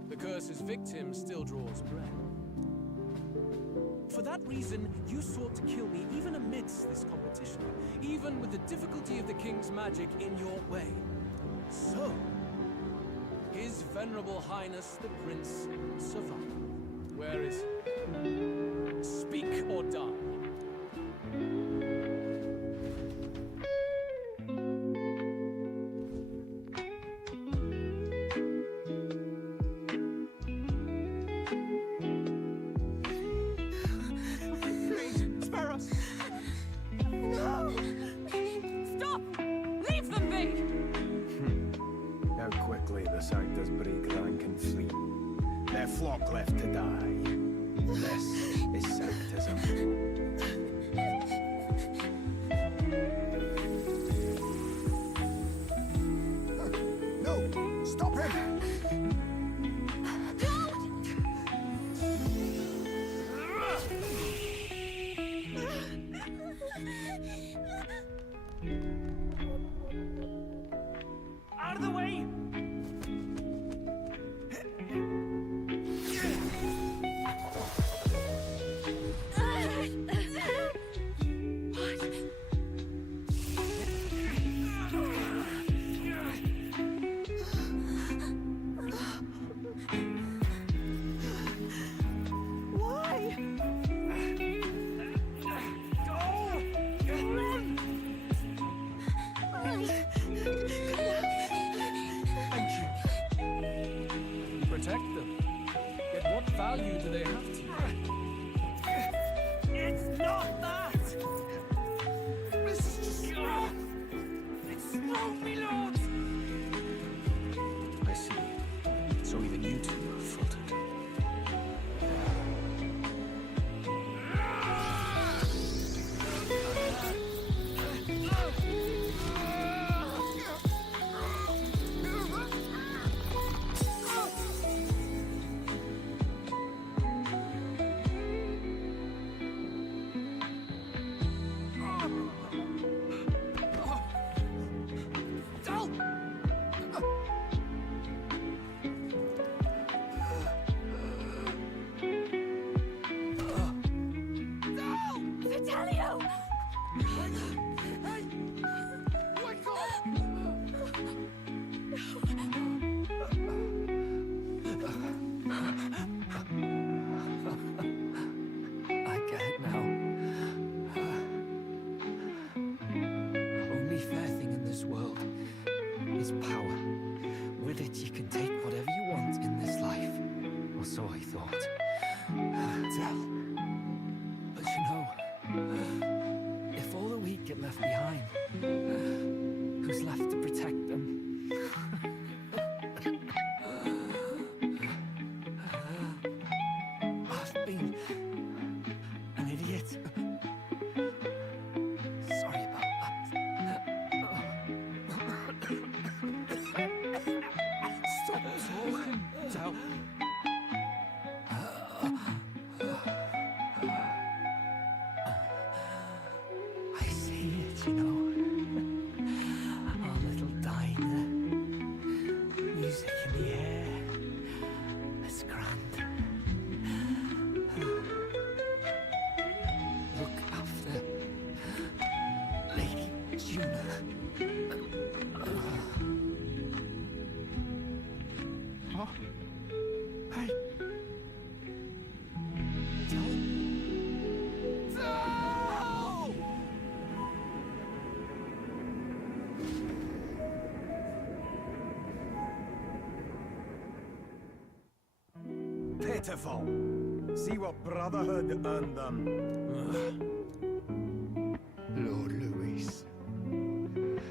the curse's victim still draws breath. For that reason, you sought to kill me even amidst this competition, even with the difficulty of the king's magic in your way. So, His Venerable Highness the Prince survived. Where is he? Speak or die. Please, spare us! No! Stop! Leave them be! How quickly the Sanctus break rank and flee. Their flock left to die. This is Sanctism. No! Stop him! Out of the way! Why? Protect them. Yet what value do they have to you? It's not that! This is just wrong! It's wrong, my lord! I see. So even you two are flooded. Fidelio! pitiful. See what brotherhood earned them. Lord Luis,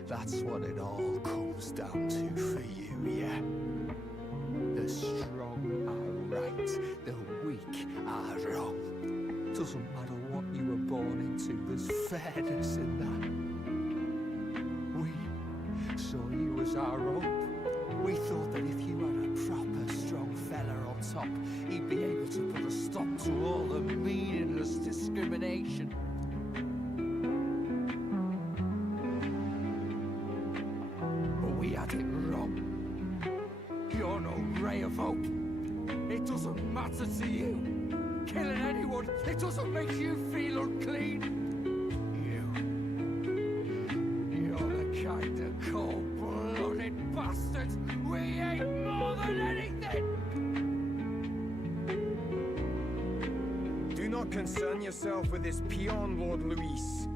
that's what it all comes down to for you, yeah? The strong are right, the weak are wrong. Doesn't matter what you were born into, there's fairness in that. We saw you as our hope. We thought that if you had a proper strong fella on top, he'd be able to put a stop to all the meaningless discrimination. But we had it wrong. You're no ray of hope. It doesn't matter to you. Killing anyone, it doesn't make you feel unclean. You're the kind of cold-blooded bastards we hate more than anything! Do not concern yourself with this peon, Lord Luis.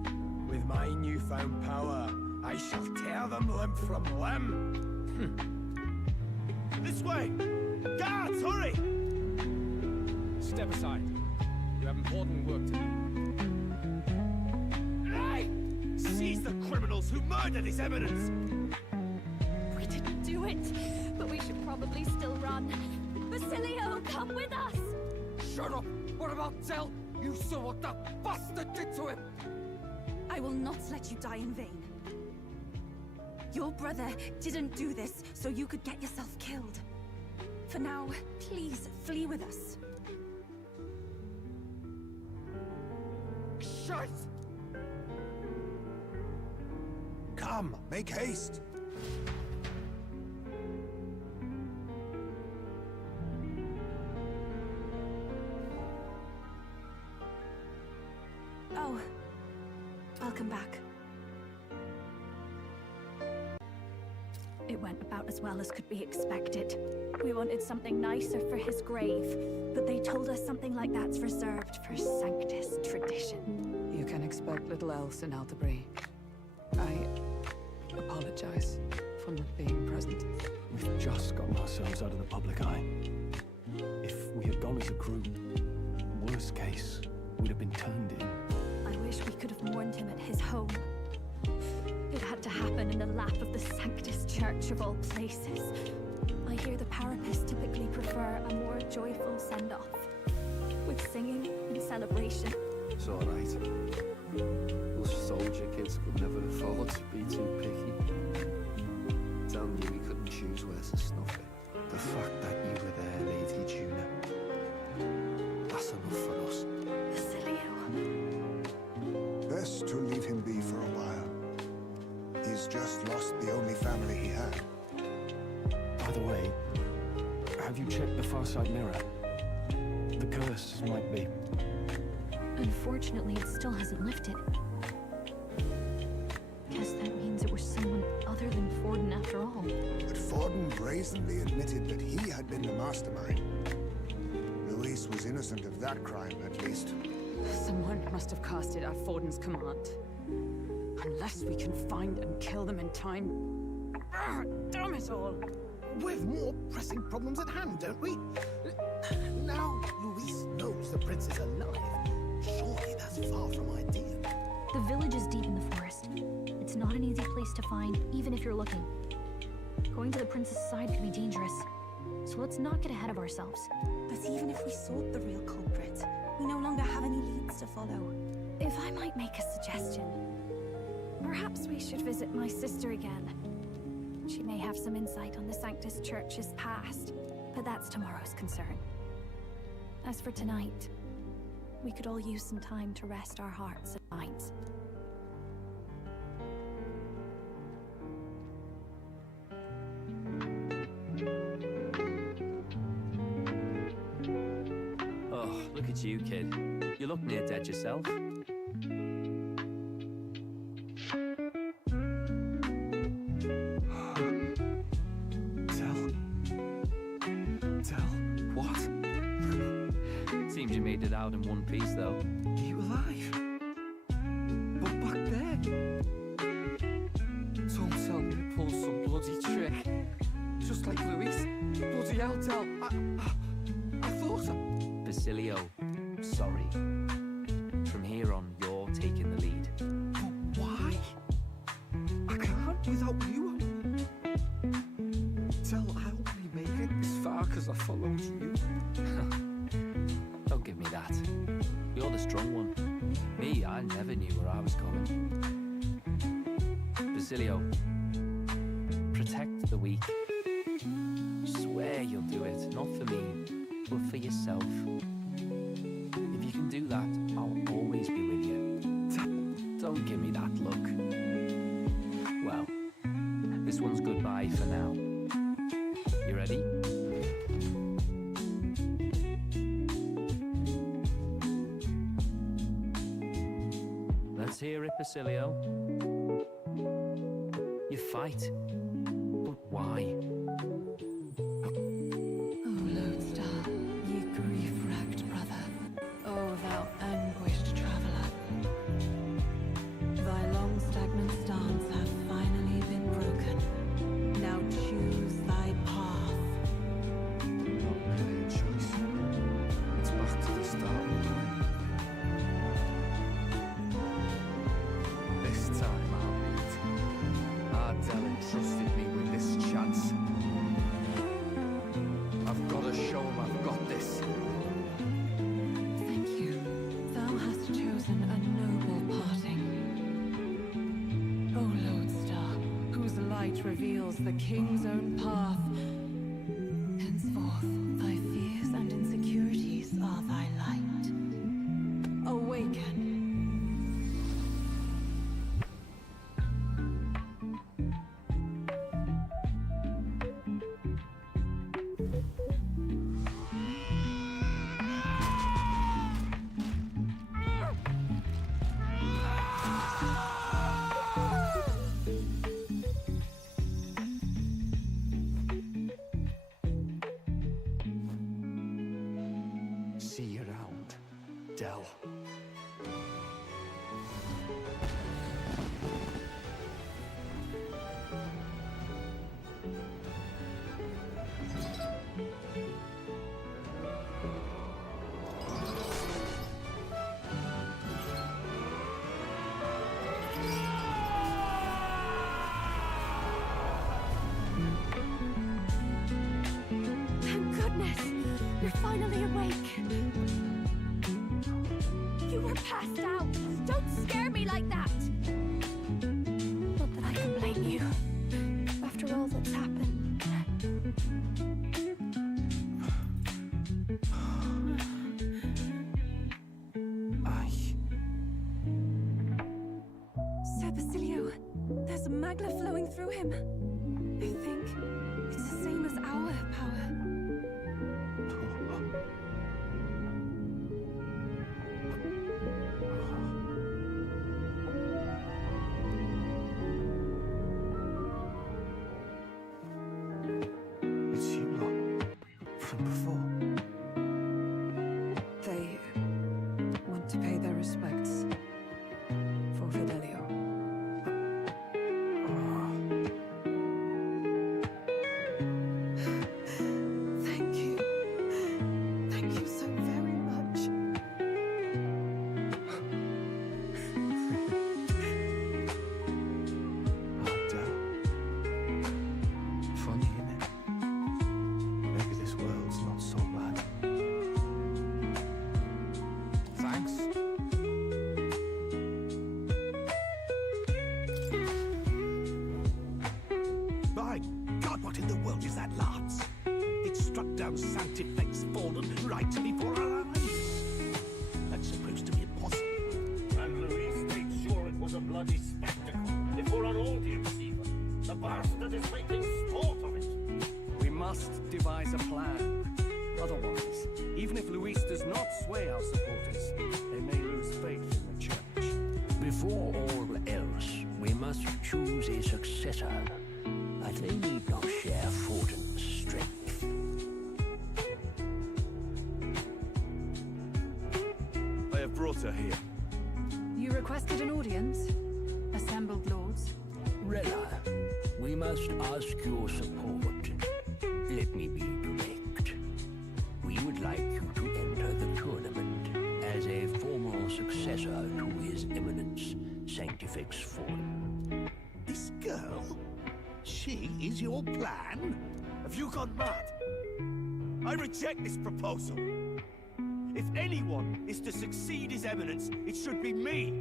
With my newfound power, I shall tear them limb from limb. This way! Guards, hurry! Step aside. You have important work to do. Hey! Seize the criminals who murdered His Eminence! We didn't do it, but we should probably still run. Basilio, come with us! Shut up! What about Del? You saw what that bastard did to him! I will not let you die in vain. Your brother didn't do this so you could get yourself killed. For now, please flee with us. Shite! Come, make haste. Oh, welcome back. It went about as well as could be expected. We wanted something nicer for his grave, but they told us something like that's reserved for Sanctus tradition. You can expect little else in Altabri. I apologize for not being present. We've just gotten ourselves out of the public eye. If we had gone as a group, worst case, we'd have been turned in. I wish we could have mourned him at his home. It had to happen in the lap of the Sanctus Church of all places. I hear the Parapists typically prefer a more joyful send-off, with singing and celebration. It's alright. Us soldier kids could never afford to be too picky. Tell me we couldn't choose where to snuff it. The fact that you were there, Lady Juna, that's enough for us. Basilio. Best to leave him be for a while. He's just lost the only family he had. By the way, have you checked the far side mirror? The curse might be... Unfortunately, it still hasn't lifted. Guess that means it was someone other than Forden after all. But Forden brazenly admitted that he had been the mastermind. Luis was innocent of that crime, at least. Someone must have cast it at Forden's command. Unless we can find and kill them in time... Damn it all! We've more pressing problems at hand, don't we? Now Luis knows the prince is alive. Surely that's far from ideal. The village is deep in the forest. It's not an easy place to find, even if you're looking. Going to the prince's side could be dangerous. So let's not get ahead of ourselves. But even if we sought the real culprit, we no longer have any leads to follow. If I might make a suggestion, perhaps we should visit my sister again. She may have some insight on the Sanctus Church's past, but that's tomorrow's concern. As for tonight, we could all use some time to rest our hearts and minds. Oh, look at you, kid. You look near dead yourself. What? Seems you made it out in one piece, though. Are you alive? But back there? Don't tell me you pulled some bloody trick. Just like Luis. Bloody hell, Del. I thought... Basilio, sorry. From here on, you're taking the lead. Why? I can't without you. Tell, I only made it this far because I followed you. Don't give me that. You're the strong one. Me, I never knew where I was going. Basilio, protect the weak. Swear you'll do it, not for me, but for yourself. If you can do that, I'll always be with you. Don't give me that look. Well, this one's goodbye for now. You ready? Let's hear it, Basilio. You fight, but why? Oh, Lodestar, ye grief-racked brother. Oh, thou anguished traveler. Thy long stagnant stance hath finally been broken. Now choose thy path. Not really a choice. It's back to the start. This time I'll lead. Ardell entrusted me with this chance. I've got to show him I've got this. Thank you. Thou hast chosen a noble parting. O Lodestar, whose light reveals the king's own path. Henceforth, thy fears and insecurities are thy light. Awaken. See you around, Dell. Thank goodness! You're finally awake! You were passed out! Don't scare me like that! Not that I can blame you. After all that's happened. Sir Basilio, there's magna flowing through him. I think it's the same as our power. It's you lot from before. They want to pay their respects for Fidelio. Thank you. Thank you so very much. Ardell. Funny, innit? Maybe this world's not so bad. Thanks. My God, what in the world is that, Lance? It struck down Sanctifex Fallen right before our eyes. That's supposed to be impossible. And Louise made sure it was a bloody spectacle before an audience even. The bastard is making sport of it. We must devise a plan. Otherwise, even if Luis does not sway our supporters, they may lose faith in the church. Before all else, we must choose a successor. But they need not share Fortin's strength. I have brought her here. You requested an audience? Assembled lords? Rella, we must ask your support. Let me be direct. We would like you to enter the her to His Eminence, Sanctifex Fallen. This girl? She is your plan? Have you gone mad? I reject this proposal. If anyone is to succeed His Eminence, it should be me,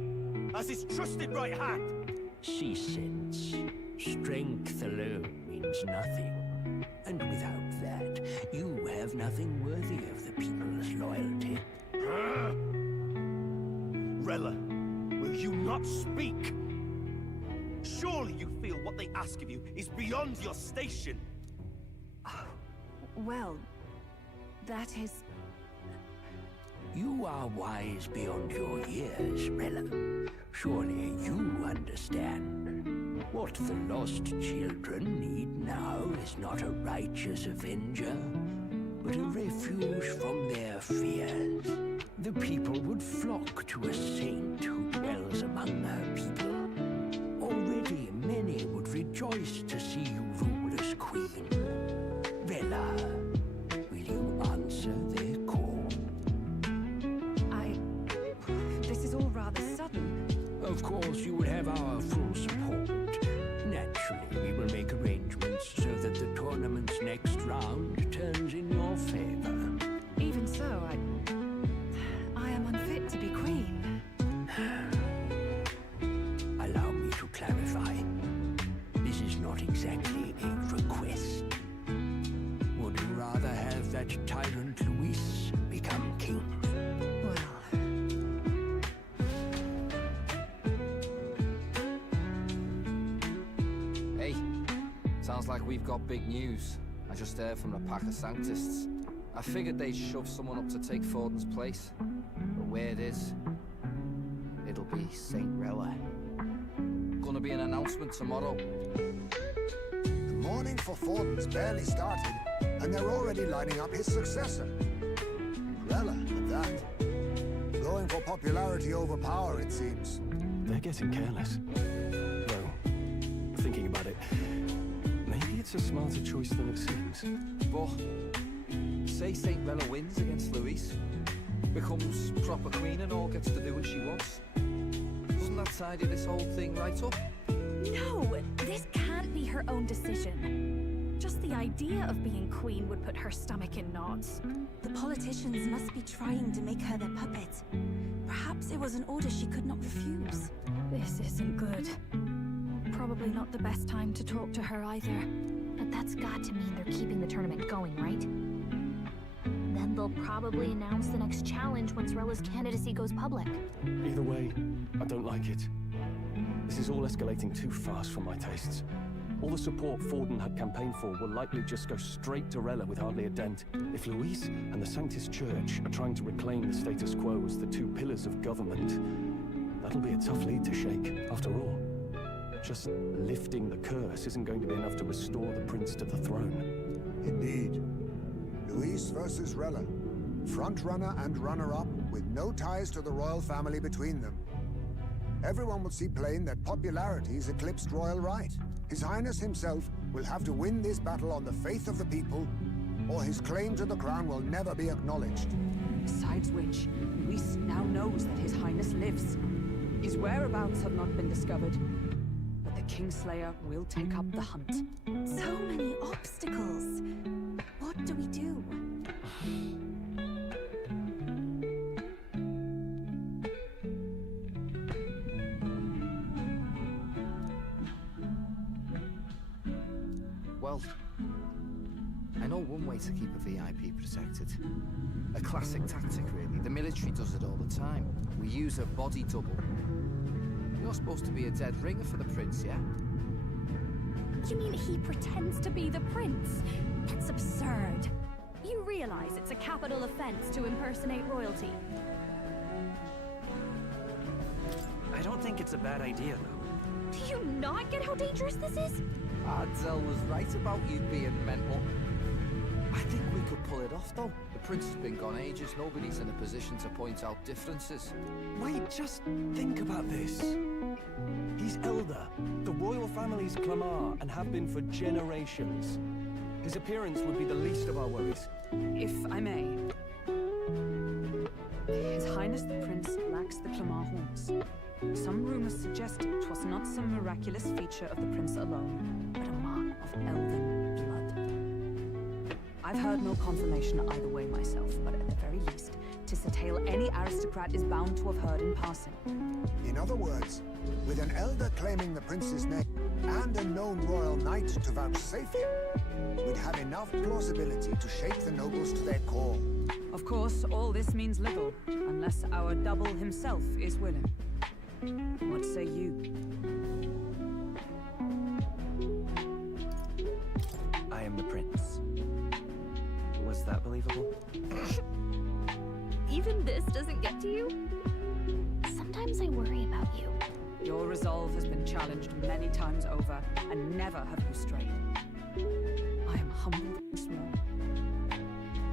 as his trusted right hand. See sense. Strength alone means nothing. And without that, you have nothing worthy of the people's loyalty. Rella, will you not speak? Surely you feel what they ask of you is beyond your station. Well, that is... You are wise beyond your years, Rella. Surely you understand. What the lost children need now is not a righteous avenger, but a refuge from their fears. The people would flock to a saint who dwells among her people. Already many would rejoice to see you rule as queen. Rella, will you answer their call? This is all rather sudden. Of course, you will have our full support. Naturally, we will make arrangements so that the tournament's next round turns in your favor. Even so, I am unfit to be queen. Allow me to clarify. This is not exactly a request. Would you rather have that tyrant Luis become king? Hey, sounds like we've got big news. I just heard from the pack of Sanctists. I figured they'd shove someone up to take Forden's place. But where it is, it'll be Saint Rella. Gonna be an announcement tomorrow. The mourning for Forden's barely started, and they're already lining up his successor. Rella, at that. Going for popularity over power, it seems. They're getting careless. Though, thinking about it, maybe it's a smarter choice than it seems. But say Saint Rella wins against Luis, becomes proper queen and all gets to do what she wants. Doesn't that tidy this whole thing right up? No, this can't be her own decision. Just the idea of being queen would put her stomach in knots. The politicians must be trying to make her their puppet. Perhaps it was an order she could not refuse. This isn't good. Probably not the best time to talk to her either. But that's got to mean they're keeping the tournament going, right? Then they'll probably announce the next challenge once Rella's candidacy goes public. Either way, I don't like it. This is all escalating too fast for my tastes. All the support Forden had campaigned for will likely just go straight to Rella with hardly a dent. If Luis and the Sanctist Church are trying to reclaim the status quo as the two pillars of government, that'll be a tough lead to shake. After all, just lifting the curse isn't going to be enough to restore the prince to the throne. Indeed. Luis versus Rella. Front-runner and runner-up, with no ties to the royal family between them. Everyone will see plain that popularity's eclipsed royal right. His Highness himself will have to win this battle on the faith of the people, or his claim to the crown will never be acknowledged. Besides which, Luis now knows that His Highness lives. His whereabouts have not been discovered, but the Kingslayer will take up the hunt. So many obstacles. What do we do? Well, I know one way to keep a VIP protected. A classic tactic, really. The military does it all the time. We use a body double. You're supposed to be a dead ringer for the prince, yeah? You mean he pretends to be the prince? That's absurd. You realize it's a capital offense to impersonate royalty. I don't think it's a bad idea, though. Do you not get how dangerous this is? Ardell was right about you being mental. I think we could pull it off, though. The prince has been gone ages. Nobody's in a position to point out differences. Wait, just think about this. He's elder. The royal family's Clamar and have been for generations. His appearance would be the least of our worries. If I may. His Highness the Prince lacks lacks the Clamar horns. Some rumors suggested 'twas not some miraculous feature of the prince alone, but a mark of elven blood. I've heard no confirmation either way myself, but at the very least, 'tis a tale any aristocrat is bound to have heard in passing. In other words, with an elder claiming the prince's name and a known royal knight to vouchsafe him, we'd have enough plausibility to shake the nobles to their core. Of course, all this means little, unless our double himself is willing. What say you? I am the prince. Was that believable? Even this doesn't get to you? Sometimes I worry about you. Your resolve has been challenged many times over, and never have you strayed. I am humbled and small.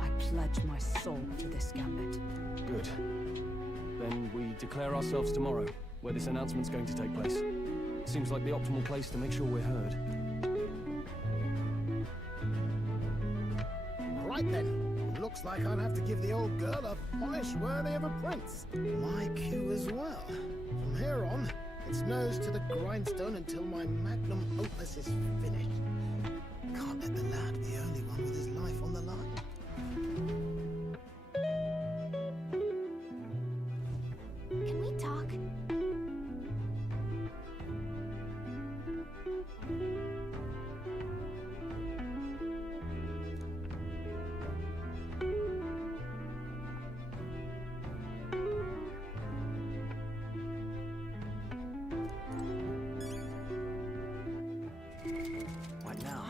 I pledge my soul to this gambit. Good. Then we declare ourselves tomorrow, where this announcement's going to take place. Seems like the optimal place to make sure we're heard. Right then. Looks like I'll have to give the old girl a polish worthy of a prince. My cue as well. From here on, it's nose to the grindstone until my magnum opus is finished. Can't let the lad be the only one with his life on the line. Can we talk? What now?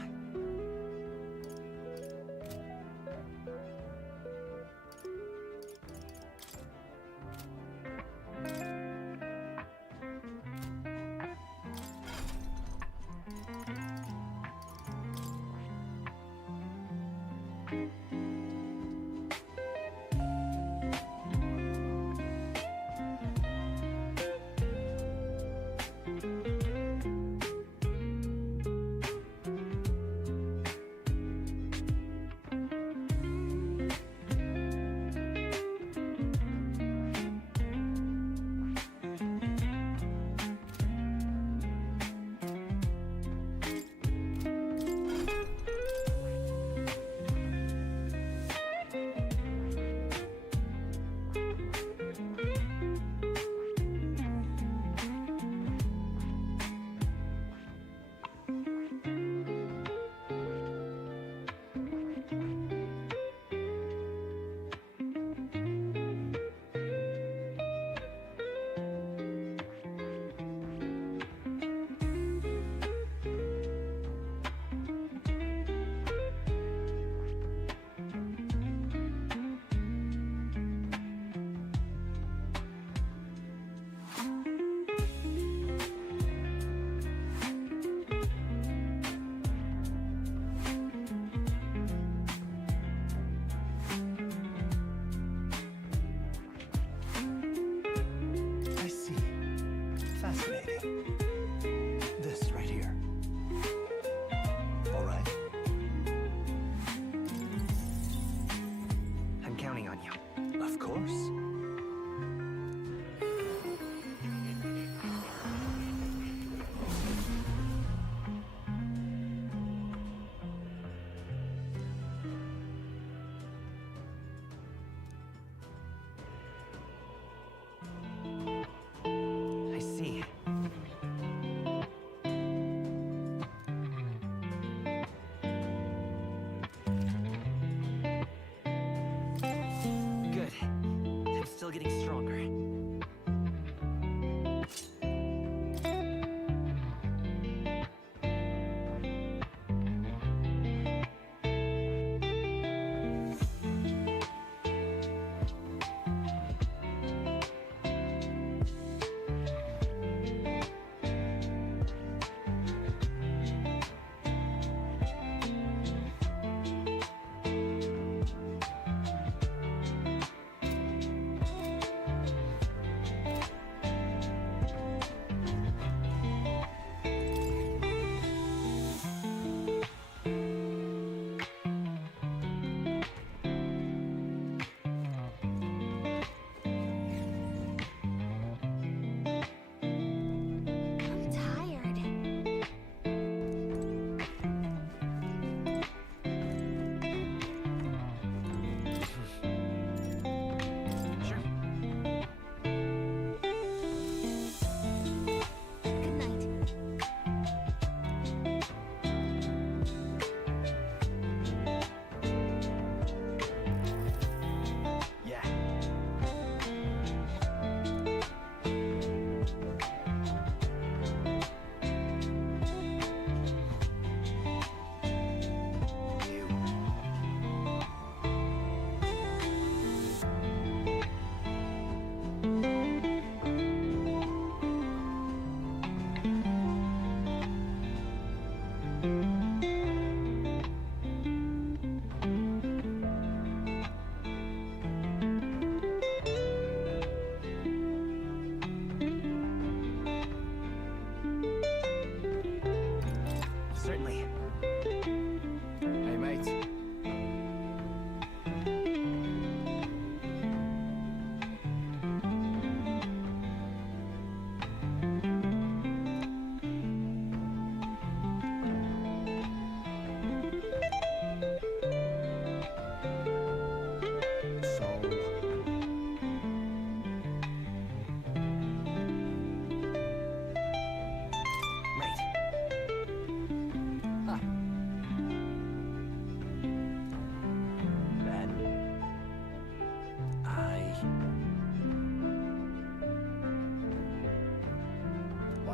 I see. Fascinating. This right here. All right. I'm counting on you. Of course. I see.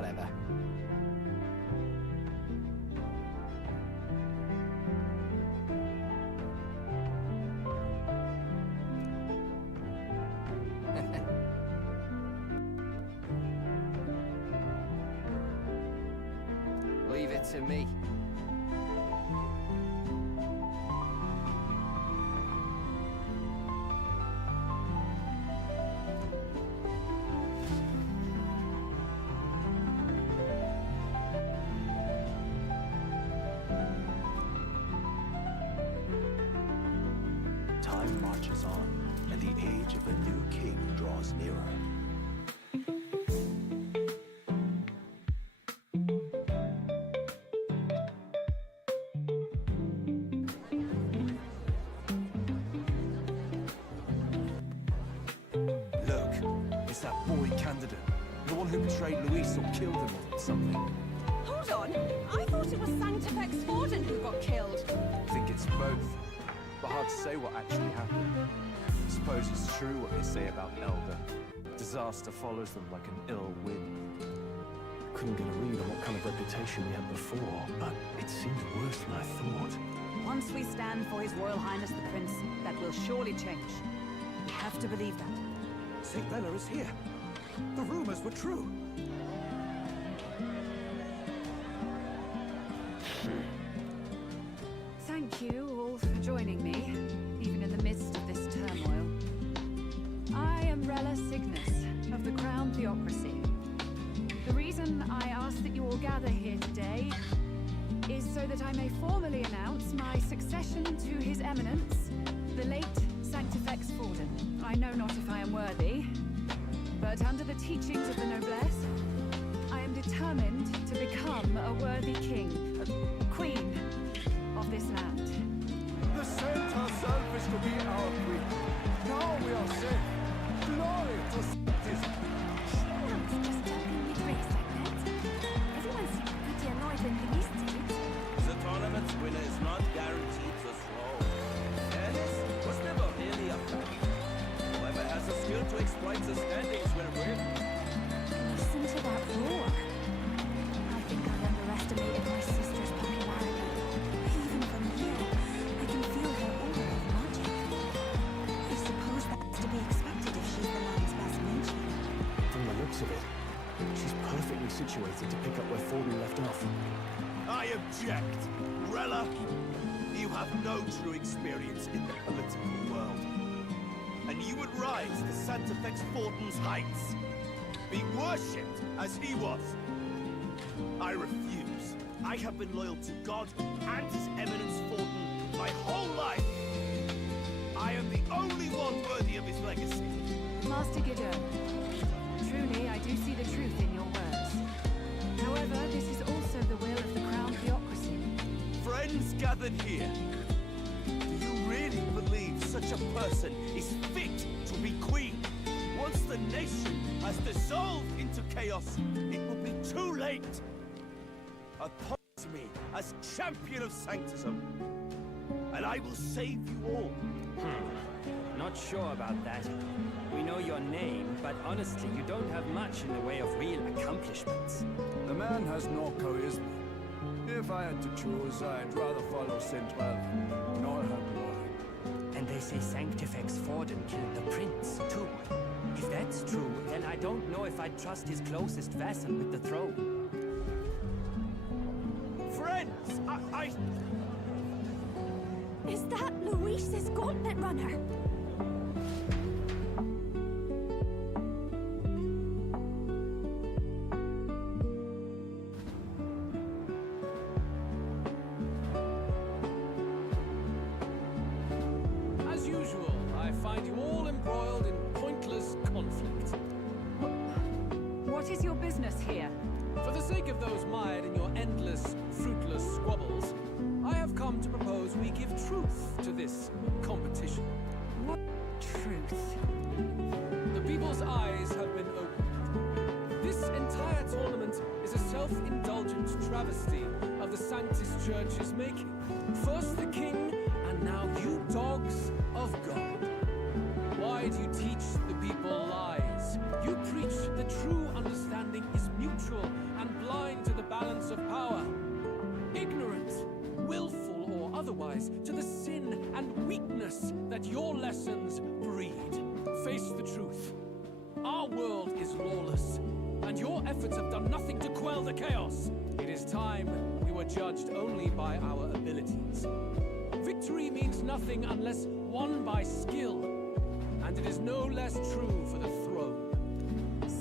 whatever. Leave it to me. Time marches on, and the age of a new king draws nearer. Look, it's that boy candidate. The one who betrayed Luis or killed him or something. Hold on! I thought it was Sanctifex Forden who got killed. I think it's both. But hard to say what actually happened. I suppose it's true what they say about Elder. Disaster follows them like an ill wind. Couldn't get a read on what kind of reputation we had before, but it seems worse than I thought. Once we stand for His Royal Highness the Prince, that will surely change. We have to believe that. St. Bella is here. The rumors were true. Thank you all for joining me, even in the midst of this turmoil. I am Rella Cygnus of the Crown Theocracy. The reason I ask that you all gather here today is so that I may formally announce my succession to His Eminence, the late Sanctifex Forden. I know not if I am worthy, but under the teachings of the noblesse, I am determined to become a worthy king, queen of this land. The saint herself is to be our queen. Now we are safe. Glory to Sanctism. Just talking with race like that. Everyone seemed pretty annoyed when Luis did it. The tournament's winner is not guaranteed to throw. Fairness was never really a fact. Whoever has the skill to exploit the standings will win. Listen to that roar. I think I underestimated my sister's popularity. Even from here, I can feel her aura of magic. I suppose that's to be expected if she's the land's best mage. From the looks of it, she's perfectly situated to pick up where Forden left off. I object. Rella, you have no true experience in the political world. And you would rise to Sanctifex Forden's heights. Be worshipped as he was. I refuse. I have been loyal to God and His Eminence Forden my whole life. I am the only one worthy of his legacy. Master Guido, truly I do see the truth in your words. However, this is also the will of the Crown Theocracy. Friends gathered here, do you really believe such a person is fit to be queen? Once the nation has dissolved into chaos, it will be too late. Appoint me as champion of sanctism, and I will save you all. Not sure about that. We know your name, but honestly, you don't have much in the way of real accomplishments. The man has no charisma. If I had to choose, I'd rather follow St. Bella, nor her glory. And they say Sanctifex Forden killed the prince, too. If that's true, then I don't know if I'd trust his closest vassal with the throne. Friends, I... Is that Luis's gauntlet runner? As usual, I find you all embroiled in pointless conflict. What is your business here? For the sake of those mired in your endless, fruitless squabbles, I have come to propose we give truth to this competition. What truth? The people's eyes have been opened. This entire tournament is a self-indulgent travesty of the Sanctus Church's making. First the king, and now you dogs of God. Why do you teach the people lies? You preach the true understanding is mutual and eyes to the sin and weakness that your lessons breed. Face the truth. Our world is lawless, and your efforts have done nothing to quell the chaos. It is time we were judged only by our abilities. Victory means nothing unless won by skill, and it is no less true for the throne.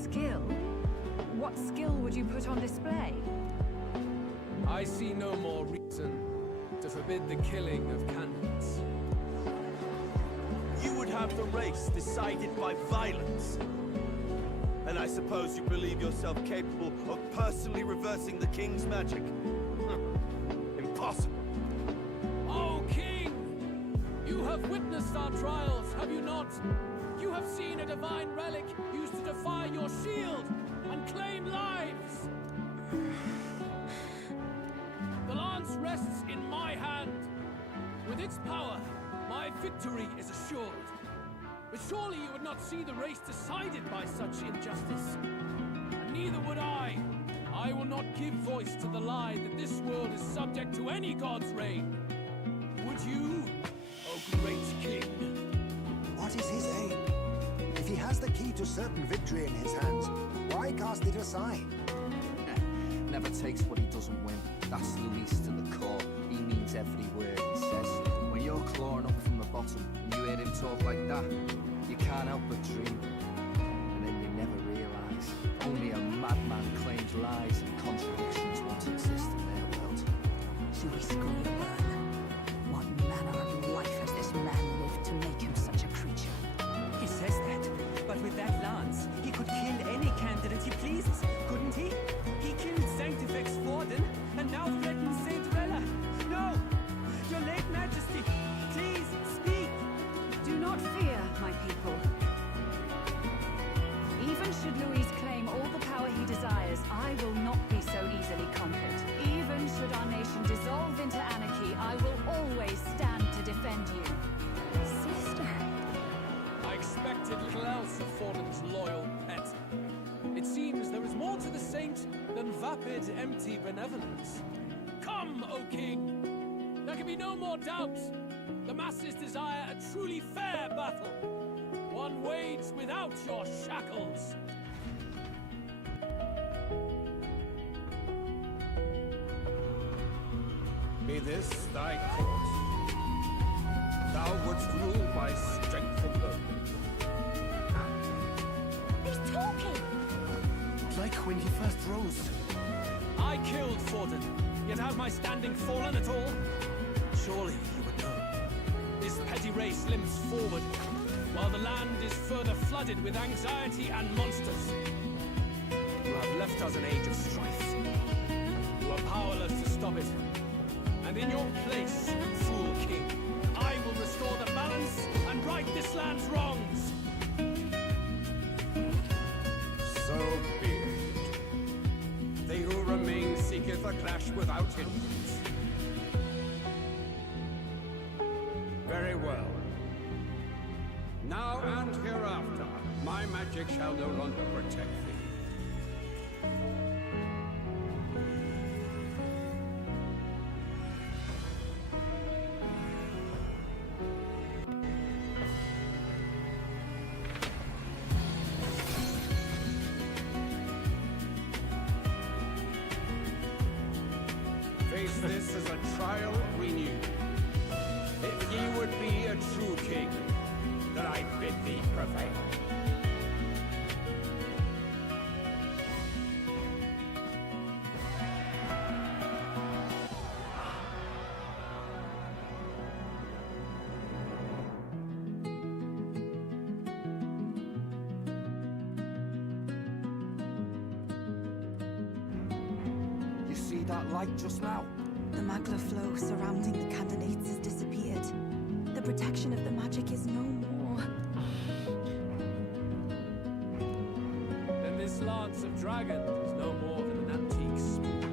Skill? What skill would you put on display? I see no more reason to forbid the killing of candidates. You would have the race decided by violence. And I suppose you believe yourself capable of personally reversing the king's magic? Impossible. Oh, King! You have witnessed our trials, have you not? You have seen a divine relic used to defy your shield and claim lives! The lance rests in my hand. With its power, my victory is assured. But surely you would not see the race decided by such injustice. And neither would I. I will not give voice to the lie that this world is subject to any god's reign. Would you, O great king? What is his aim? If he has the key to certain victory in his hands, why cast it aside? Never takes what he doesn't win. That's Luis to the core. He means every word he says. When you're clawing up from the bottom and you hear him talk like that, you can't help but dream. And then you never realise. Only a madman claims lies and contradictions won't exist in their world. Luis Gulliver. What manner of life has this man lived to make him such a creature? He says that, but with that lance, he could kill any candidate he pleases, couldn't he? He killed Sanctifex Forden, and now threatens Saint Rella. No! Your late majesty, please, speak! Do not fear, my people. Even should Luis claim all the power he desires, I will not be so easily conquered. Even should our nation dissolve into anarchy, I will always stand to defend you. Sister. I expected little else of Forden's loyal pet. It seems there is more to the saint than vapid, empty benevolence. Come, O king! There can be no more doubt. The masses desire a truly fair battle. One waged without your shackles. Be this thy course. Thou wouldst rule by strength alone. He's talking! Like when he first rose. I killed Forden, yet has my standing fallen at all? Surely you would know. This petty race limps forward, while the land is further flooded with anxiety and monsters. You have left us an age of strife. You are powerless to stop it. And in your place, fool king, I will restore the balance and right this land's wrongs. So be it. They who remain seeketh a clash without hindrance. Very well. Now and hereafter, my magic shall no longer protect thee. Face this as a trial we knew. If ye would be a true king, then I bid thee prevail. You see that light just now? The magla flow surrounding the candidates has disappeared. The protection of the magic is no more. Then this lance of dragon is no more than an antique spear.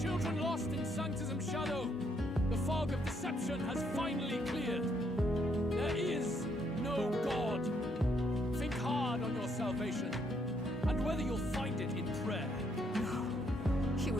Children lost in Sanctism's shadow, the fog of deception has finally cleared. There is no God. Think hard on your salvation, and whether you'll find it in prayer. No. You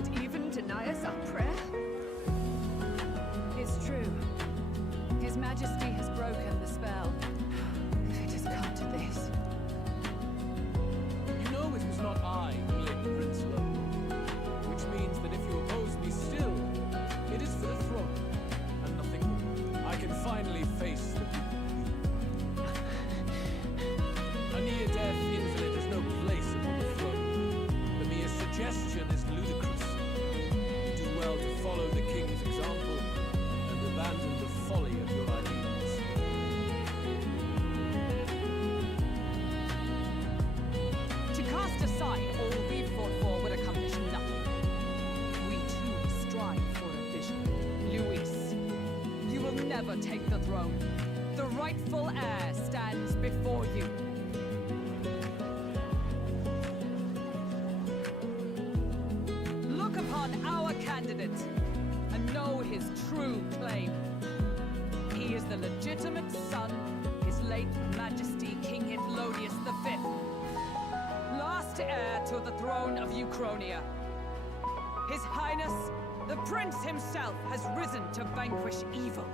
ever take the throne. The rightful heir stands before you. Look upon our candidate and know his true claim. He is the legitimate son of his late Majesty King Hyphlodius V, last heir to the throne of Uchronia. His Highness, the Prince himself, has risen to vanquish evil.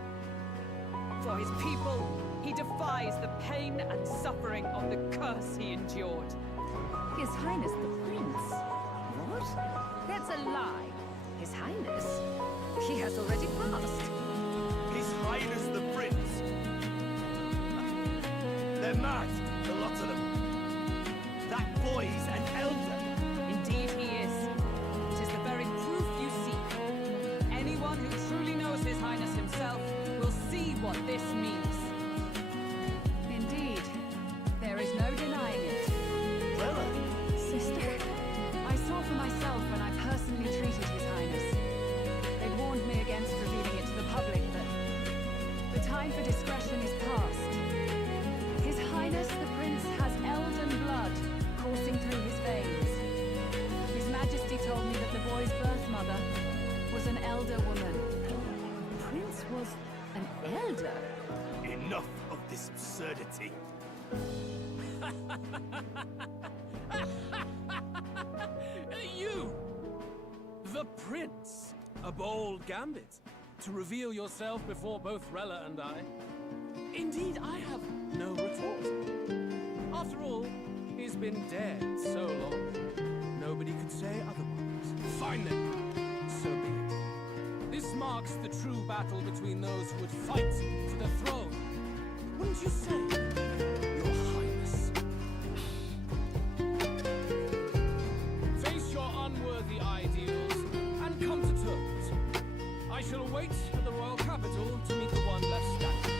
For his people, he defies the pain and suffering of the curse he endured. His Highness the Prince? What? That's a lie. His Highness? He has already passed. His Highness the Prince. They're mad, the lot of them. That boy's an elder. Indeed he is. It is the very proof you seek. Anyone who truly knows His Highness himself will see what this means. Indeed. There is no denying it. Rella? Sister, I saw for myself when I personally treated His Highness. They'd warned me against revealing it to the public, but the time for discretion is past. His Highness the Prince has elden blood coursing through his veins. His Majesty told me that the boy's birth mother was an elder woman. The Prince was an elder? Enough of this absurdity. You! The Prince! A bold gambit. To reveal yourself before both Rella and I. Indeed, I have no retort. After all, he's been dead so long. Nobody could say otherwise. Fine then. So be it. This marks the true battle between those who would fight for the throne. Wouldn't you say, Your Highness? Face your unworthy ideals and come to terms. I shall await at the royal capital to meet the one left standing.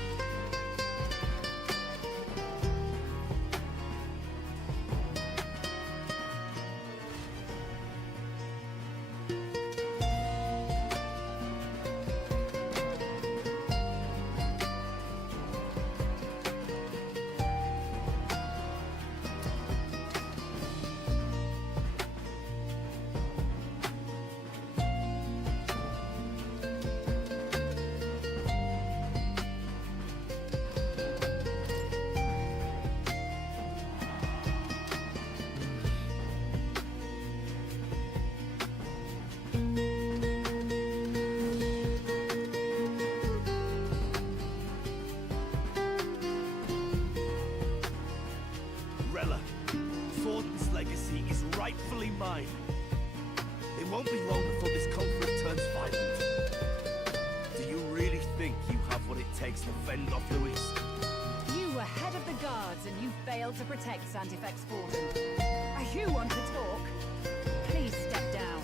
Rella, Thornton's legacy is rightfully mine. It won't be long before this conflict turns violent. Do you really think you have what it takes to fend off Luis? You were head of the guards and you failed to protect Santifex Fortune. You want to talk? Please step down.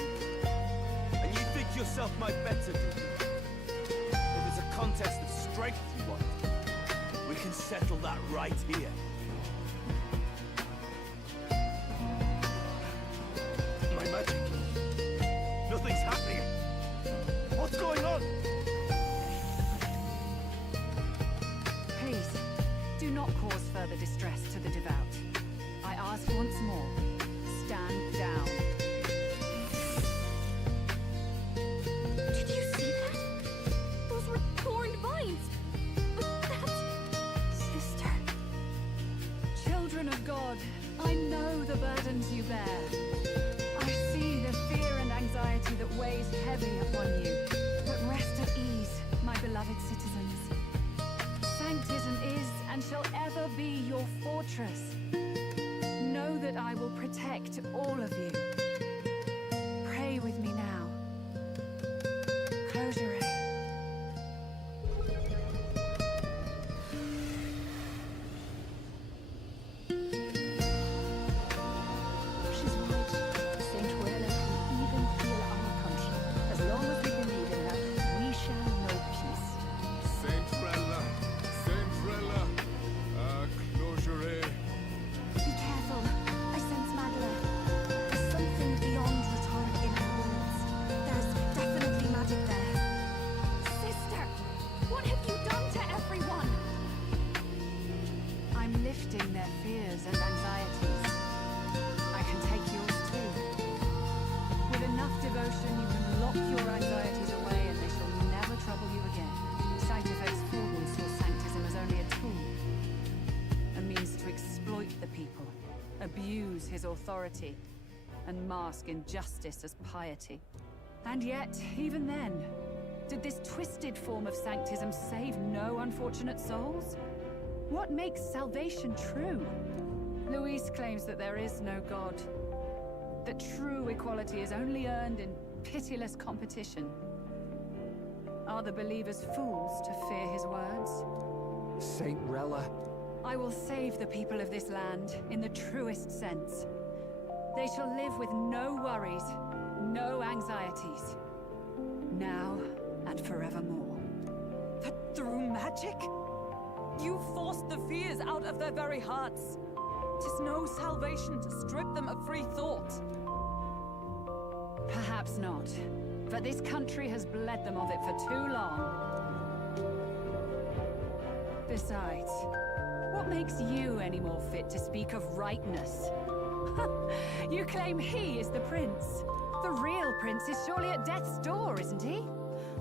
And you think yourself my better, do you? If it's a contest of strength you want, we can settle that right here. My magic. Nothing's happening. What's going on? Please, do not cause further distress to the devout. I ask once more, stand down. Did you see that? Those were thorned vines. But that's... Sister. Children of God, I know the burdens you bear. I see the fear and anxiety that weighs heavy upon you. But rest at ease, my beloved citizens. Sanctism is and shall ever be your fortress. Know that I will protect all of you. Pray with me now. Close your eyes. She's right. Saint Rella can even heal our country. As long as we believe in her, we shall know peace. Saint Rella, closure. Be careful. I sense Magla. There's something fears and anxieties. I can take yours too. With enough devotion, you can lock your anxieties away and they shall never trouble you again. Sanctifex Forden saw sanctism as only a tool. A means to exploit the people, abuse his authority, and mask injustice as piety. And yet, even then, did this twisted form of sanctism save no unfortunate souls? What makes salvation true? Luis claims that there is no God, that true equality is only earned in pitiless competition. Are the believers fools to fear his words? Saint Rella. I will save the people of this land in the truest sense. They shall live with no worries, no anxieties. Now and forevermore. But through magic? You forced the fears out of their very hearts. 'Tis no salvation to strip them of free thought. Perhaps not. But this country has bled them of it for too long. Besides, what makes you any more fit to speak of rightness? You claim he is the prince. The real prince is surely at death's door, isn't he?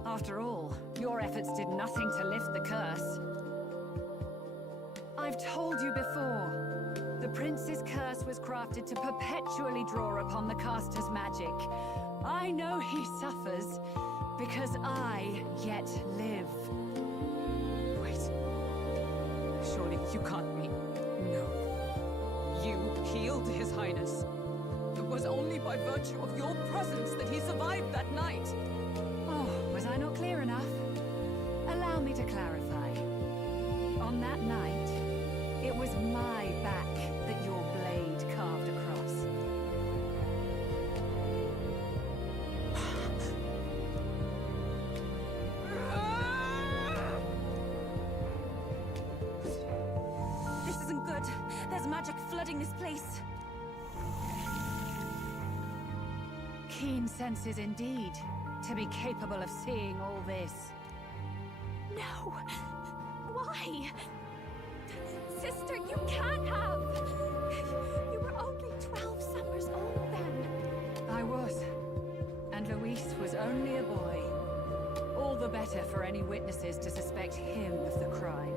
After all, your efforts did nothing to lift the curse. I've told you before, the prince's curse was crafted to perpetually draw upon the caster's magic. I know he suffers, because I yet live. Wait. Surely you can't mean... No. You healed His Highness. It was only by virtue of your presence that he survived that night. Oh, was I not clear enough? Allow me to clarify. On that night, it was my back that your blade carved across. This isn't good. There's magic flooding this place. Keen senses indeed, to be capable of seeing all this. No. Why? Sister, you can't have. You were only 12 summers old then. I was. And Luis was only a boy. All the better for any witnesses to suspect him of the crime.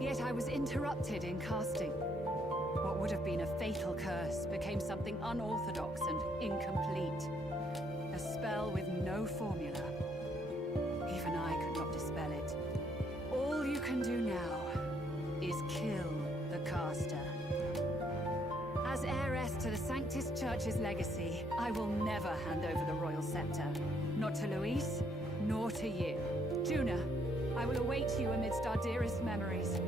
Yet I was interrupted in casting. What would have been a fatal curse became something unorthodox and incomplete. A spell with no formula. Even I could not dispel it. All you can do now is kill the caster. As heiress to the Sanctus Church's legacy, I will never hand over the royal scepter. Not to Luis, nor to you. Juna, I will await you amidst our dearest memories.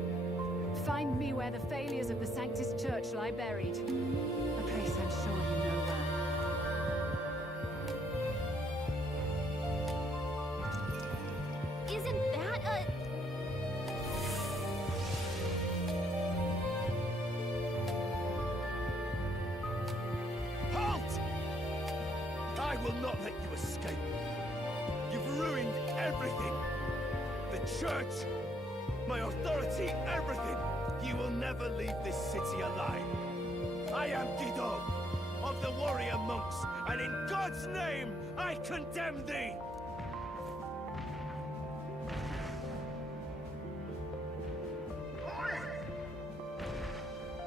Find me where the failures of the Sanctus Church lie buried. A place I'm sure you know well. Isn't that a... Halt! I will not let you escape. You've ruined everything. The church, my authority, everything. You will never leave this city alive. I am Guido, of the warrior monks, and in God's name, I condemn thee!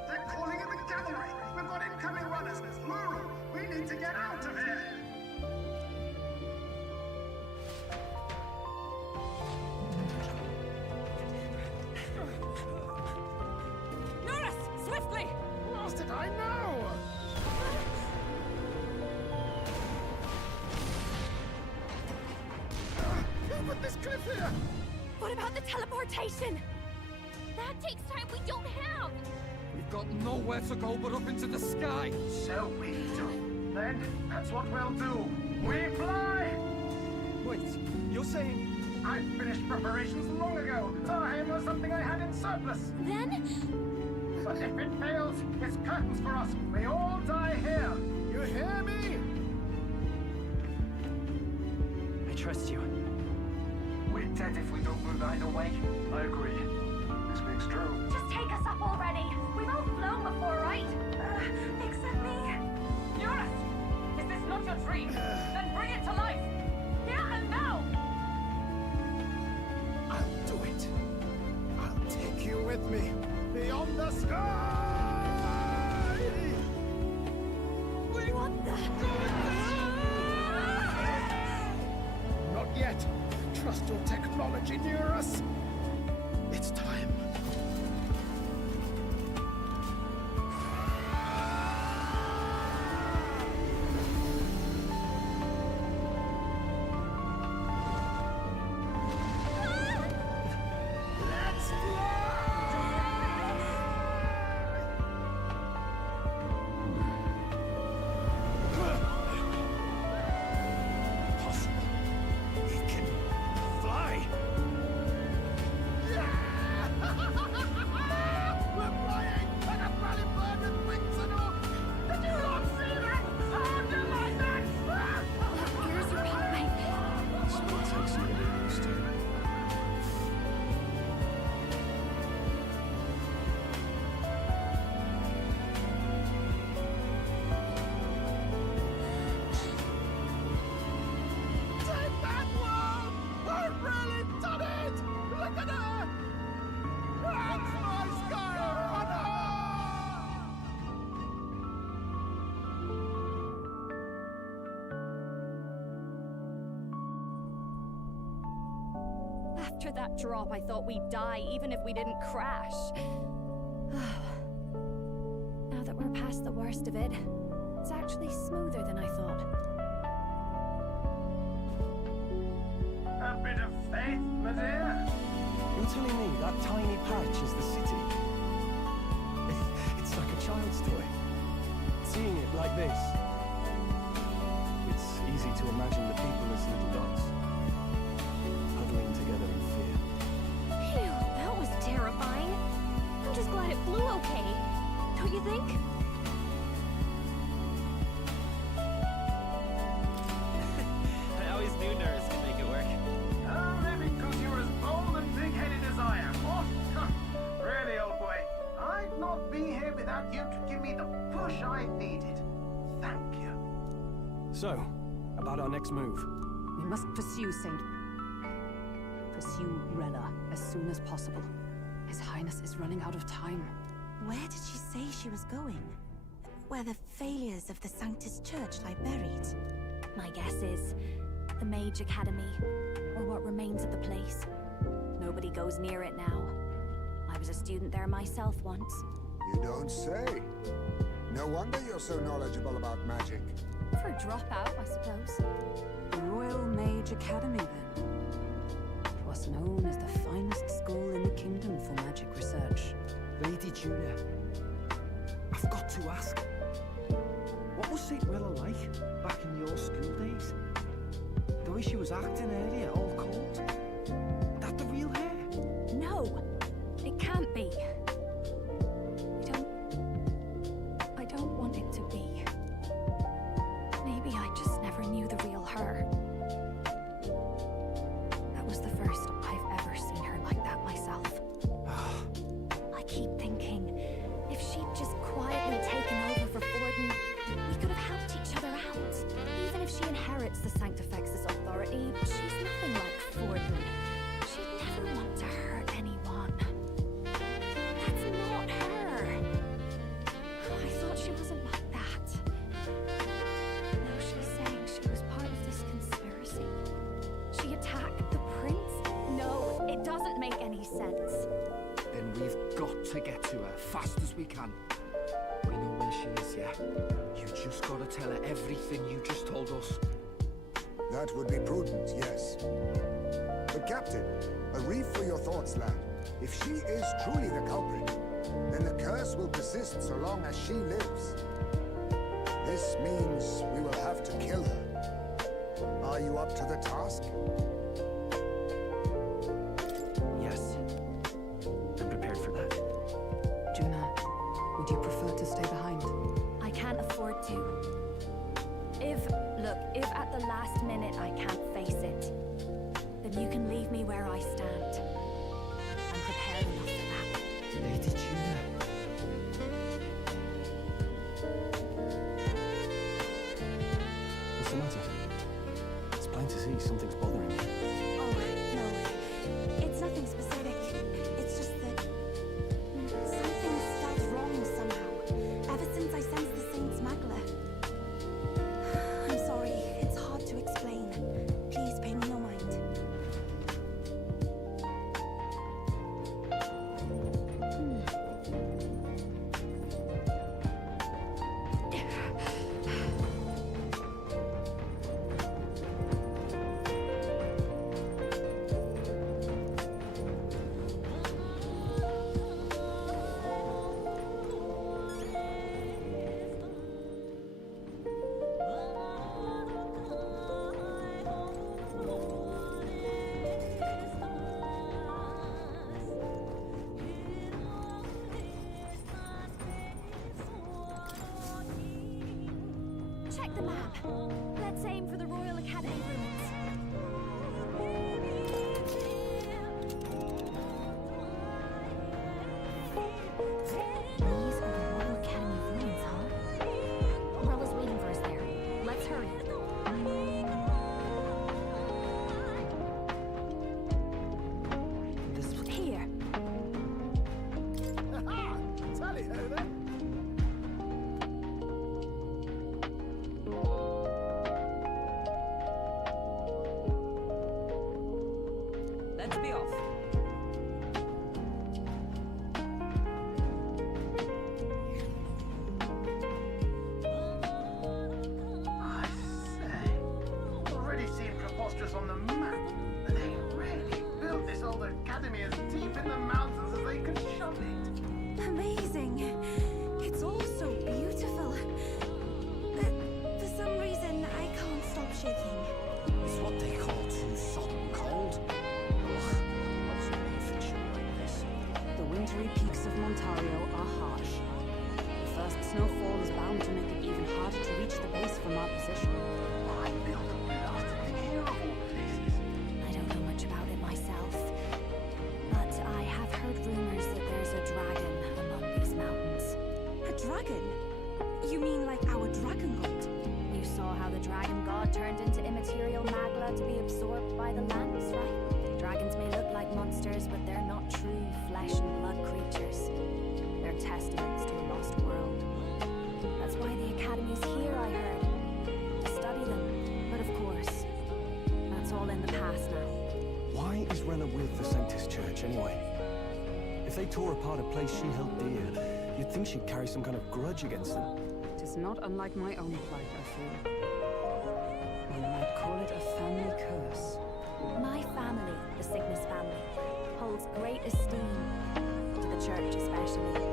They're calling in the cavalry! We've got incoming runners! Plural! We need to get out of here! Norris, swiftly! What did I know? Who put this cliff here? What about the teleportation? That takes time we don't have. We've got nowhere to go but up into the sky. So we do. Then, that's what we'll do. We fly! Wait, you're saying... I finished preparations long ago. Our aim was something I had in surplus. Then? But if it fails, it's curtains for us. We all die here. You hear me? I trust you. We're dead if we don't move either way. I agree. This makes true. Just take us up already. We've all flown before, sky! What the? Not yet. Trust your technology near us. It's time. Let's Impossible. It can fly. We're flying like a rally bird with wings and all. Did you not see that? How do you like that? Here's your pink, mate. Speed takes some getting used to. Take that, world! I've really done it! Look at her! That's my sky runner! After that drop, I thought we'd die, even if we didn't crash. Now that we're past the worst of it, it's actually smoother than I thought. A bit of faith, my dear. You're telling me that tiny patch is the city? It's like a child's toy. Seeing it like this, it's easy to imagine the people as little dots, huddling together in fear. Phew, that was terrifying. I'm just glad it flew okay. Don't you think? I always knew nerds could make it work. Only because you're as bold and big-headed as I am, what? Really, old boy, I'd not be here without you to give me the push I needed. Thank you. So, about our next move. We must pursue Rella as soon as possible. His Highness is running out of time. Where did she say she was going? Where the failures of the Sanctus Church lie buried? My guess is the Mage Academy, or what remains of the place. Nobody goes near it now. I was a student there myself once. You don't say. No wonder you're so knowledgeable about magic. For a dropout, I suppose. The Royal Mage Academy, then. It was known as the finest school in the kingdom for magic research. Lady Juna, I've got to ask. What was St. Rilla like back in your school days? The way she was acting earlier, all cold. That the real hair? No! It can't be. I don't want it to be. Maybe I just never knew the real her. That was the first I've ever seen her like that myself. I keep thinking, if she'd just quietly taken over for Forden, we could have helped each other out. Even if she inherits the Sanctifex's authority, she's nothing like Forden. She'd never want to hurt anyone. That's not her. I thought she wasn't like that. Now she's saying she was part of this conspiracy. She attacked the prince? No, it doesn't make any sense. Then we've got to get to her fast as we can. We know where she is, yeah? You just gotta tell her everything you just told us. That would be prudent, yes. But Captain, a reef for your thoughts, lad. If she is truly the culprit, then the curse will persist so long as she lives. This means we will have to kill her. Are you up to the task? Yes. I'm prepared for that. Juna, would you prefer to stay behind? I can't afford to. If at the last minute I can't face it, then you can leave me where I stand. I'm prepared enough for that. Lady Juna. What's the matter? It's plain to see something's bothering you. Oh, no. It's nothing specific. It's just that something felt Check the map. Let's aim for the Royal Academy ruins. These are the Royal Academy ruins, huh? Umbrella's waiting for us there. Let's hurry. Here. Aha! Tally ho then! Let's be off. I say, already seem preposterous on the map, but they really built this old academy as deep in the mountains as they could shove it. Amazing. It's all so beautiful. But for some reason, I can't stop shaking. It's what they call too sudden cold. Ugh, what's made for chill like this? The wintry peaks of Montario are harsh. The first snowfall is bound to make it even harder to reach the base from our position. I built a blasted thing here of all places. I don't know much about it myself, but I have heard rumors that there's a dragon among these mountains. A dragon? You mean like our dragon god? You saw how the dragon god turned into immaterial magla to be absorbed by the lands, right? Dragons may look like monsters, but they're not true flesh and blood creatures. They're testaments to a lost world. That's why the Academy's here, I heard. To study them. But of course, that's all in the past now. Why is Rella with the Sanctus Church, anyway? If they tore apart a place she held dear, you'd think she'd carry some kind of grudge against them. It is not unlike my own plight, I feel. One might call it a family curse. My family, the Cygnus family, holds great esteem, to the church especially.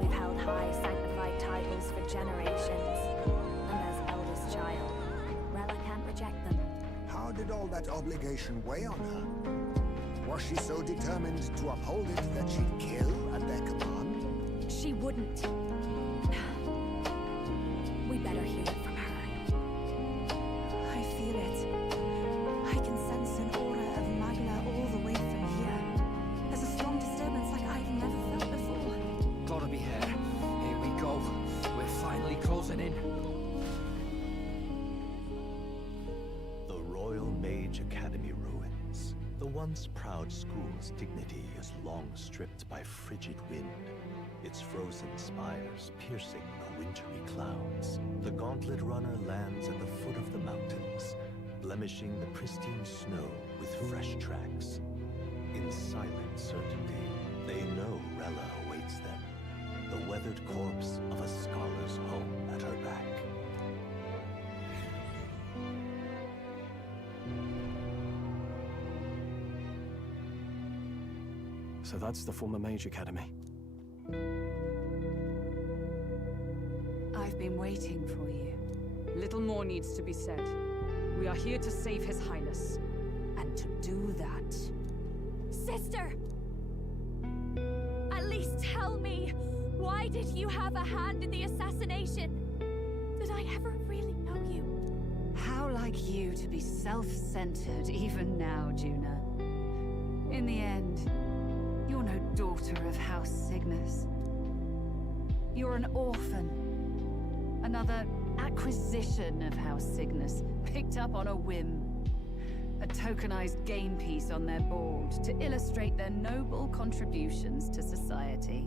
We've held high sanctified titles for generations, and as eldest child, Rella can't reject them. How did all that obligation weigh on her? Was she so determined to uphold it that she'd kill at their command? She wouldn't. We better hear it from her. I feel it. I can sense an aura of magla all the way from here. There's a strong disturbance like I've never felt before. Gotta be here. Here we go. We're finally closing in. The Royal Mage Academy ruins. The once proud school's dignity is long stripped by frigid wind, its frozen spires piercing the wintry clouds. The Gauntlet Runner lands at the foot of the mountains, blemishing the pristine snow with fresh tracks. In silent certainty, they know Rella awaits them, the weathered corpse of a scholar's home at her back. So that's the former Mage Academy. I've been waiting for you. Little more needs to be said. We are here to save His Highness. And to do that... Sister! At least tell me, why did you have a hand in the assassination? Did I ever really know you? How like you to be self-centered even now, Juna. In the end, you're no daughter of House Cygnus. You're an orphan. Another acquisition of House Cygnus, picked up on a whim. A tokenized game piece on their board to illustrate their noble contributions to society.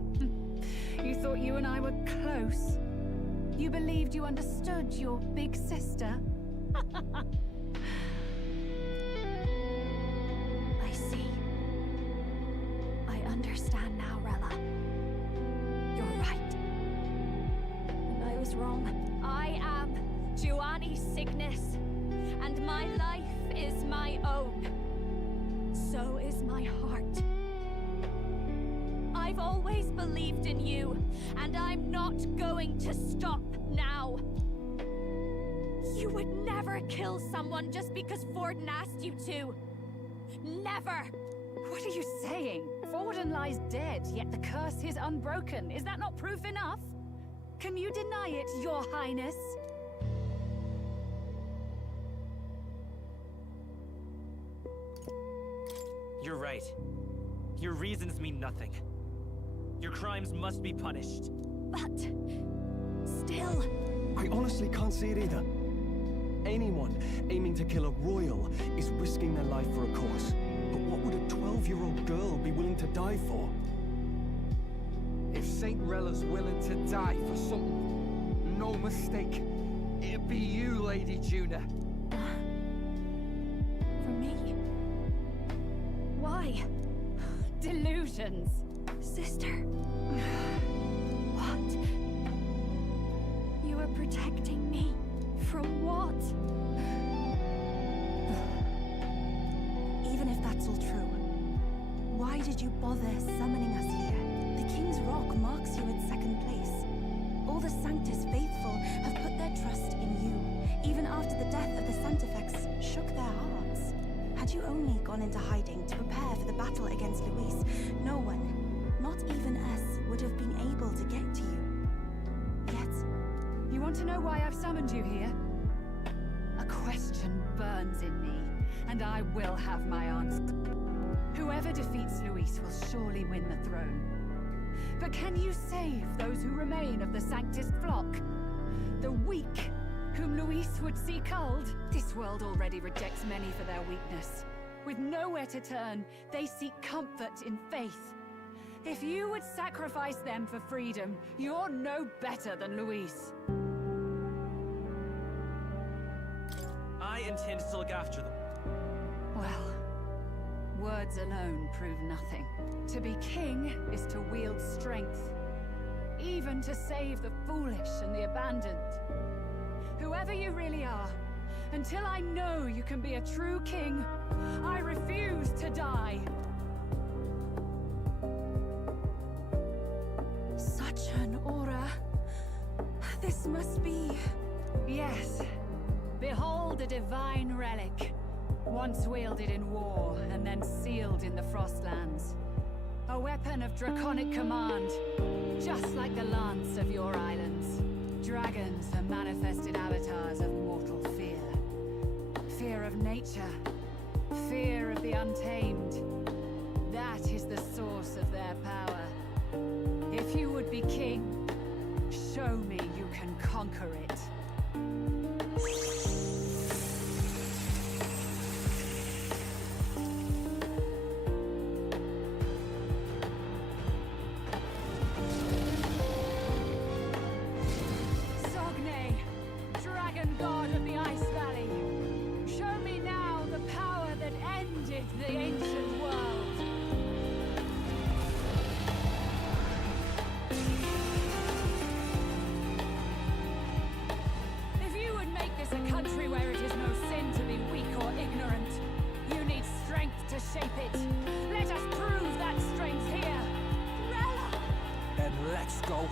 You thought you and I were close. You believed you understood your big sister. I see. I understand now, Rella. You're right. And I was wrong. I am Giovanni Cygnus, and my life is my own. So is my heart. I've always believed in you, and I'm not going to stop now. You would never kill someone just because Forden asked you to. Never! What are you saying? Forden lies dead, yet the curse is unbroken. Is that not proof enough? Can you deny it, Your Highness? You're right. Your reasons mean nothing. Your crimes must be punished. But... still... I honestly can't see it either. Anyone aiming to kill a royal is risking their life for a cause. But what would a 12-year-old girl be willing to die for? If Saint Rella's willing to die for something, no mistake, it'd be you, Lady Juna. For me? Why? Delusions. Sister. What? You are protecting me from what? Even if that's all true, why did you bother summoning us here? The King's Rock marks you in second place. All the Sanctus faithful have put their trust in you, even after the death of the Santifex shook their hearts. Had you only gone into hiding to prepare for the battle against Luis, no one, not even us, would have been able to get to you. Yet... You want to know why I've summoned you here? A question burns in me, and I will have my answer. Whoever defeats Luis will surely win the throne. But can you save those who remain of the Sanctus flock? The weak, whom Luis would see culled? This world already rejects many for their weakness. With nowhere to turn, they seek comfort in faith. If you would sacrifice them for freedom, you're no better than Luis. I intend to look after them. Well, words alone prove nothing. To be king is to wield strength, even to save the foolish and the abandoned. Whoever you really are, until I know you can be a true king, I refuse to die. Such an aura. This must be... Yes. Behold a divine relic. Once wielded in war, and then sealed in the Frostlands. A weapon of draconic command, just like the lance of your islands. Dragons are manifested avatars of mortal fear. Fear of nature. Fear of the untamed. That is the source of their power. If you would be king, show me you can conquer it. The ancient world. If you would make this a country where it is no sin to be weak or ignorant, you need strength to shape it. Let us prove that strength here. Rella! Then let's go.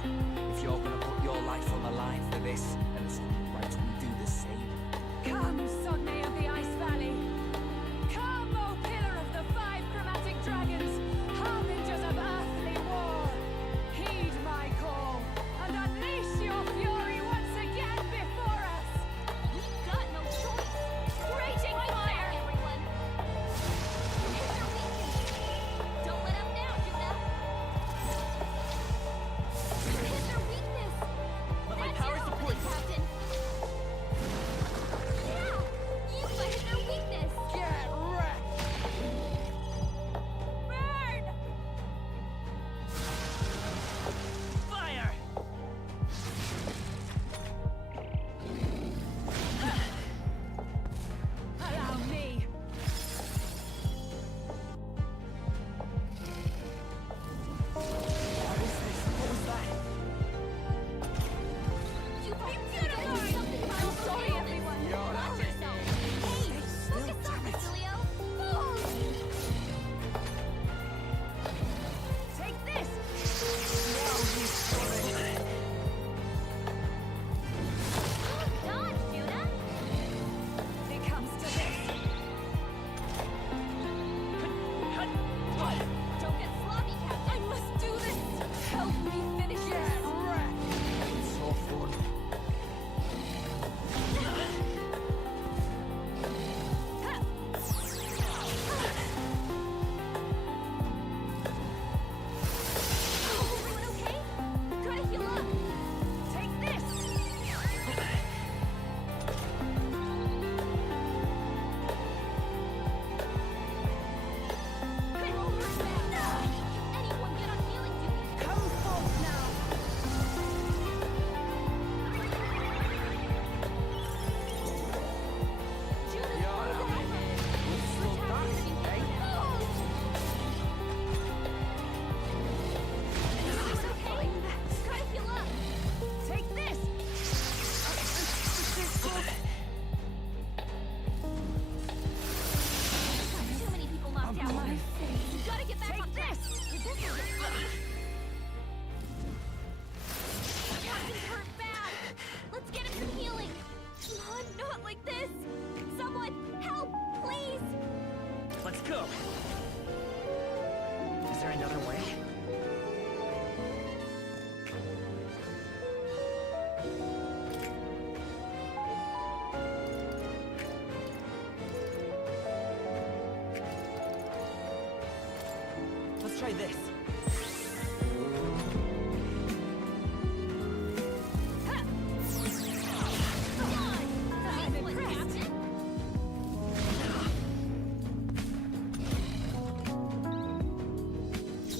If you're gonna put your life on the line for this, then it's only right we do the same. Come, Sogne of the Ice Valley. Come, O pillar of the 5 chromatic dragons, harbingers of earthly war. Heed my call, and unleash your fury once again before us. We've got no choice. Raging fire! Everyone. Hit their weakness. Don't let up now, Juna. Hit their weakness. Let my That's power your support opening, Captain. Yeah, you this. I'm impressed.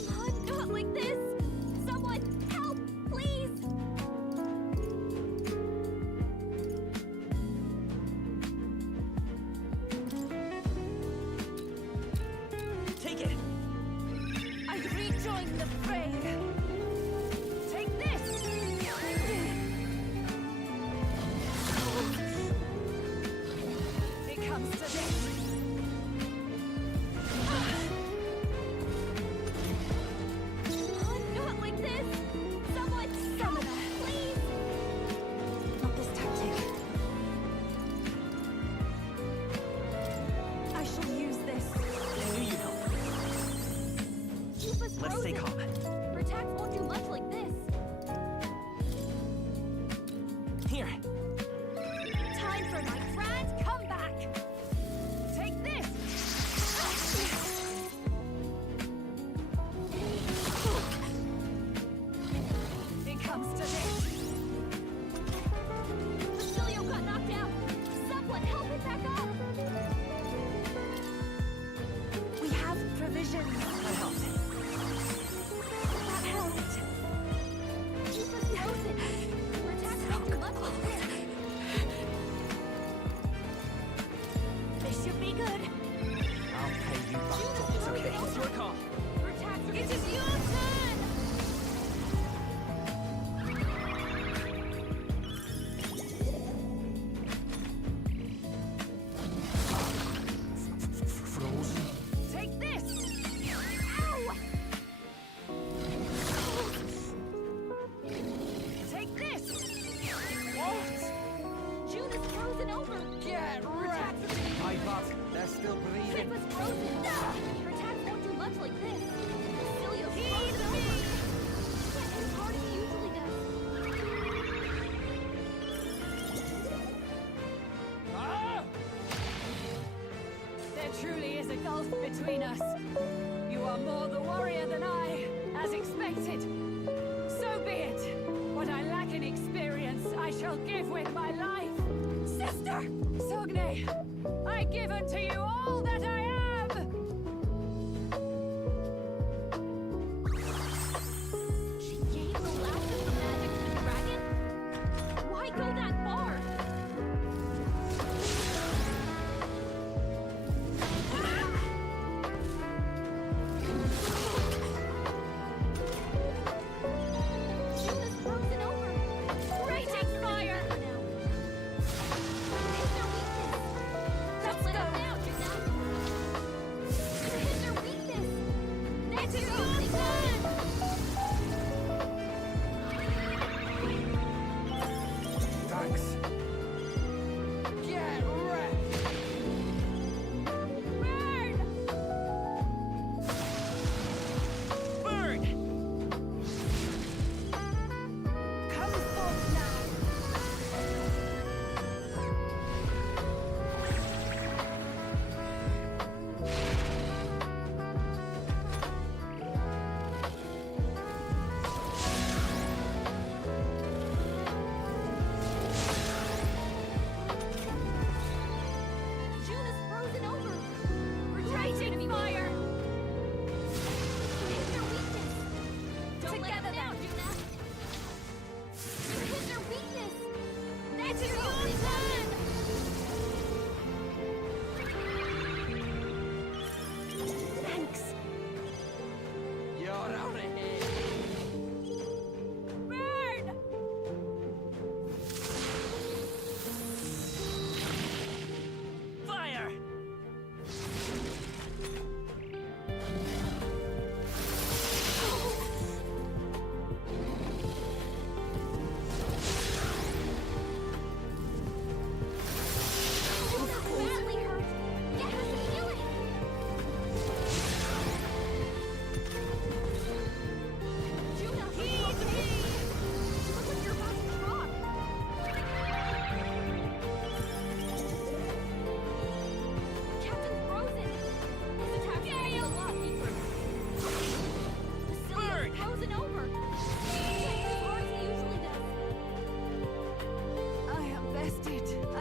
Come on, not like this! Someone help, please! Take it. I rejoin the fray. Take this! It comes to this. Not like this! Someone help, please! Not this tactic. I shall use this. I knew you'd help. Keep us Let's stay frozen. calm. Your attacks won't do much like this. Here. Time for my grand comeback! Take this! It comes to this. Basilio got knocked out! Someone help it back up! We have provisions. That helps. That helped. Keep us frozen! Your attacks won't do much like this. This should be good. I'll pay you back. It's okay. It's your call. Your attacks are It is your turn! Frozen? Take this! Ow! Take this! What? June is frozen over! Get Your wrecked! attacks are being My bad. They're still breathing. Keep us frozen! Your attacks won't do much like this. Basilio's frozen over! Can't hit as hard as he usually does. There truly is a gulf between us. You are more the warrior than I, as expected. So be it. What I lack in experience, I shall give with my life. Sister! Sogne, I give unto you all that I am! She gave the last of the magic to the dragon? Why go that far? June is frozen over! Raging fire! Hit their weakness! Let's Don't let go! them down, Juna! Hit their weakness! That's It is your your only turn! Thanks.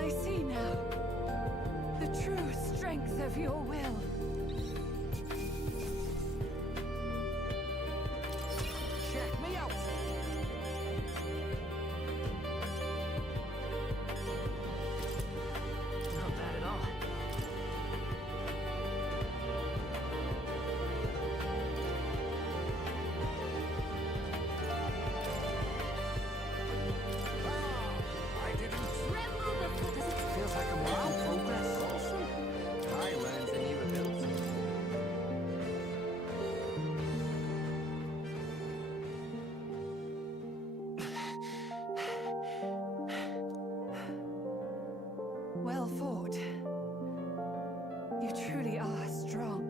I see now the true strength of your will. Check me out! Not bad at all. I didn't tremble before. Feels like a mild progress. Awesome. I learned a new ability. Well fought. You truly are strong.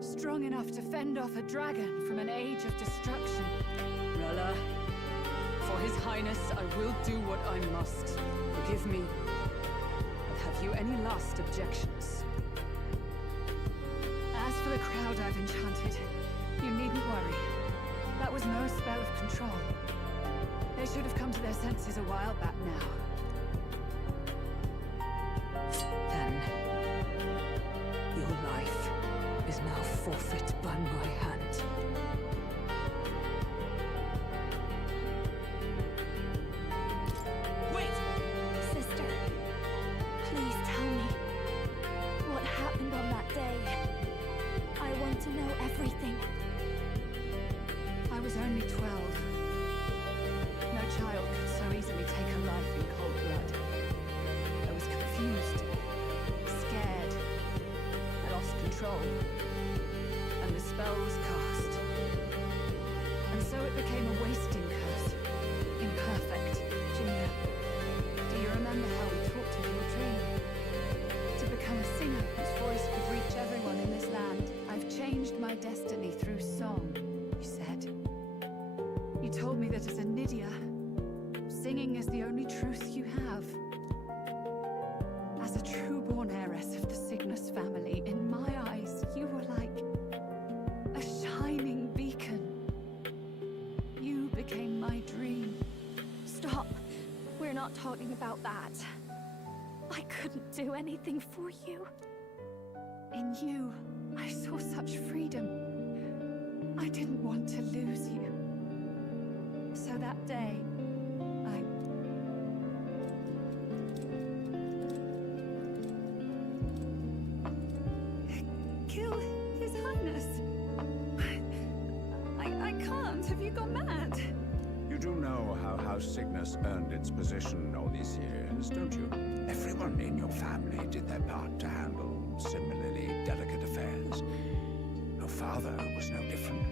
Strong enough to fend off a dragon from an age of destruction. Rella, for His Highness, I will do what I must. Forgive me. But have you any last objections? As for the crowd I've enchanted, you needn't worry. That was no spell of control. They should have come to their senses a while back now. Then, your life is now forfeit by my hand. Wait! Sister, please tell me what happened on that day. I want to know everything. I was only 12. No child could so easily take a life in cold blood. I was confused, scared. I lost control. And the spell was cast. And so it became a wasting curse. Imperfect. Junior, do you remember how we talked of your dream? To become a singer whose voice could reach everyone in this land. I've changed my destiny through song, you said. You told me that as a Nydia, singing is the only truth you have. As a true-born heiress of the Cygnus family, in my eyes, you were like a shining beacon. You became my dream. Stop. We're not talking about that. I couldn't do anything for you. In you, I saw such freedom. I didn't want to lose you. So that day, I... Kill His Highness. I can't. Have you gone mad? You do know how House Cygnus earned its position all these years, don't you? Everyone in your family did their part to handle similarly delicate affairs. Your father was no different.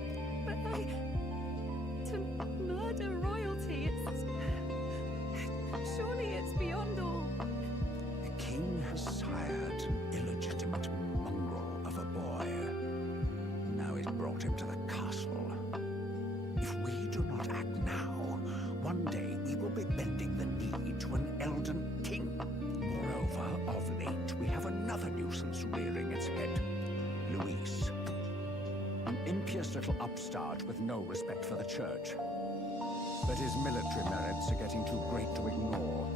But to murder royalty, surely it's beyond all. The king has sired an illegitimate mongrel of a boy. Now he's brought him to the castle. If we do not act now, one day we will be bending the knee to an elden king. Moreover, of late, we have another nuisance rearing its head. Luis. An impious little upstart with no respect for the church. But his military merits are getting too great to ignore.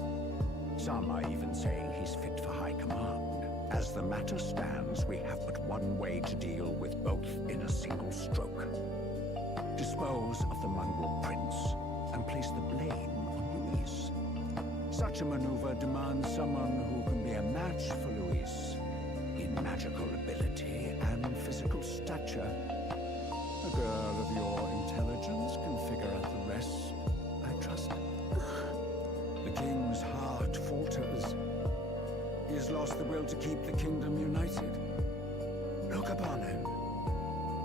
Some are even saying he's fit for high command. As the matter stands, we have but one way to deal with both in a single stroke. Dispose of the mongrel prince and place the blame on Luis. Such a maneuver demands someone who can be a match for Luis in magical ability and physical stature. A girl of your intelligence can figure out the rest, I trust. The king's heart falters. He has lost the will to keep the kingdom united. Look upon him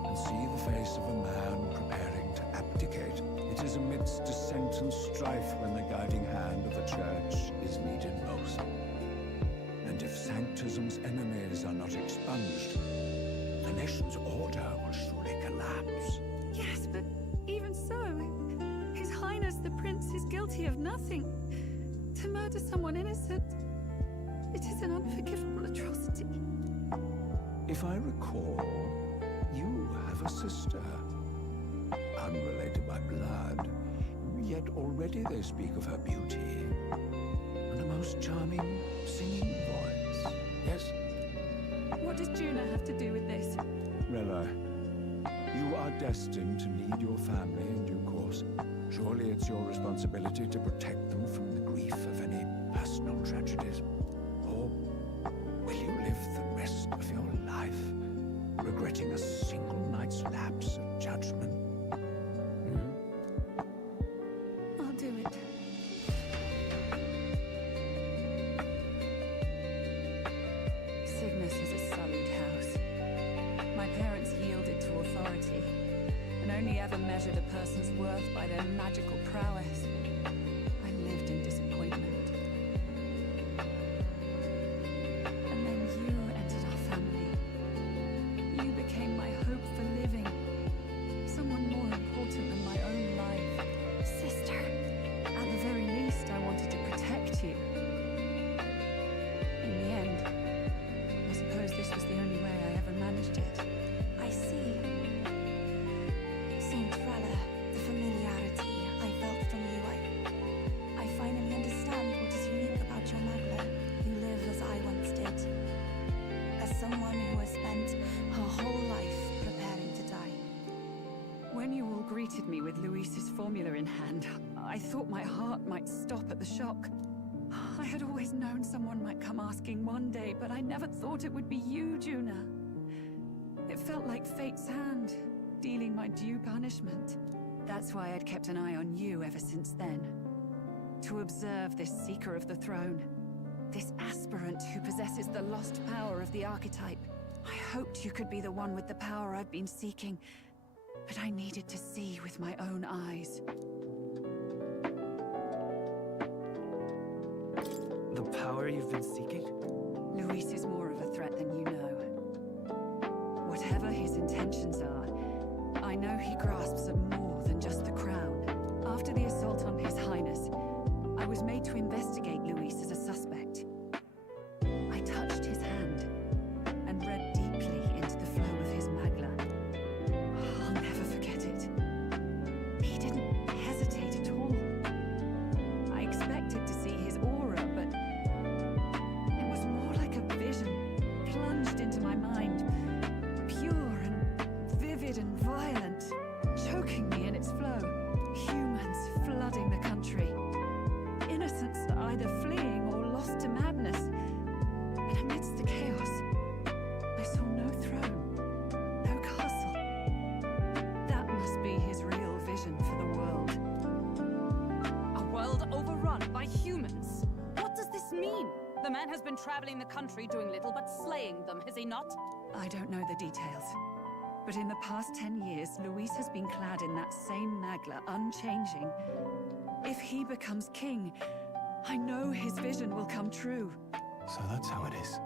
and see the face of a man preparing to abdicate. It is amidst dissent and strife when the guiding hand of the church is needed most. And if Sanctism's enemies are not expunged, the nation's order will surely collapse. Yes, but even so, His Highness the Prince is guilty of nothing. To murder someone innocent, it is an unforgivable atrocity. If I recall, you have a sister. Unrelated by blood, yet already they speak of her beauty. And most charming singing voice. Yes? What does Juna have to do with this? Rella, you are destined to lead your family in due course. Surely it's your responsibility to protect them from the grief of any personal tragedies. Or will you live the rest of your life regretting a single night's lapse of judgment? I'll do it. Cygnus is a sullied house. My parents yielded to authority, and only ever measured a person's worth by their magical prowess. I lived in disappointment. And then you entered our family. You became my hope for living. Someone more important than my own life. Sister. At the very least, I wanted to protect you. In the end, I suppose this was the only way I ever managed it. I see. Saint Rella, the familiarity I felt from you, I finally understand what is unique about your Magla. You live as I once did. As someone who has spent her whole life preparing to die. When you all greeted me with Luis's formula in hand, I thought my heart might stop at the shock. I had always known someone might come asking one day, but I never thought it would be you, Juna. It felt like fate's hand, dealing my due punishment. That's why I'd kept an eye on you ever since then. To observe this seeker of the throne. This aspirant who possesses the lost power of the archetype. I hoped you could be the one with the power I've been seeking, but I needed to see with my own eyes. The power you've been seeking? Luis is more of a threat than you know. Whatever his intentions are, I know he grasps at more than just the crown. After the assault on His Highness, I was made to investigate Luis as a suspect. I touched his hand and read deeply into the flow of his Magla. I'll never forget it. He didn't hesitate at all. I expected to see his aura, but it was more like a vision plunged into my mind. Pure and vivid and violent, choking me in its flow. Humans flooding the country. Innocents either fleeing or lost to madness. And amidst the chaos, I saw no throne, no castle. That must be his real vision for the world. A world overrun by humans? What does this mean? The man has been traveling the country doing little but slaying them, has he not? I don't know the details. But in the past 10 years, Luis has been clad in that same Magla, unchanging. If he becomes king, I know his vision will come true. So that's how it is.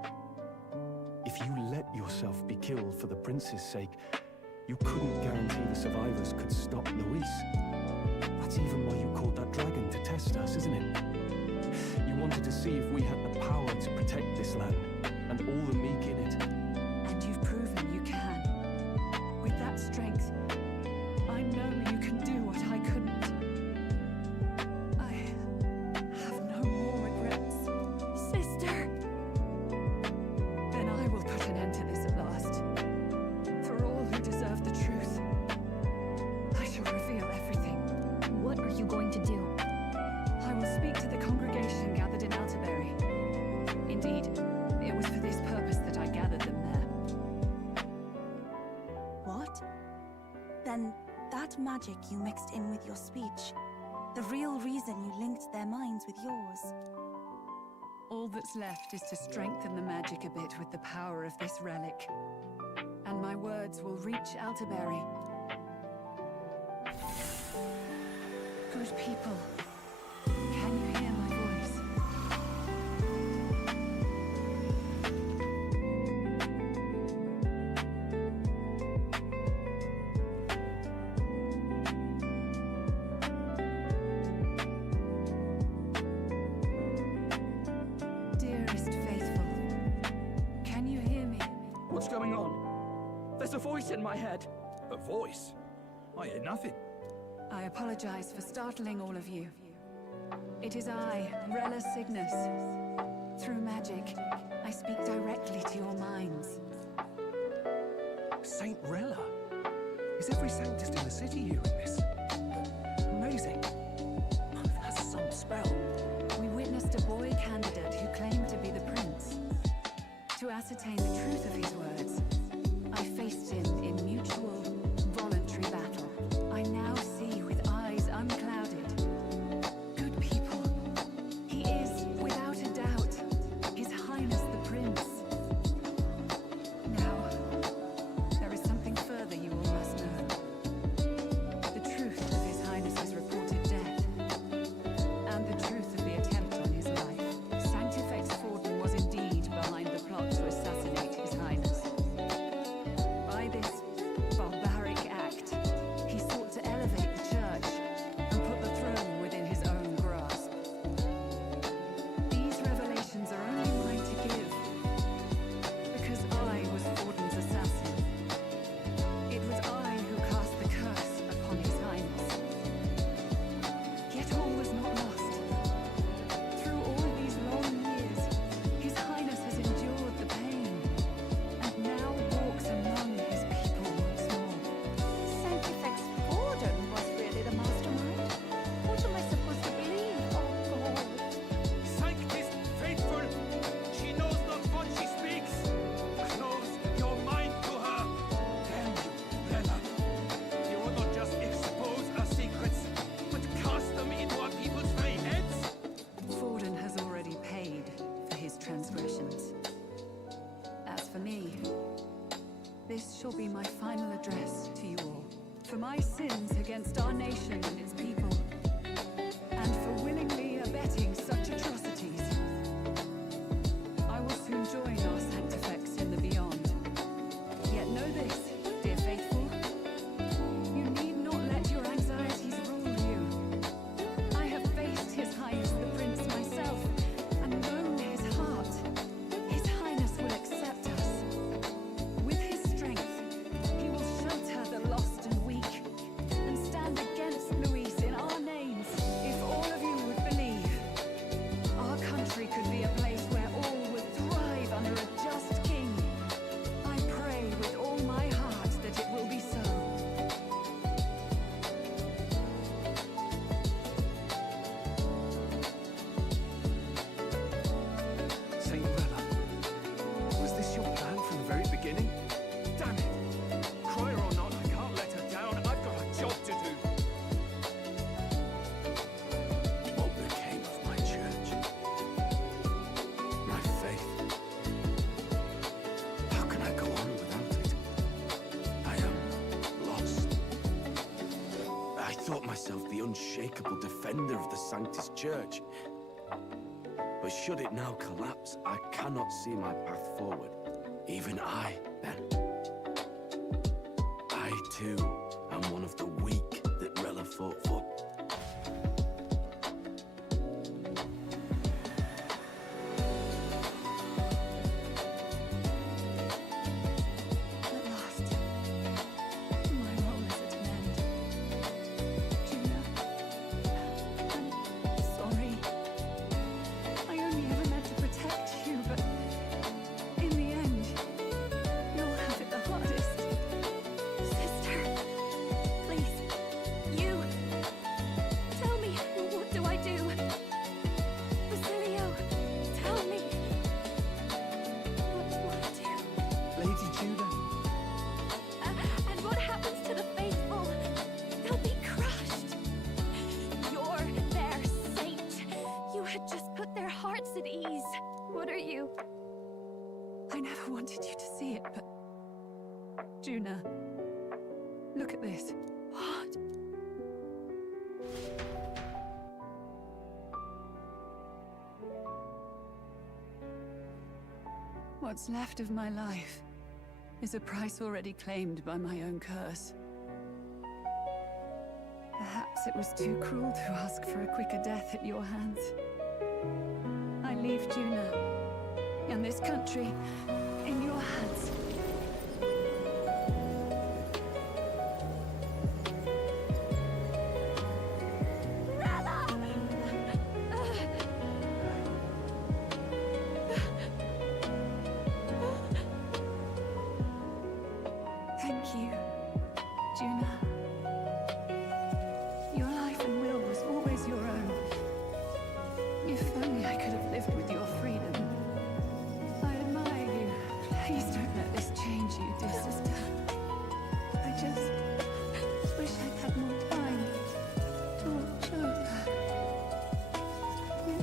If you let yourself be killed for the prince's sake, you couldn't guarantee the survivors could stop Luis. That's even why you called that dragon to test us, isn't it? You wanted to see if we had the power to protect this land, and all the meek in it. And you've proven you can. With that strength, I know you can do what I couldn't. I have no more regrets. Sister! Then I will put an end to this at last. For all who deserve the truth, I shall reveal everything. What are you going to do? I will speak to the congregation gathered in Alterbury. Indeed, it was for this purpose that I gathered them there. What? Then that magic you mixed in with your speech, the real reason you linked their minds with yours. All that's left is to strengthen the magic a bit with the power of this relic. And my words will reach Alterbury. Good people, can you hear my voice? Dearest faithful, can you hear me? What's going on? There's a voice in my head. A voice? I hear nothing. I apologize for startling all of you. It is I, Rella Cygnus. Through magic, I speak directly to your minds. Saint Rella? Is every sanctist in the city hearing this? Amazing. Oh, that's some spell. We witnessed a boy candidate who claimed to be the prince. To ascertain the truth of his words, I faced him in mutual, voluntary battle. I now see with eyes unclouded. Good people, he is, without a doubt, His Highness the Prince. Now, there is something further you all must know. The truth of His Highness's reported death, and the truth of the attempt on his life. Sanctifex Forden was indeed behind the plot to assassinate His Highness. By this barbaric act, he sought to elevate the church and put the throne within his own grasp. These revelations are only mine to give, because I was Forden's assassin. It was I who cast the curse upon His Highness. Yet all was not lost. Through all these long years, His Highness has endured the pain, and now walks among his people once more. Sanctifex Forden was really the mastermind? What am I supposed to believe? Oh, God. Sanctist faithful, she knows not what she speaks. Close your mind to her. Damn you, Rella. You will not just expose our secrets, but cast them into our people's very heads. Forden has already paid for his transgressions. As for me, this shall be my final address to you all. For my sins against our nation and its people, and for willingly abetting such atrocities. I will soon join our Sanctifex in the beyond. Yet know this, dear faithful, you need not let your anxieties rule you. I have faced His Highness the Prince myself, and known his heart. His Highness will accept us. With his strength, he will shelter the lost and weak, and stand against Louis in our names. If all of you would believe, our country could be a place where all would thrive under a just king. I pray with all my heart that it will be so. Saint Rella, was this your plan from the very beginning? Damn it! Cry her or not, I can't let her down. I've got a job to do. What became of my church? My faith? How can I go on without it? I am lost. I thought myself the unshakable defender of the Sanctus Church. But should it now collapse, I cannot see my path forward. Even I, then. I, too, am one of the weak that Rella fought for. At last, my role is at an end. Juna, I'm sorry. I only ever meant to protect you, but in the end, you'll have it the hardest. Sister, please, you. Tell me, what do I do? Basilio, tell me. What do I do? Lady Judah, And what happens to the faithful? They'll be crushed. You're their saint. You had just put their hearts at ease. What are you? I never wanted you to see it, but... Juna, look at this. What? What's left of my life is a price already claimed by my own curse. Perhaps it was too cruel to ask for a quicker death at your hands. I leave Juna and this country in your hands. Rella! If only I could have lived with your freedom. I admire you. Please don't let this change you, dear sister. I just wish I'd had more time to watch over you.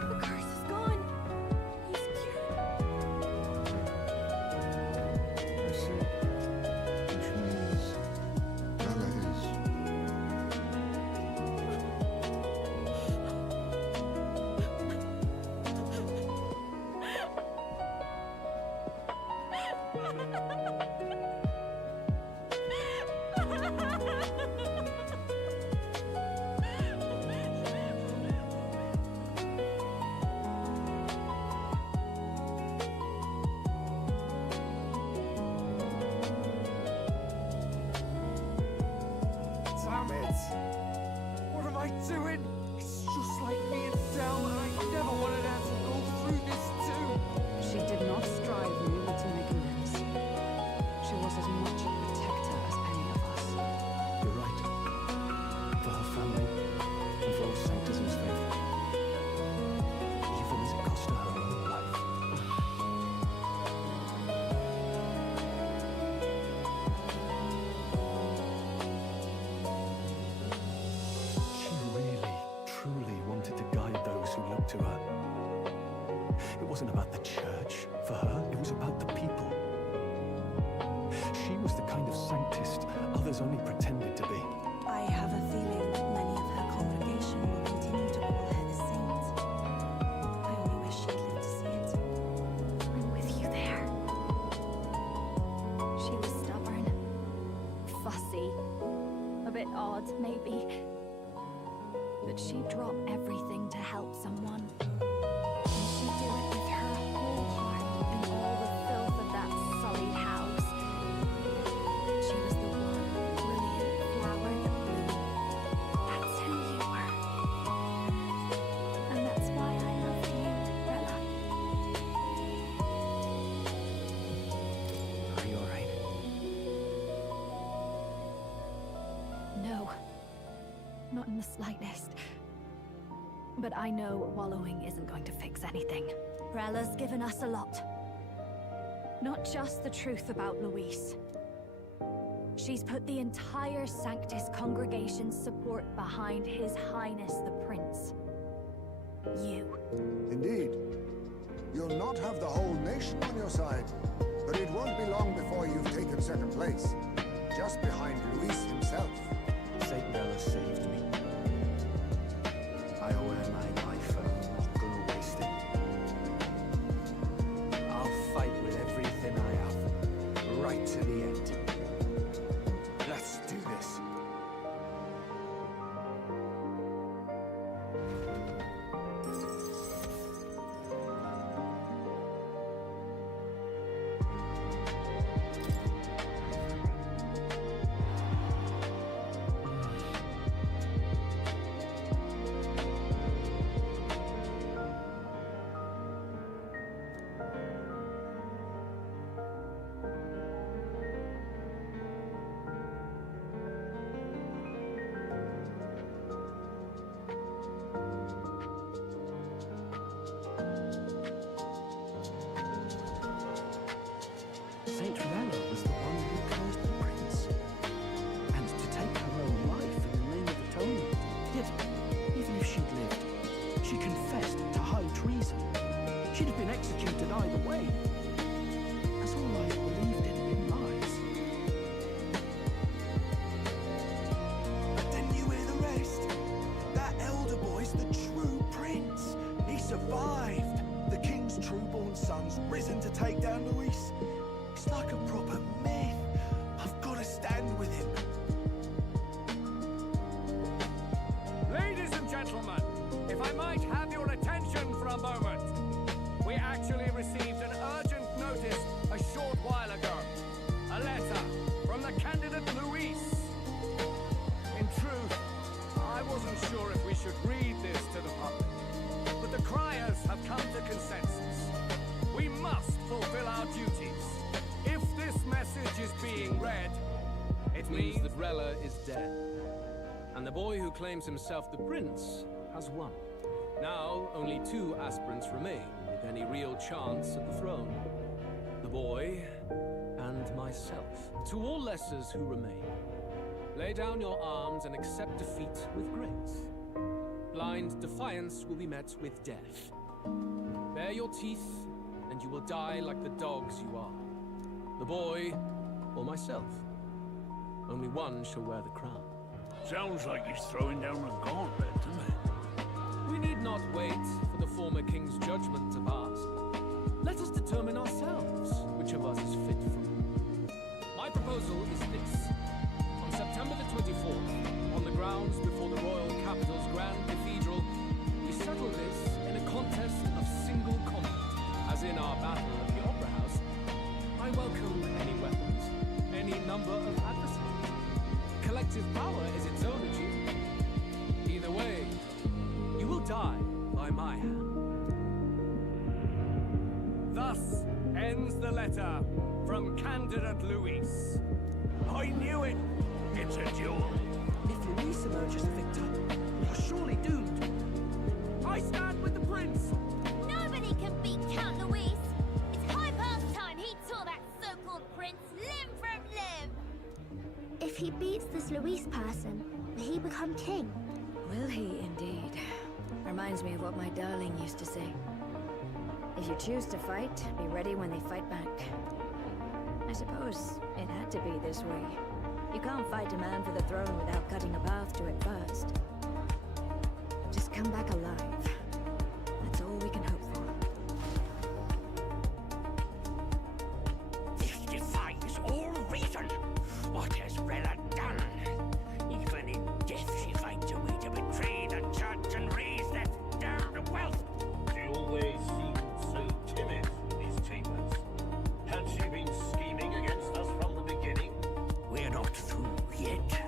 The curse is gone. He's cured. I see. Which means Bella is. Damn it! What am I doing? It's just like me and Del, and I never wanted her to go through this too. She did not strive merely to make amends. She was as much a protector as any of us. You're right. For her family, and for old Sanctism's faith. Even as it cost her her own life. She really, truly wanted to guide those who looked to her. It wasn't about the church for her, it was about the people. She was the kind of sanctist others only pretended to be. I have a feeling many of her congregation will continue to call her the saint. I only wish she'd lived to see it. I'm with you there. She was stubborn, fussy, a bit odd, maybe. But she'd drop everything to help someone. And she'd do it with her whole heart and all the filth of that sullied house. She was the one brilliant flower that bloomed. That's who you were. And that's why I loved you, Rella. Are you alright? No. Not in the slightest. But I know wallowing isn't going to fix anything. Rella's given us a lot. Not just the truth about Luis. She's put the entire Sanctus congregation's support behind His Highness the Prince. You. Indeed. You'll not have the whole nation on your side, but it won't be long before you've taken second place, just behind Luis himself. Saint Bella saved me. I owe her my life and I'm not gonna waste it. I'll fight with everything I have, right to the end. Let's do this. Saint Rella was the one who cursed the prince. And to take her own life in the name of atonement. Yet, even if she'd lived, she confessed to high treason. She'd have been executed either way. As all I've believed in lies. But then you hear the rest. That elder boy's the true prince. He survived. The king's true-born son. son's risen to take down Luis. It's like a proper myth. I've got to stand with him. Ladies and gentlemen, if I might have your attention for a moment. We actually received an urgent notice a short while ago. A letter from the candidate Luis. In truth, I wasn't sure if we should read this to the public. But the criers have come to consensus. We must fulfill our duties. If this message is being read, It means that Rella is dead. And the boy who claims himself the prince has won. Now, only 2 aspirants remain with any real chance at the throne. The boy and myself. To all lessers who remain, lay down your arms and accept defeat with grace. Blind defiance will be met with death. Bare your teeth, and you will die like the dogs you are. The boy or myself. Only one shall wear the crown. Sounds like he's throwing down a gauntlet, doesn't it? We need not wait for the former king's judgment to pass. Let us determine ourselves which of us is fit for rule. My proposal is this. On September the 24th, on the grounds before the royal capital's grand cathedral, we settle this in a contest of single combat, as in our battle at the Opera House. I welcome any weapons, any number of adversaries. Collective power is its own achievement. Either way, you will die by my hand. thus ends the letter from candidate Luis. I knew it! It's a duel. If Luis emerges a victor, you're surely doomed. I stand with the prince! Nobody can beat Count Luis! It's high past time he tore that so-called prince limb from limb! If he beats this Luis person, will he become king? Will he indeed? Reminds me of what my darling used to say. If you choose to fight, be ready when they fight back. I suppose it had to be this way. You can't fight a man for the throne without cutting a path to it first. Just come back alive. That's all we can hope for. This defies all reason. What has Rella done? Even in death she finds a way to betray the church and raise that damned wealth. She always seemed so timid in these chambers. Had she been scheming against us from the beginning? We're not through yet.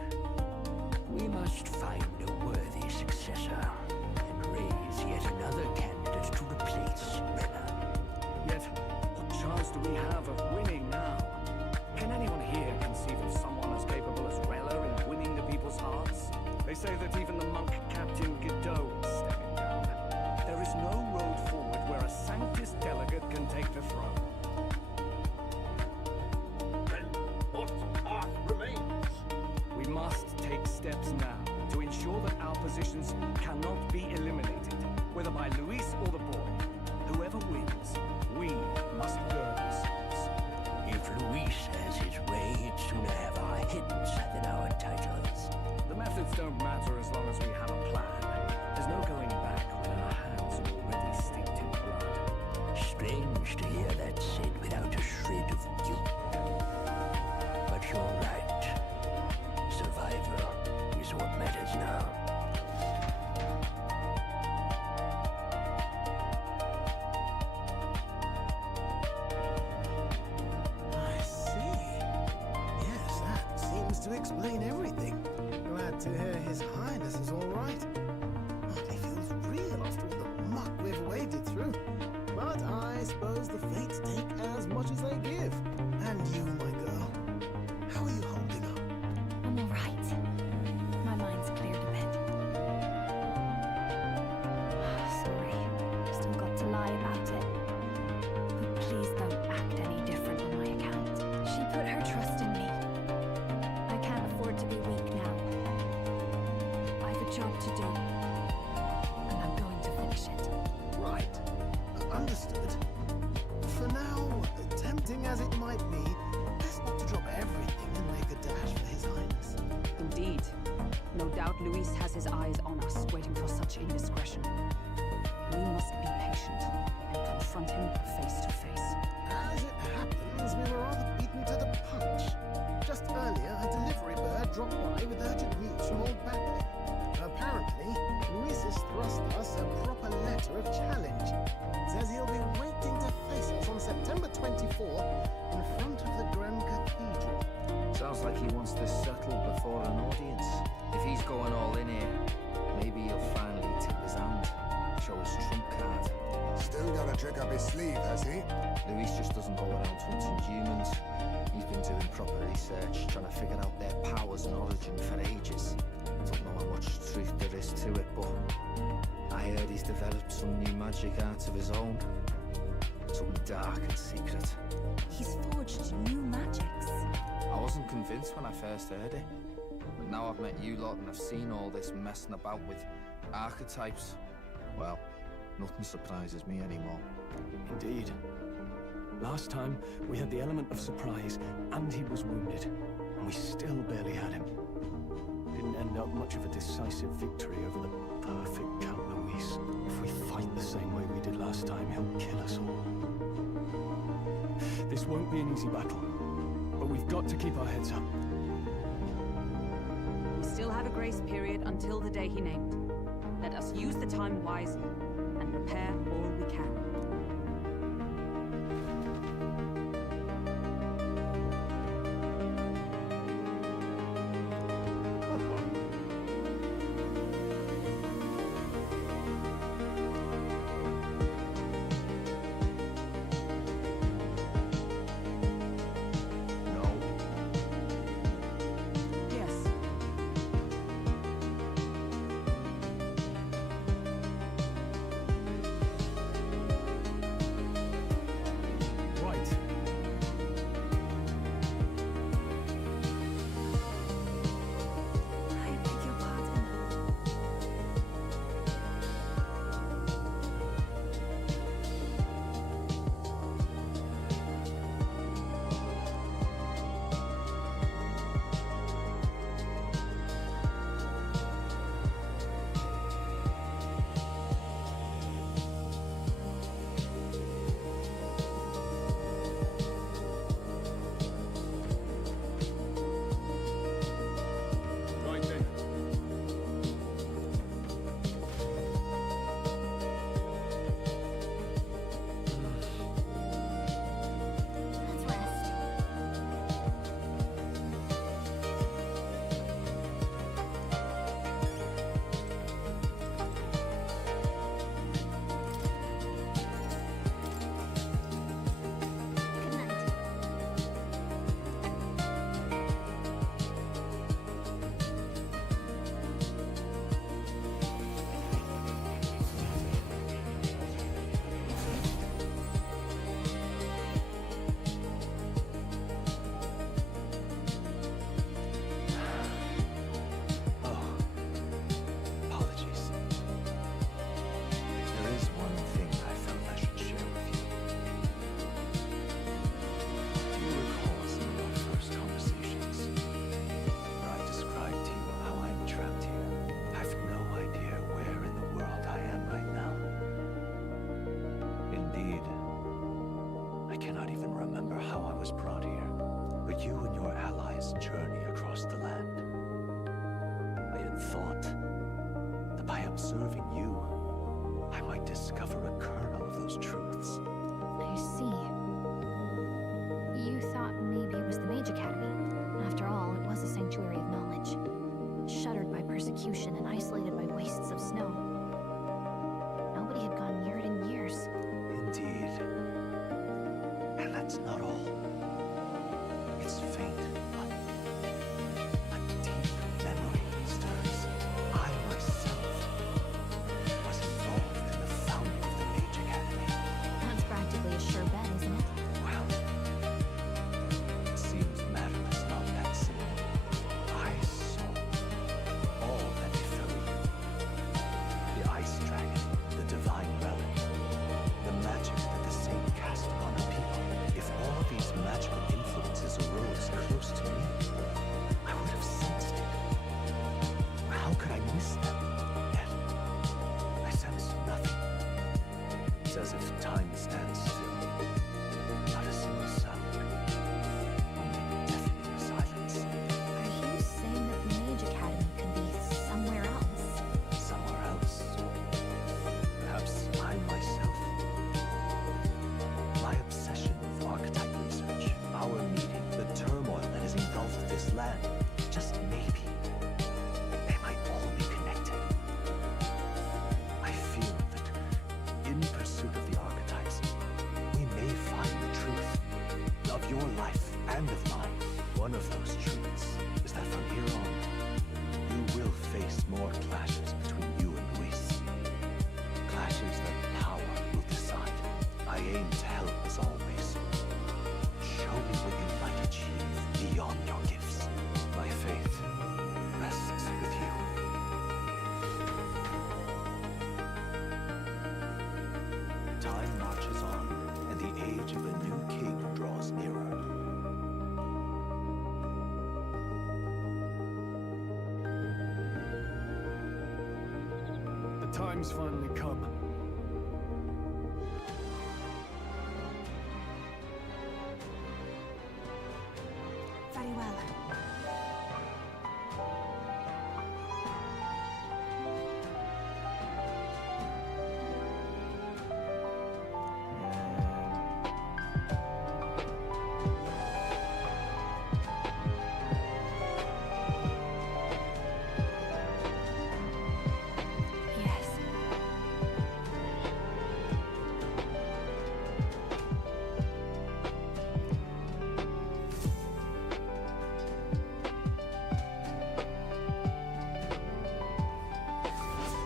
We must find a worthy successor and raise yet another candidate to replace Rella. Yet, what chance do we have of winning now? Can anyone here conceive of someone as capable as Rella in winning the people's hearts? They say that even the monk Captain Godot is stepping down. There is no road forward where a Sanctus delegate can take the throne. Then what path remains? We must take steps now to ensure that our positions cannot be eliminated, whether by Luis or the boy. Whoever wins, we must gird ourselves. If Luis has his way, he'd sooner have our heads than our titles. The methods don't matter as long as we have a plan. There's no going back when our hands are already steeped in blood. Strange to hear that said without a shred of guilt. But you're right. Survival is what matters now. I see. Yes, that seems to explain everything. Glad to hear His Highness is all right. Hardly feels real after all the muck we've waded through. But I suppose the fates take as much as they give. And you, my girl, how are you holding up? I'm all right. My mind's cleared a bit. Sorry, still got to lie about it. But please don't act any different on my account. She put her trust in me. I can't afford to be weak now. I've a job to do, and I'm going to finish it. Right. Understood. For now, tempting as it might be, best not to drop everything and make a dash for His Highness. Indeed. No doubt Luis has his eyes on us, waiting for such indiscretion. We must be patient and confront him face to face. As it happens, we were rather beaten to the punch. Just earlier, a delivery bird dropped by with urgent news from old Batley. Apparently, Luis has thrust us a proper letter of challenge. Says he'll be waiting to face us on September 24 in front of the Grand Cathedral. Sounds like he wants this settled before an audience. If he's going all in here, maybe he'll finally tip his hand, show his trump card. Still got a trick up his sleeve, has he? Luis just doesn't go around hunting humans. He's been doing proper research, trying to figure out their powers and origin for ages. Don't know how much truth there is to it, but I heard he's developed some new magic art of his own. Something dark and secret. He's forged new magics. I wasn't convinced when I first heard it. But now I've met you lot and I've seen all this messing about with archetypes. Well, nothing surprises me anymore. Indeed. Last time, we had the element of surprise, and he was wounded. And we still barely had him. Didn't end up much of a decisive victory over the perfect Count Luis. If we fight the same way we did last time, he'll kill us all. This won't be an easy battle, but we've got to keep our heads up. We still have a grace period until the day he named. Let us use the time wisely and prepare all we can. observing you, I might discover a kernel of those truths. I see. You thought maybe it was the Mage Academy. After all, it was a sanctuary of knowledge. Shuttered by persecution and isolated by wastes of snow. Nobody had gone near it in years. Indeed. And that's not all. It's faint, but a deep memory stirs. I myself was involved in the founding of the Mage Academy. That's practically a sure bet, isn't it? Well, it seems the matter is not that simple. I saw all that befell you. The ice dragon, the divine relic, the magic that the saint cast upon her people. If all these magical influences arose close your life and of mine. One of those truths is that from here on, you will face more clashes between you and Luis. Clashes that power will decide. I aim to help as always. Show me what you might achieve beyond your gifts. My faith rests with you. Time marches on, and the age of a new king draws nearer. The time's finally come. Very well. Yes.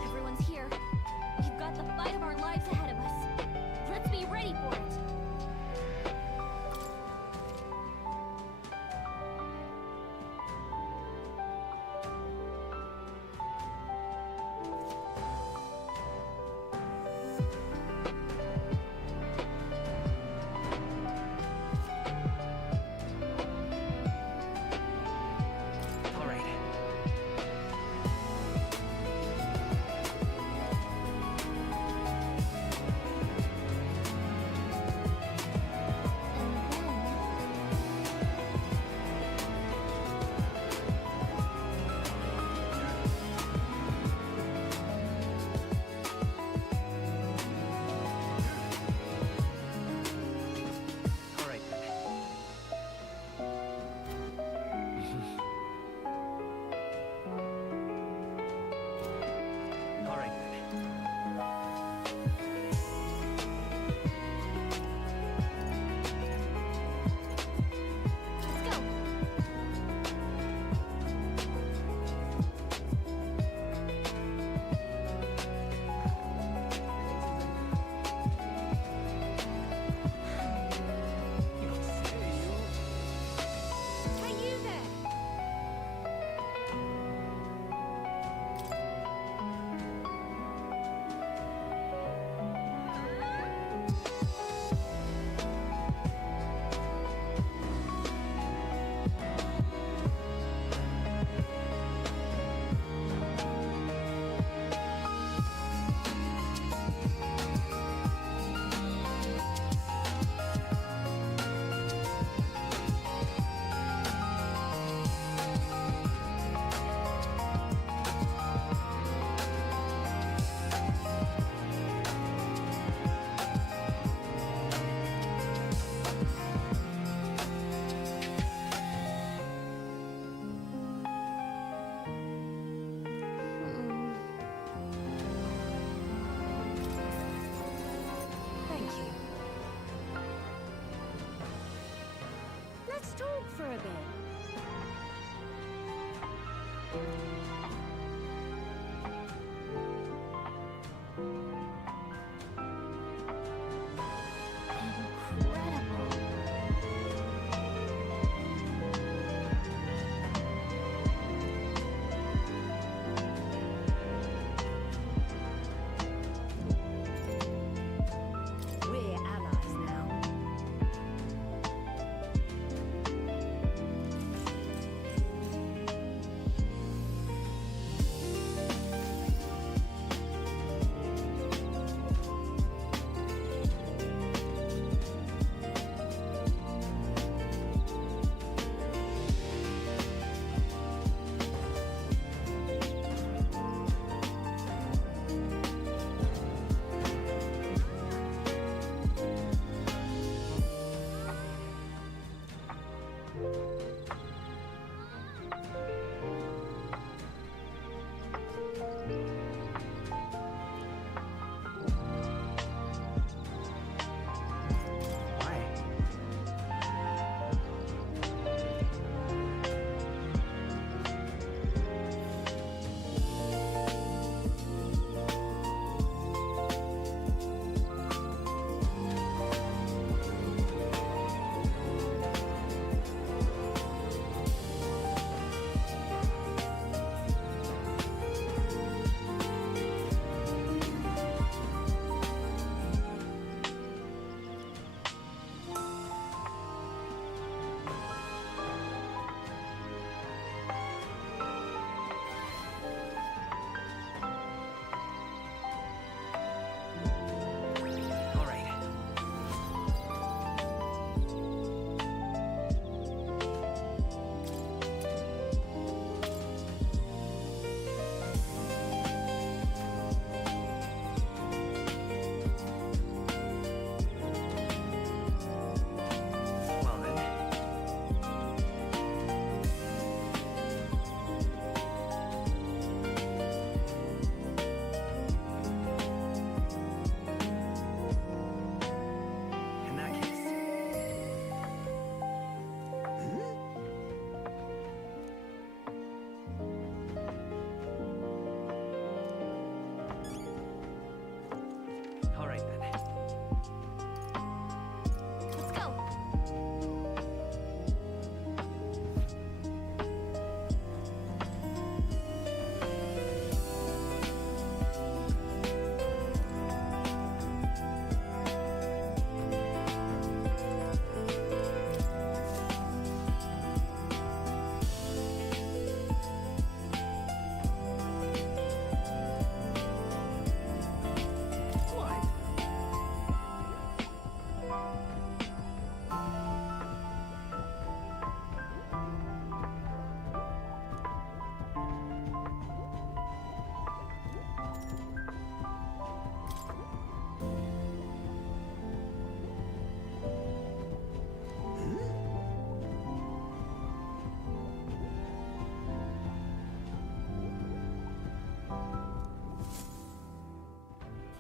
Everyone's here. We've got the fight of our lives ahead of us. Let's be ready for it. All right. All right. All right. Let's go. Hey, you there! Thank you. Let's talk for a bit. We're allies now.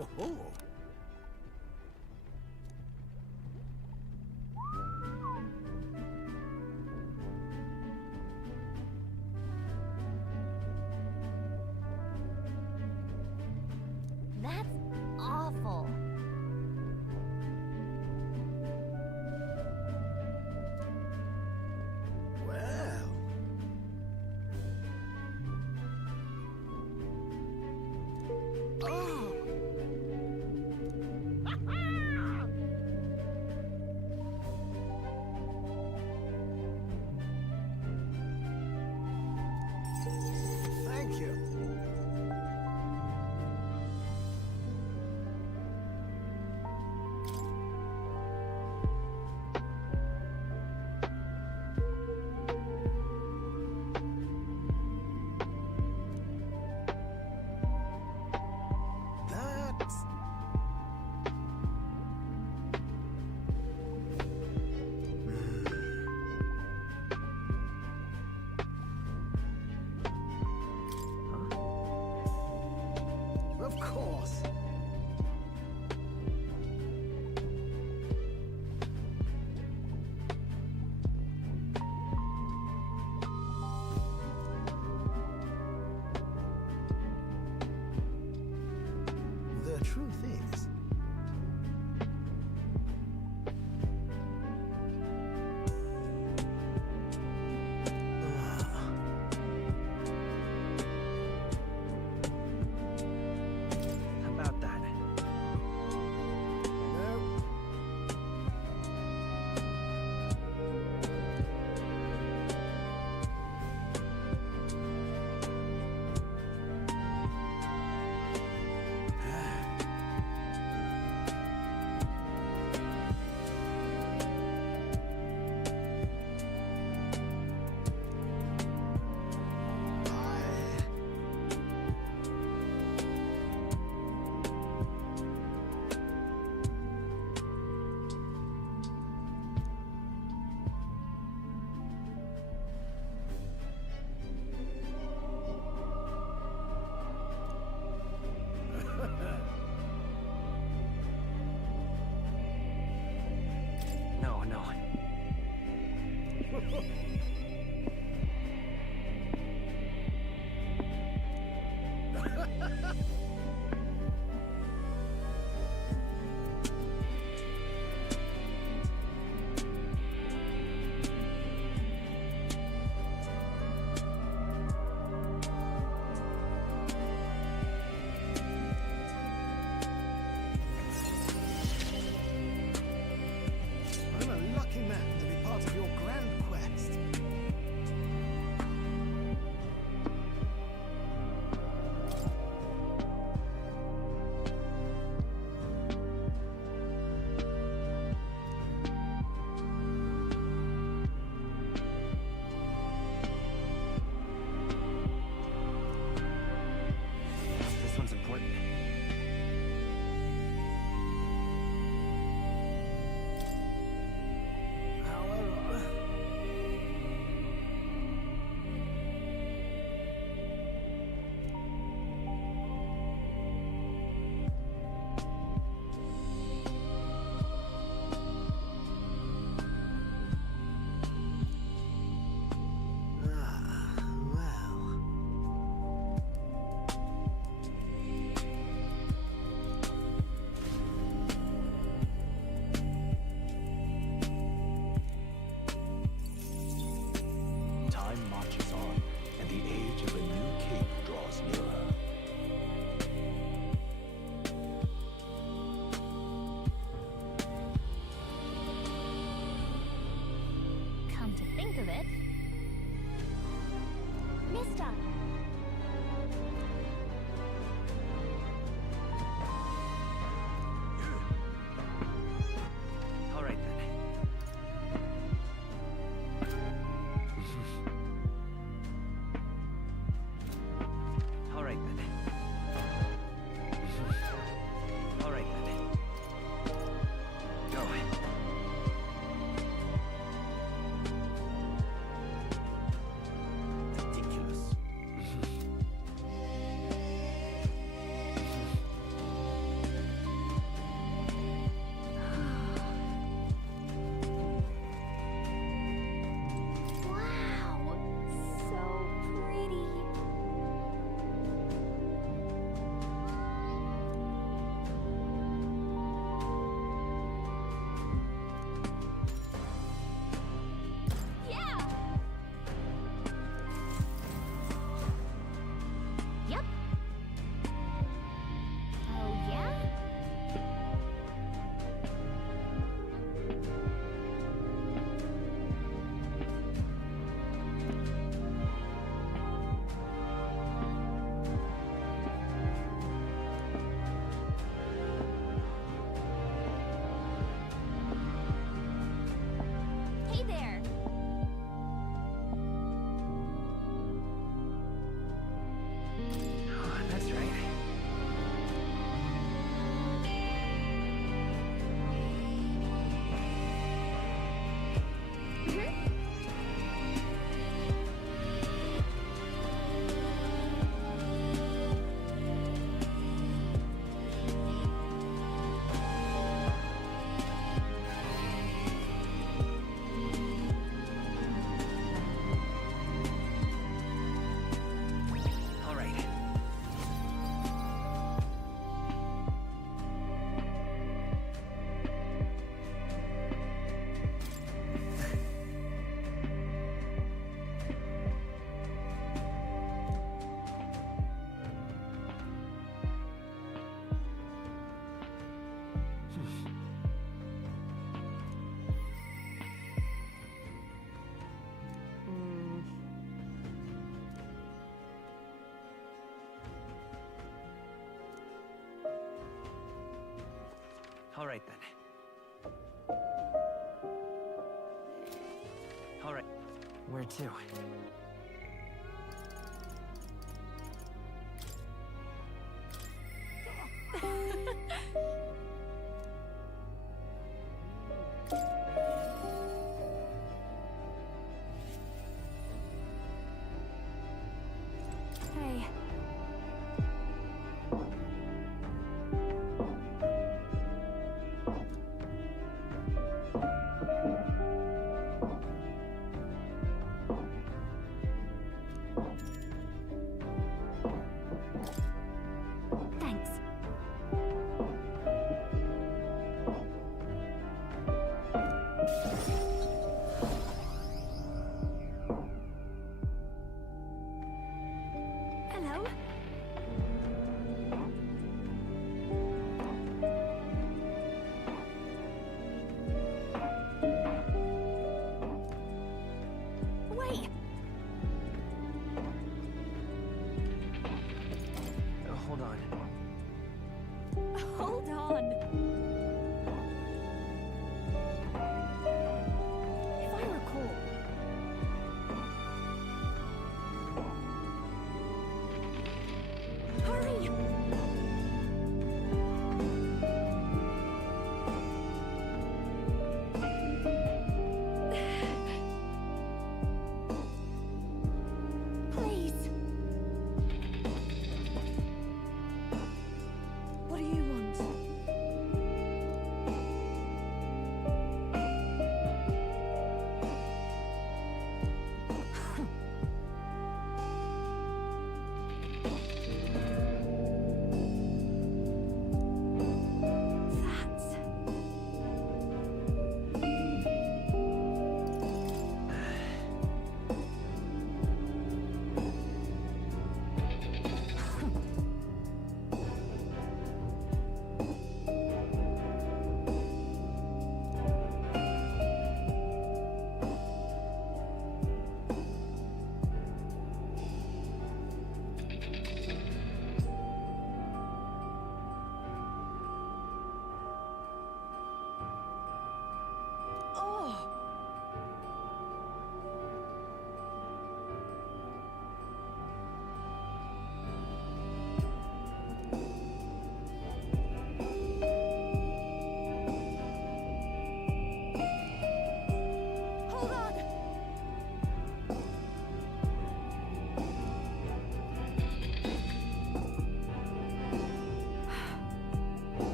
Ho ho! That's awful. Well. Oh! Thank you. That's... Of course. The truth is, How about that? no. No, no. I'm a lucky man to be part of your grand quest. This one's important. However... Ah, well... Time marches on, and the age of a new king draws nearer. Come to think of it, Mister, All right then. All right then. All right then. Go. Ridiculous. All right then. All right. Where to? Hey.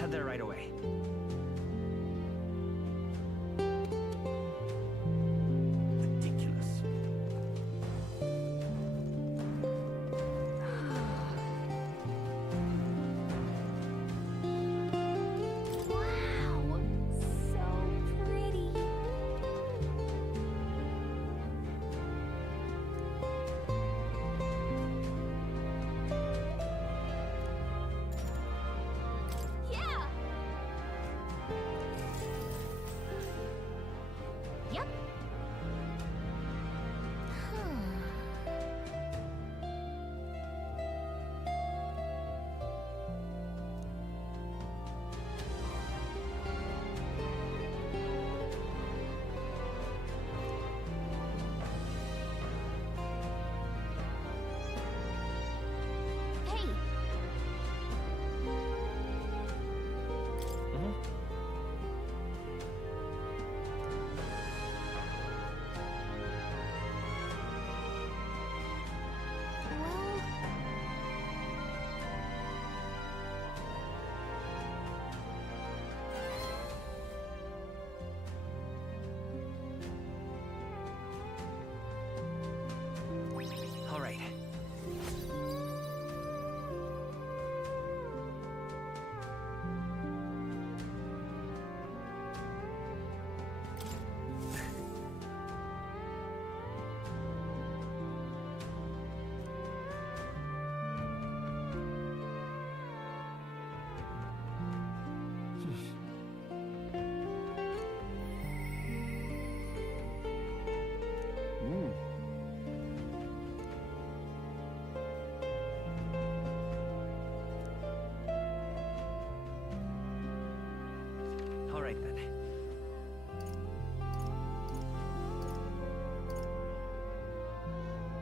head there right away. Ridiculous. Wow, so pretty. Yeah. Yep. Hey. Well, All right. All right then.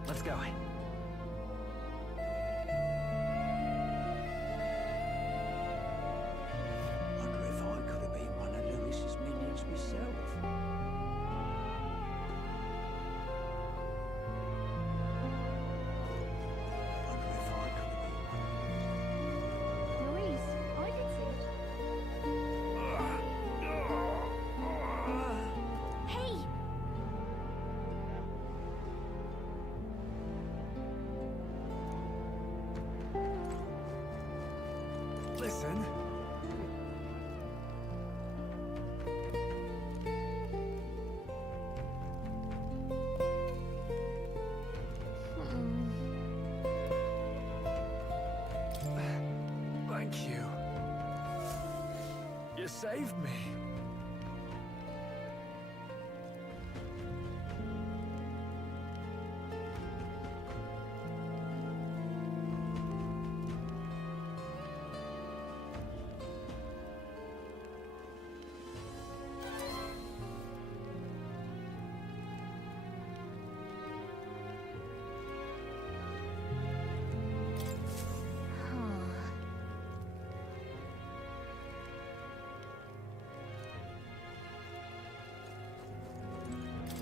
Let's go. Wonder if I could have been one of Lewis's minions myself. Wonder if I could have been. Louise, I can see. hey. Listen. Thank you. You saved me.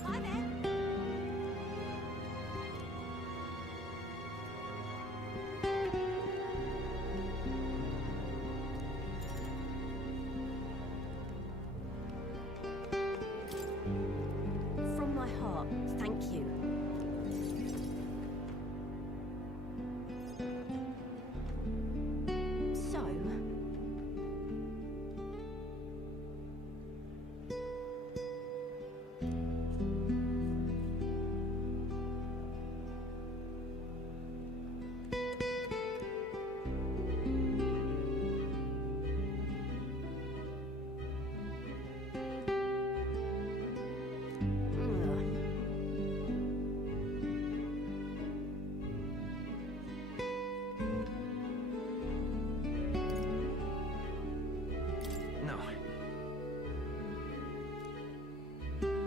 Hi there. From my heart, thank you. So, No.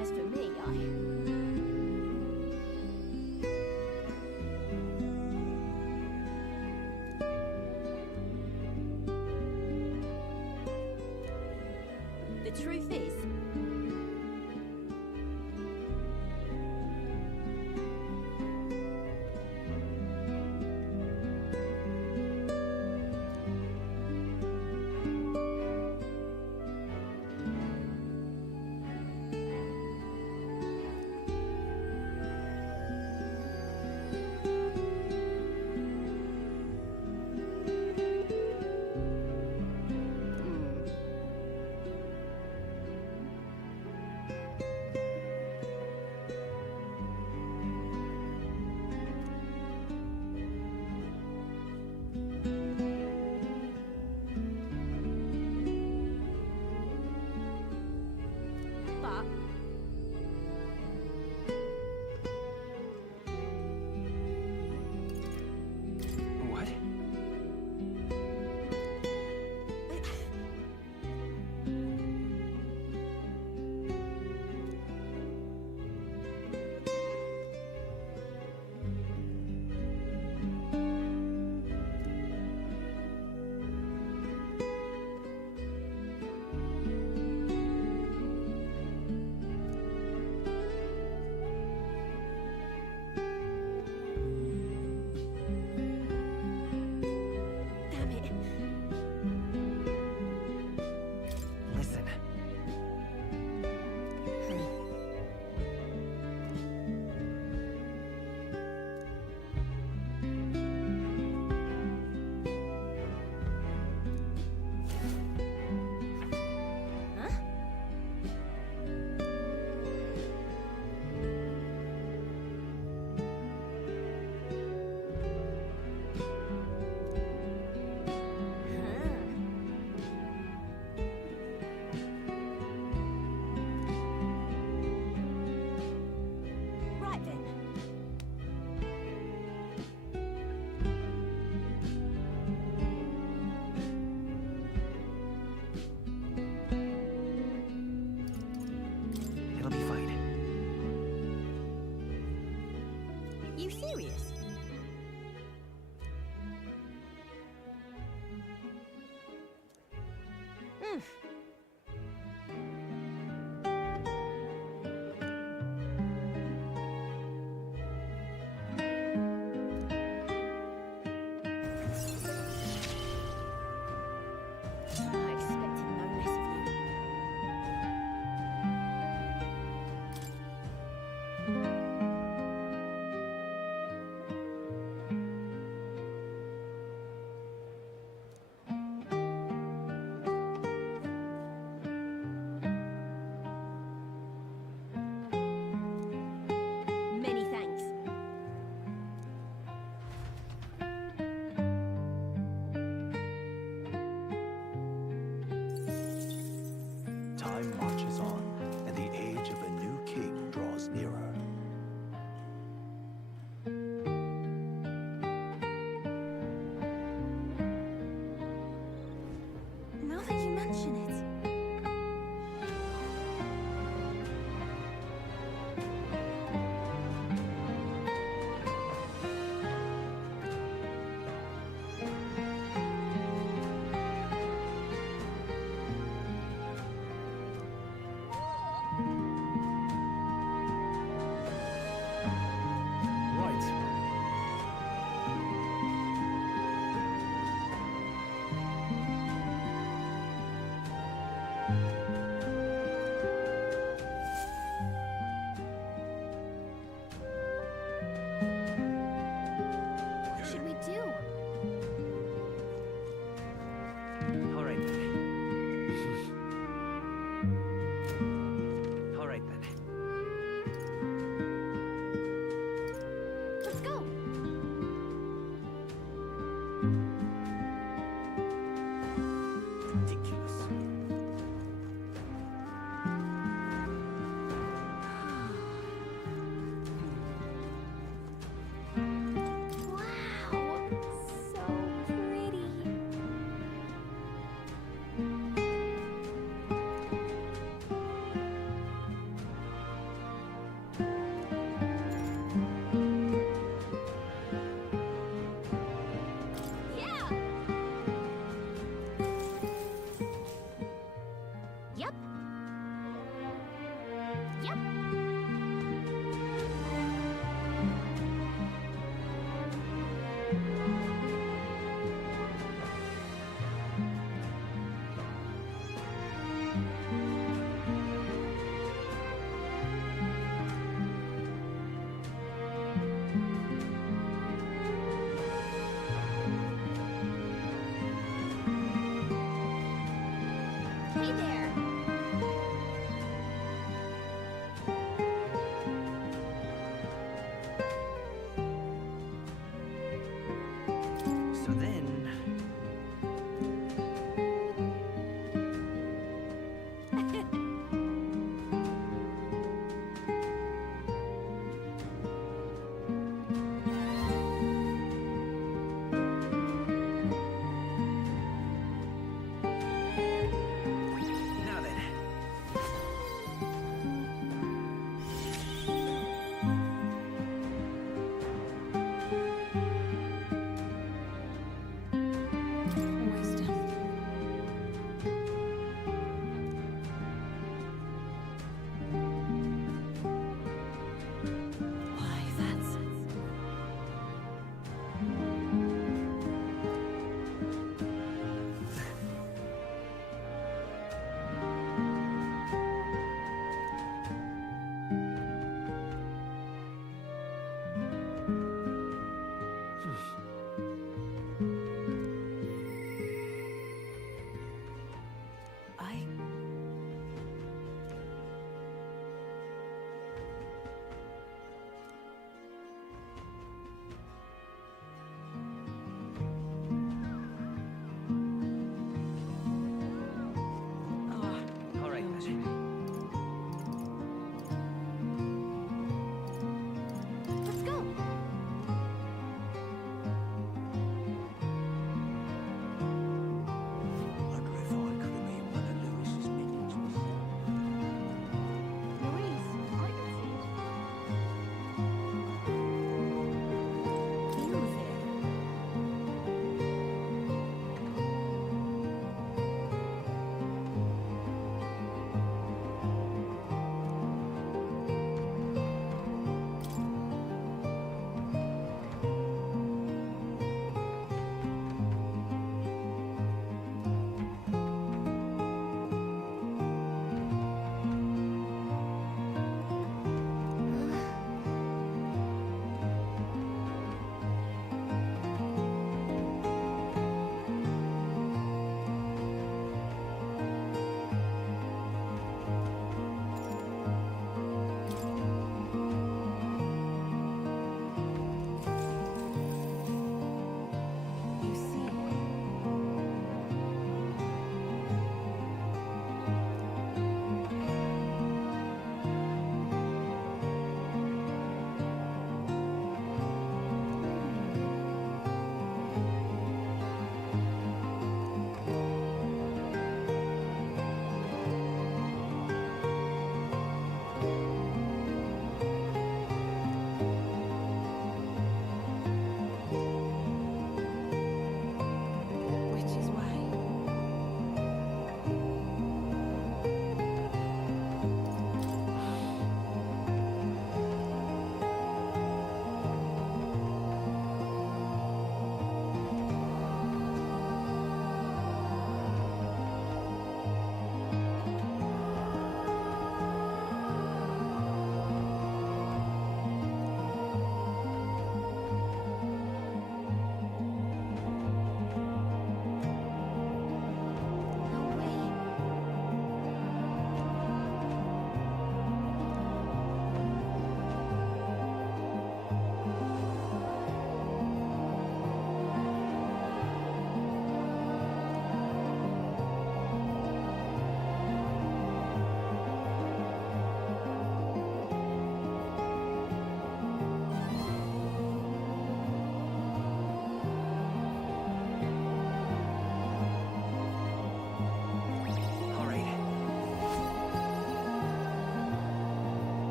as for me, the truth is, mention it. Right.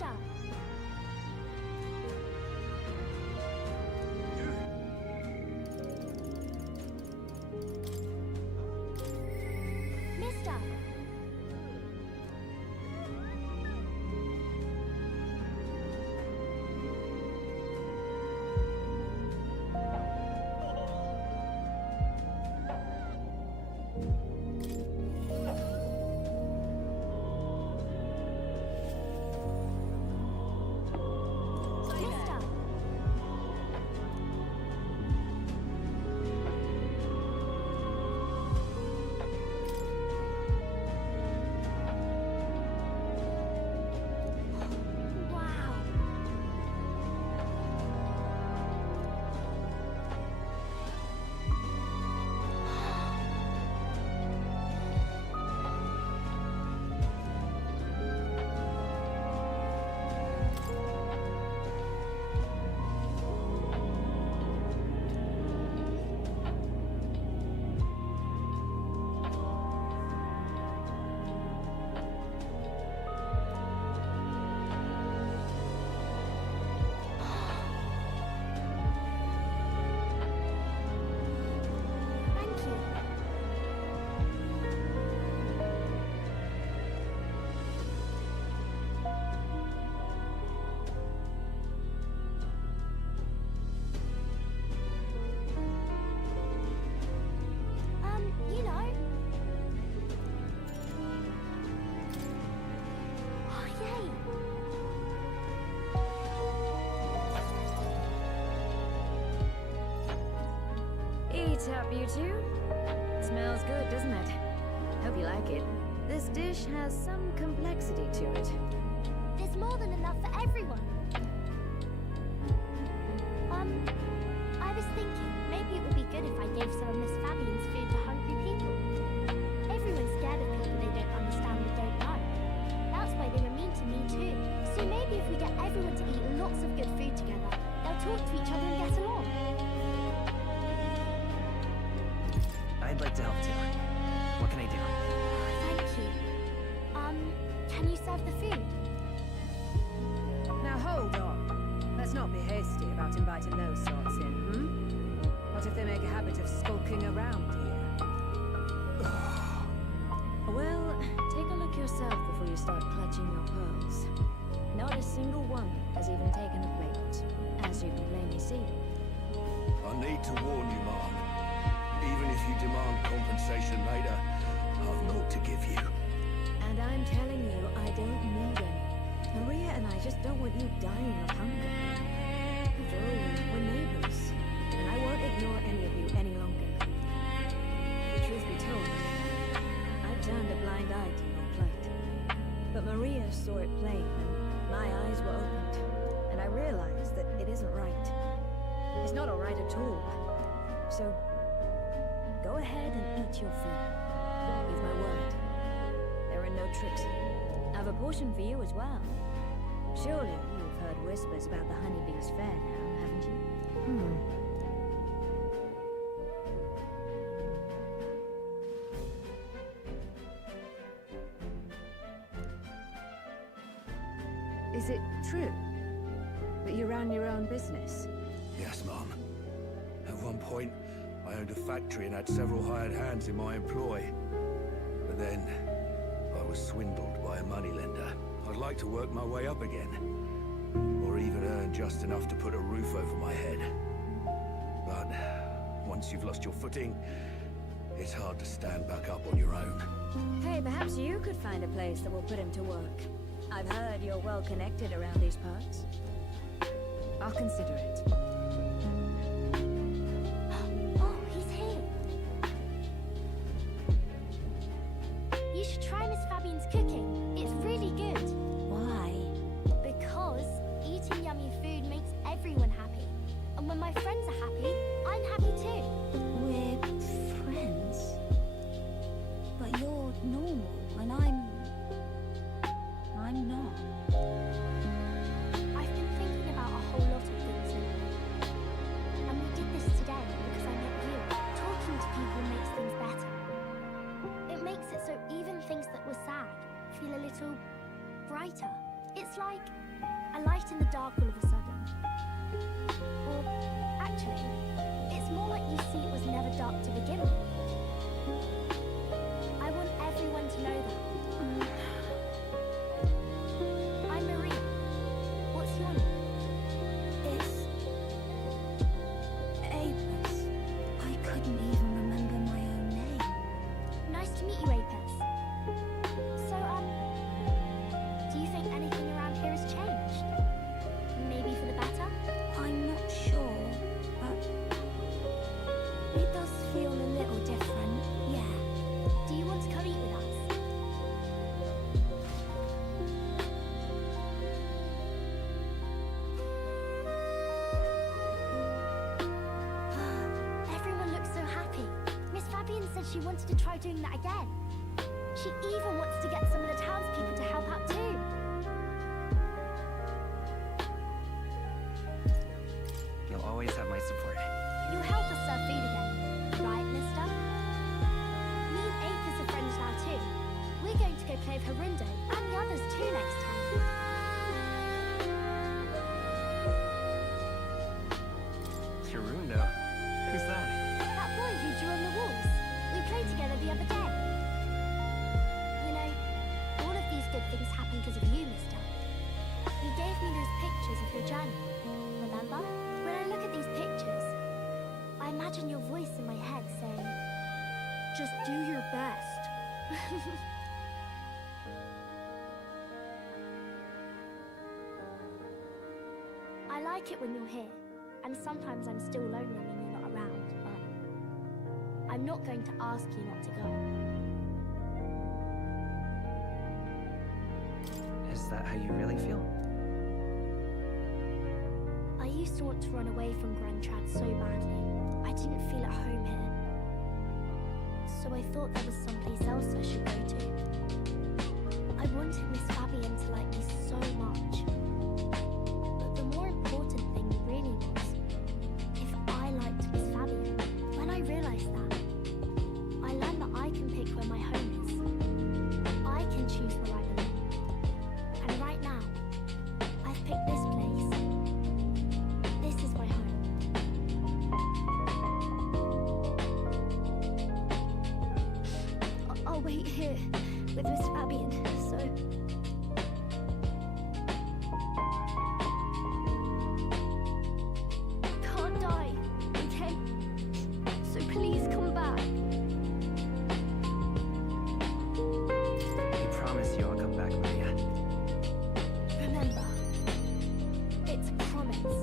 Mister! Mister! Mister! Wow! Thank you. You know. Oh, yay! Eat up, you two. Smells good, doesn't it? Hope you like it. This dish has some complexity to it. There's more than enough for everyone. I was thinking maybe it would be good if I gave some of Miss Fabian's food to hungry people. Everyone's scared of people they don't understand and don't know. That's why they were mean to me too. So maybe if we get everyone to eat lots of good food together, they'll talk to each other and get along. I'd like to help too. What can I do? Thank you. Can you serve the food? Now hold on. Let's not be hasty about inviting those sorts in, What if they make a habit of skulking around here? Well, take a look yourself before you start clutching your pearls. Not a single one has even taken a plate, as you can plainly see. I need to warn you, Mom. Even if you demand compensation later, I've naught to give you. And I'm telling you, I don't need any. Maria and I just don't want you dying of hunger. After all, we're neighbors, and I won't ignore any of you any longer. The truth be told, I turned a blind eye to your plight. But Maria saw it plain, and my eyes were opened, and I realized that it isn't right. It's not all right at all. So, go ahead and eat your food. You've my word. There are no tricks here. I've a portion for you as well. Surely you've heard whispers about the honeybee's fair now, haven't you? Is it true that you ran your own business? Yes, Mom. At one point, I owned a factory and had several hired hands in my employ. But then, I was swindled by a moneylender. I'd like to work my way up again. Or even earn just enough to put a roof over my head. But once you've lost your footing, it's hard to stand back up on your own. Hey, perhaps you could find a place that will put him to work. I've heard you're well connected around these parts. I'll consider it. Oh, he's here. You should try Miss Fabian's cooking. It's really good. Why? Because eating yummy food makes everyone happy. And when my friends are happy, I'm happy too. We're friends. But you're normal, and I'm not. I've been thinking about a whole lot of things lately. And we did this today because I met you. Talking to people makes things better. It makes it so even things that were sad feel a little brighter. It's It's like a light in the dark all of a sudden. Or actually, it's more like you see it was never dark to begin with. I want everyone to know that. I'm Marie. What's your name? It's Apis. I couldn't even remember my own name. Nice to meet you, Apis. So, do you think anything around here has changed? Maybe for the better? I'm not sure, but it does feel a little different, yeah. Do you want to come eat with us? Everyone looks so happy. Miss Fabian said she wanted to try doing that again. She even wants to get some of the townspeople to help out too. You'll always have my support. You'll help us serve food again, right, mister? Me and Apis are friends now too. We're going to go play with Harundo and the others too next time. Kirundo? Who's that? That boy who drew on the walls. We played together the other day. You know, all of these good things happen because of you, mister. You gave me those pictures of your journey, remember? When I look at these pictures, I imagine your voice in my head saying, just do your best. I like it when you're here, and sometimes I'm still lonely when you're not around, but I'm not going to ask you not to go. Is that how you really feel? I used to want to run away from Grand Trad so badly. I didn't feel at home here. So I thought there was someplace else I should go to. I wanted Miss Fabian to like me so much. But the more important thing really was if I liked Miss Fabian. When I realized that, I learned that I can pick where my home is. I can choose where I belong. And right now, I've picked this place. This is my home. I'll wait here with Miss Fabian, so... I can't die, okay? So please come back. I promise you I'll come back, Maria. Remember, it's a promise.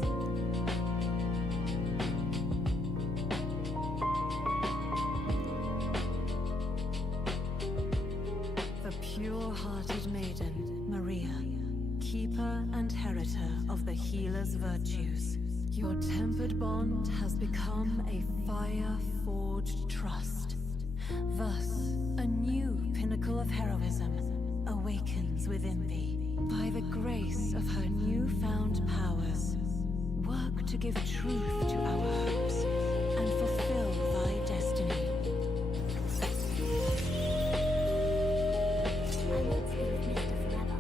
The pure-hearted maiden, Maria, keeper and heritor of the healer's virtues. Your tempered bond has become a fire-forged trust. Thus, a new pinnacle of heroism awakens within thee. By the grace of her newfound powers, work to give truth to our hopes and fulfill thy destiny. I want to be with Mister forever.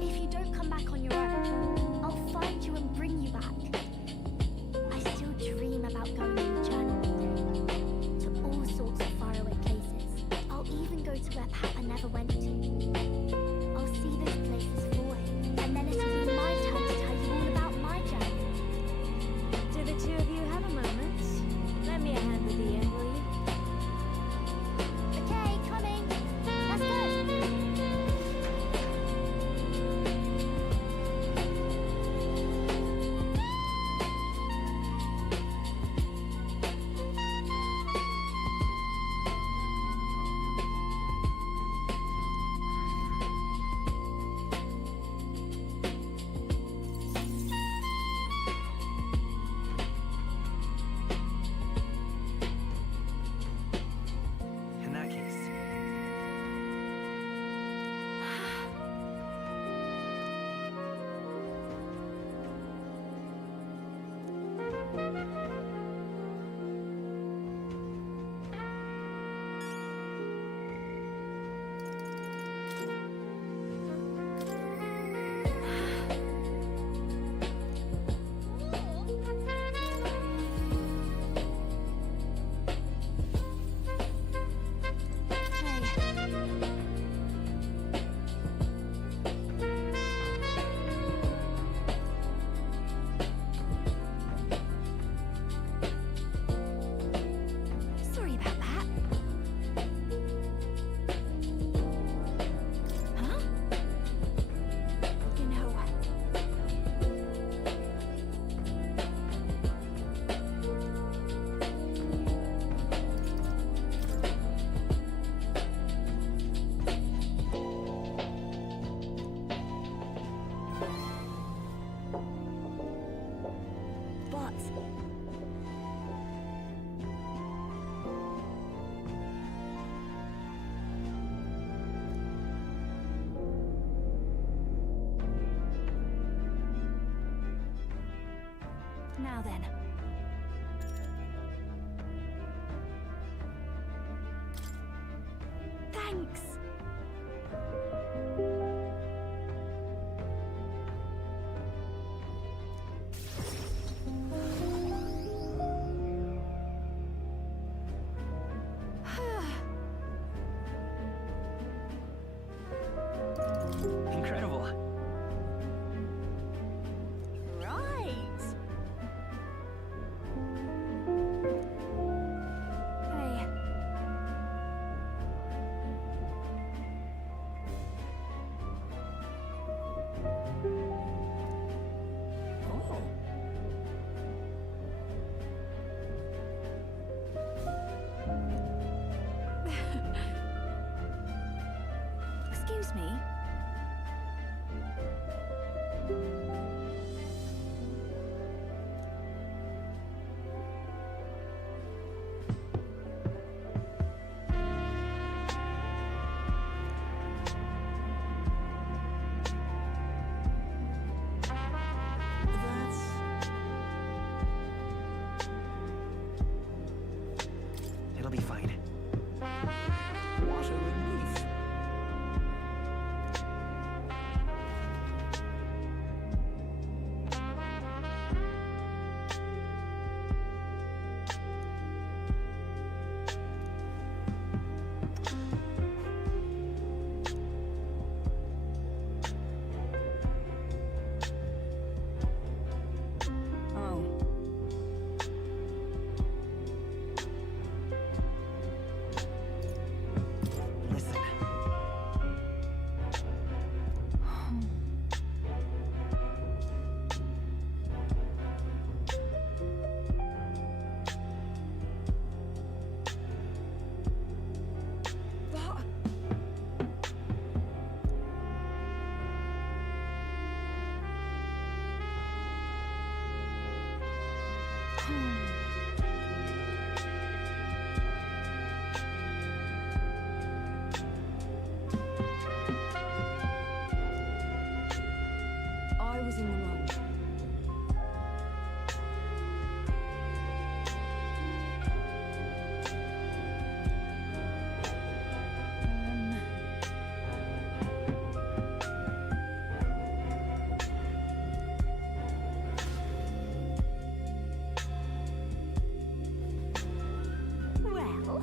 If you don't come back on your own, I'll find you and bring you back. I still dream about going on a journey one day, to all sorts of faraway places. I'll even go to where Papa never went to. I'll see those places for him, and then it'll be my turn to tell you all about my journey. Do the two of you have a moment? Lend me a hand with the inn, will you? Okay, coming. Let's go. Now then. Thanks. Incredible. Right. Hey. Oh. Excuse me. It'll be fine. What a relief. Oh. Listen. I was in the wrong. Well.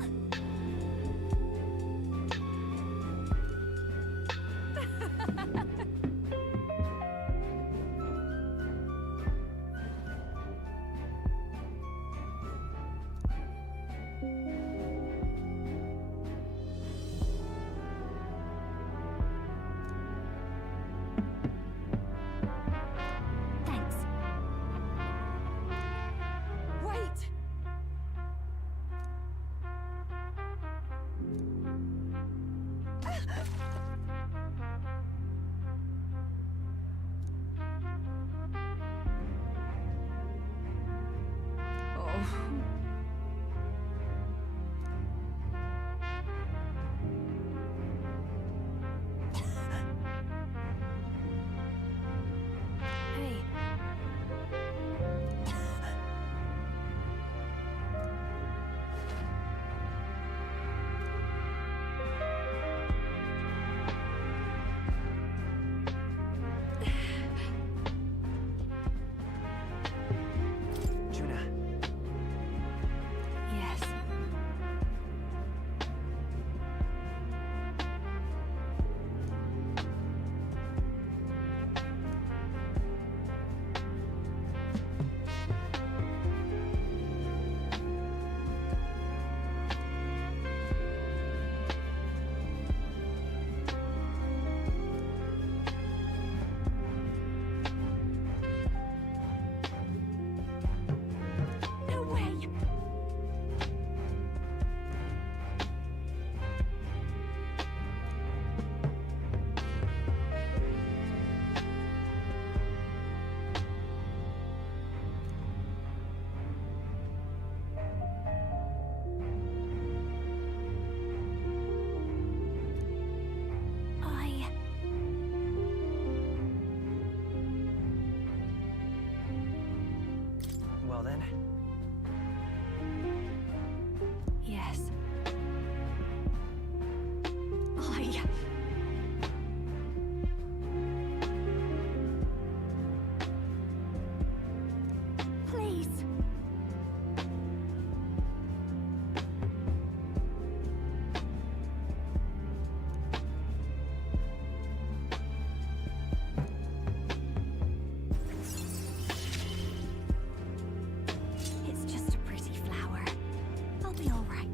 Thanks. Wait. I'll be all right.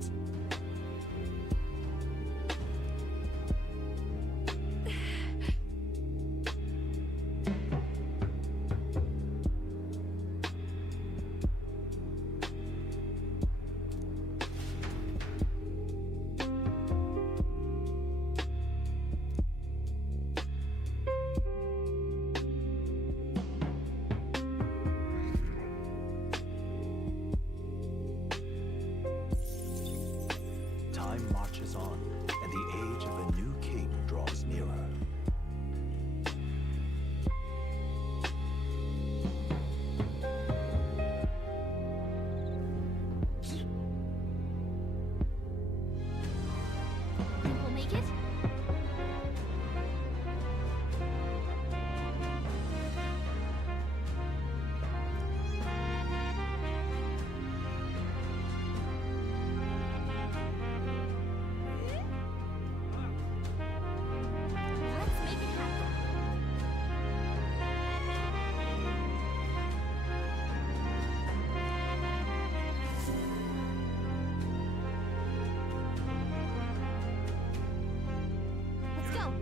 Time marches on, and the age of a new king draws nearer. Think we'll make it? Let's make it happen. Let's go.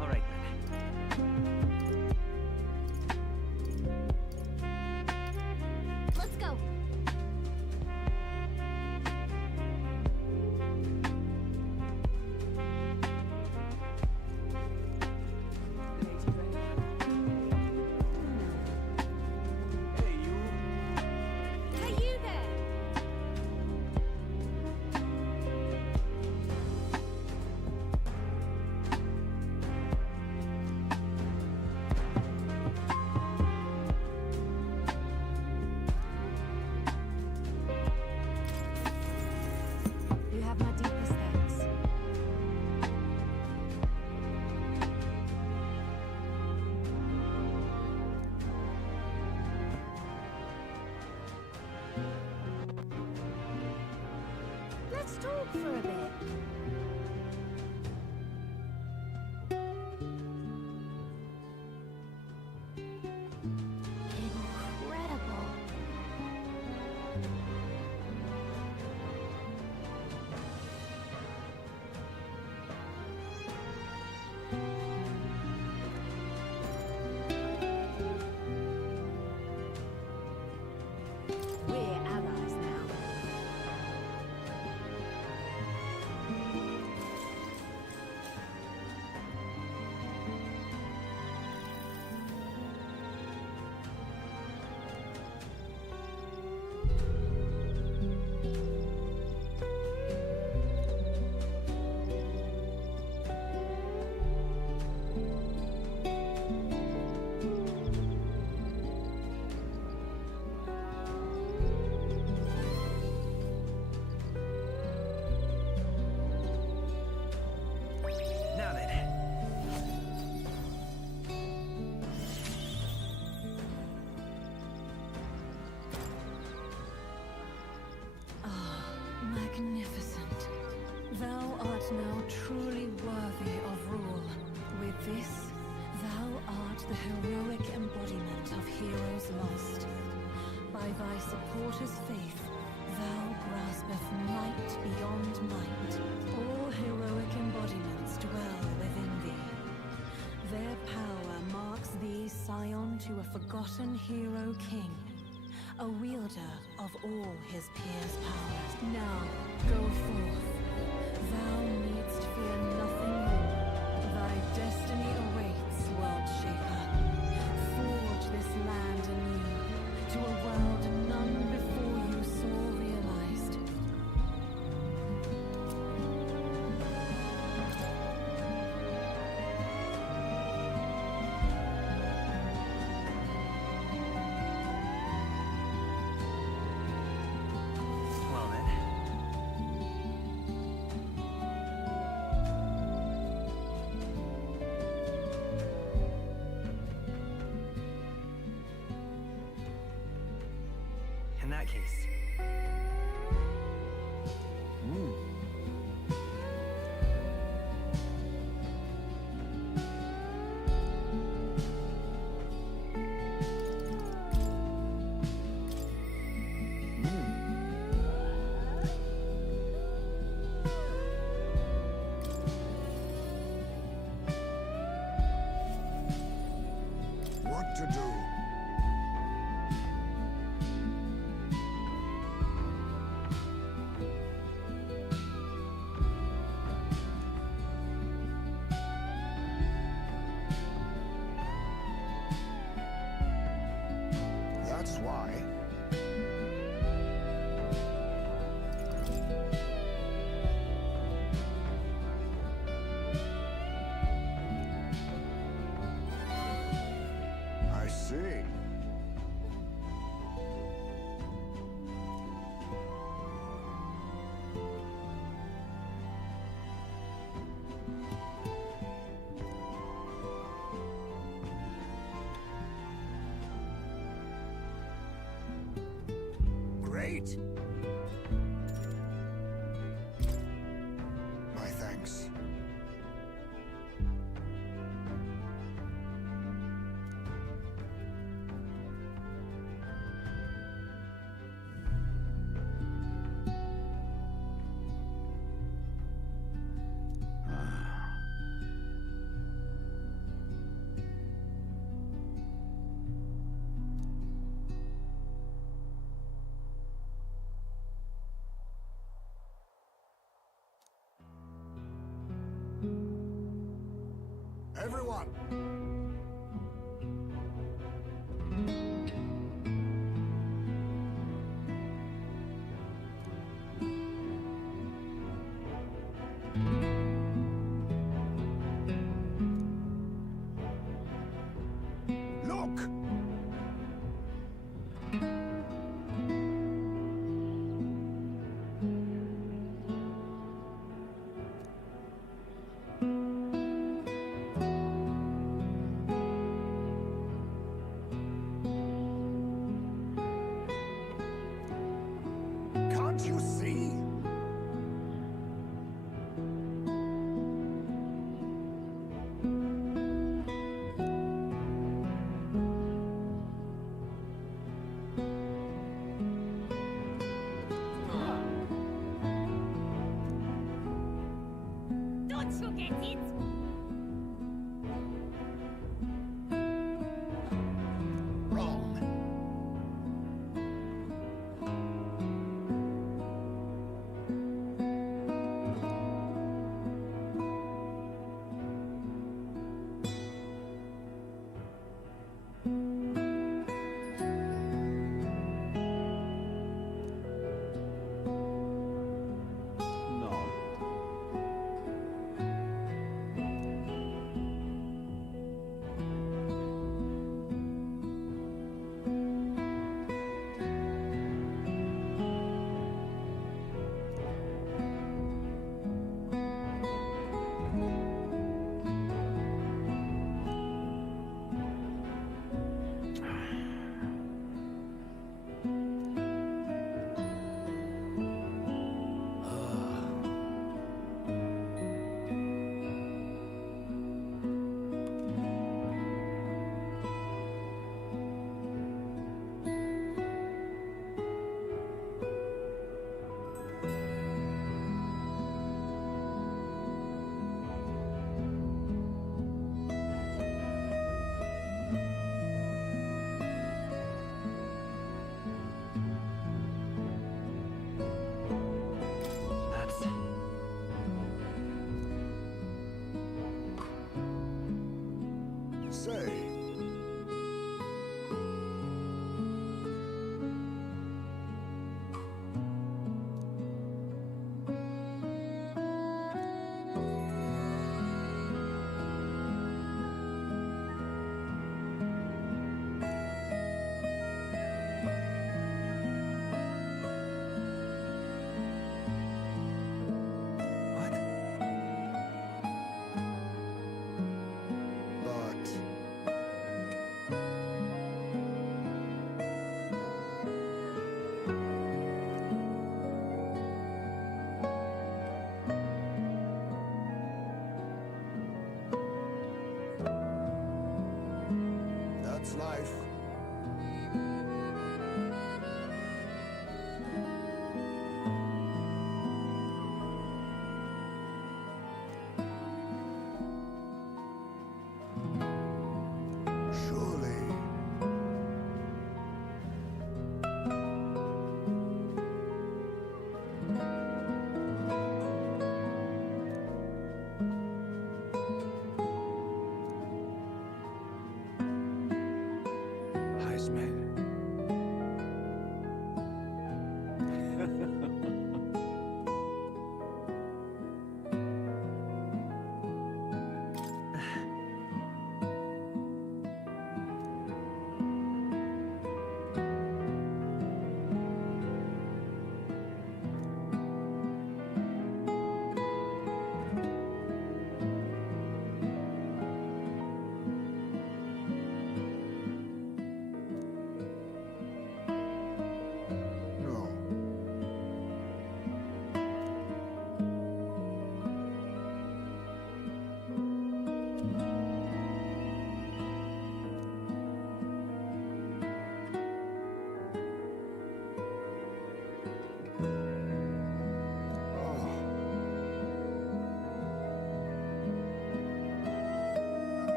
All right, Let's go. Hey, you there! You have my deepest thanks. Let's talk for a bit. Incredible. We're allies now. now then. Magnificent. Thou art now truly worthy of rule. With this, thou art the heroic embodiment of heroes lost. By thy supporters' faith, thou graspeth might beyond might. All heroic embodiments dwell within thee. Their power marks thee scion to a forgotten hero king, a wielder of all his peers' powers. Now, go forth. Thou needst fear nothing more. Thy destiny awaits, world shaper. Forge this land anew, to a world none before you saw realized. Well then. In that case, great. My thanks. Everyone! Look! Can't you see? Don't forget it! Wrong. No. Say. But that's life. Surely.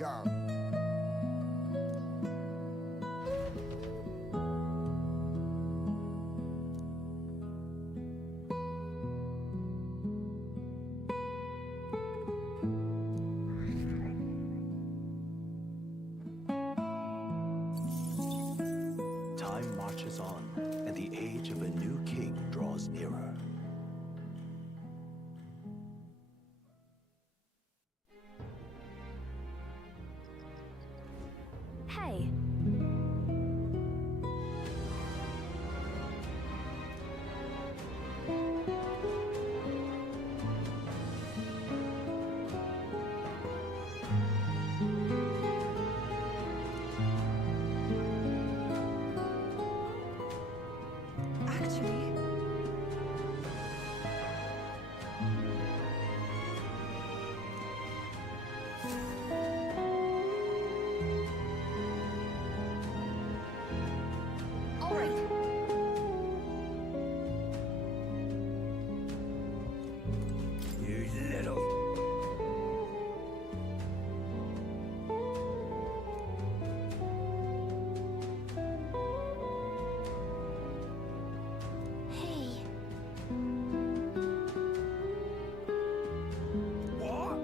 shall. Time marches on, and the age of a new king draws nearer. Hey. Actually, All right. You little... Hey, What?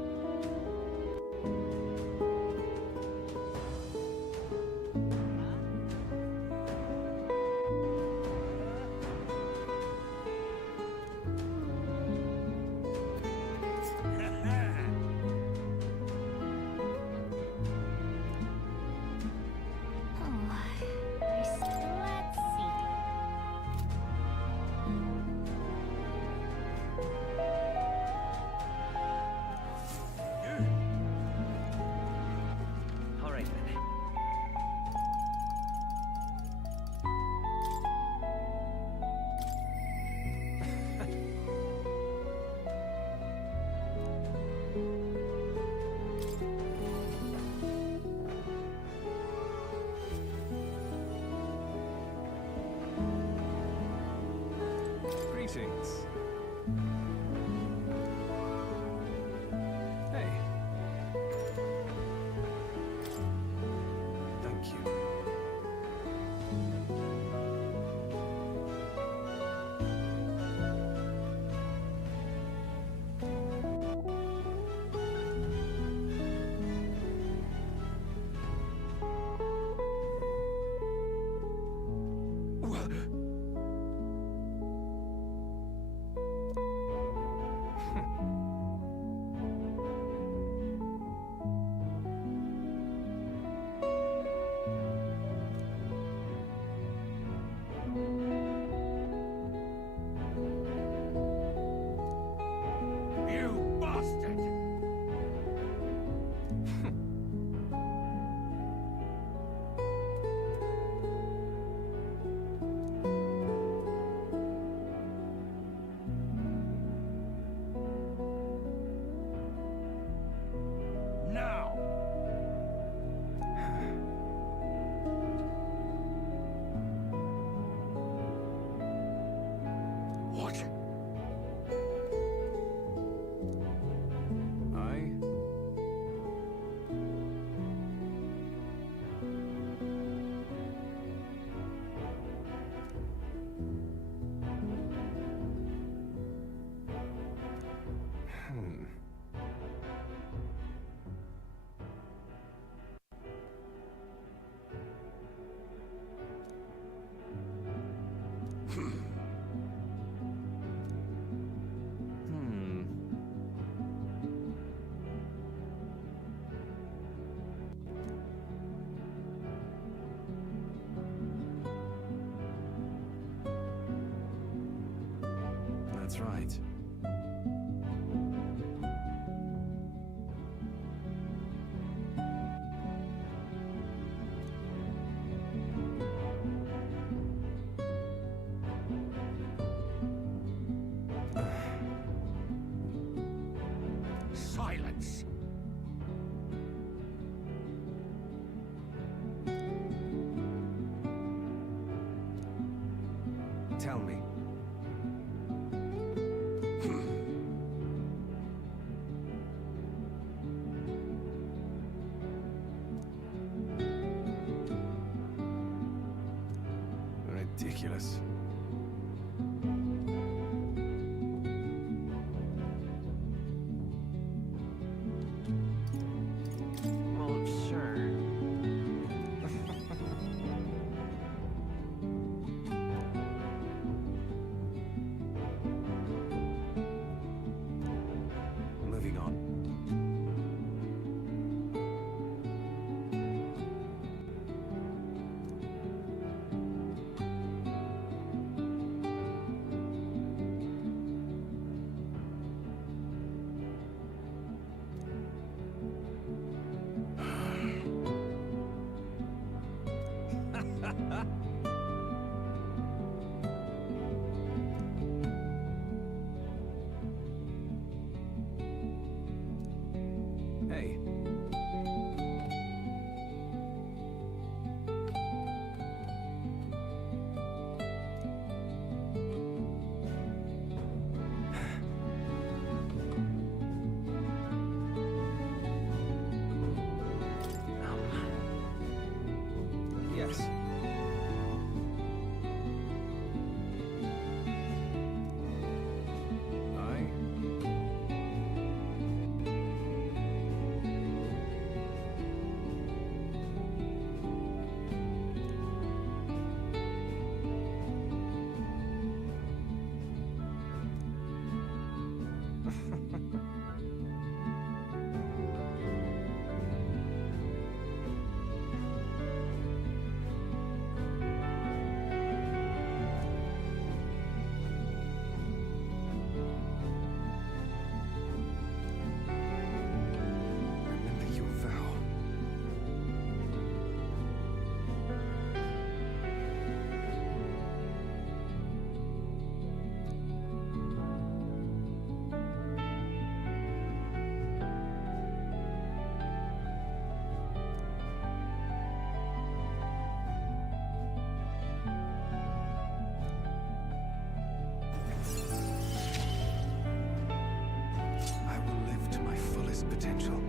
let's see. All right then. Greetings. Hey. Thank you. You bastard! Now! What? I... Hmm. Hmm. That's right. Silence! Tell me. tremendous potential.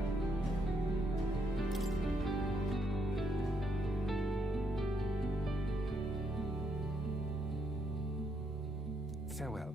Farewell.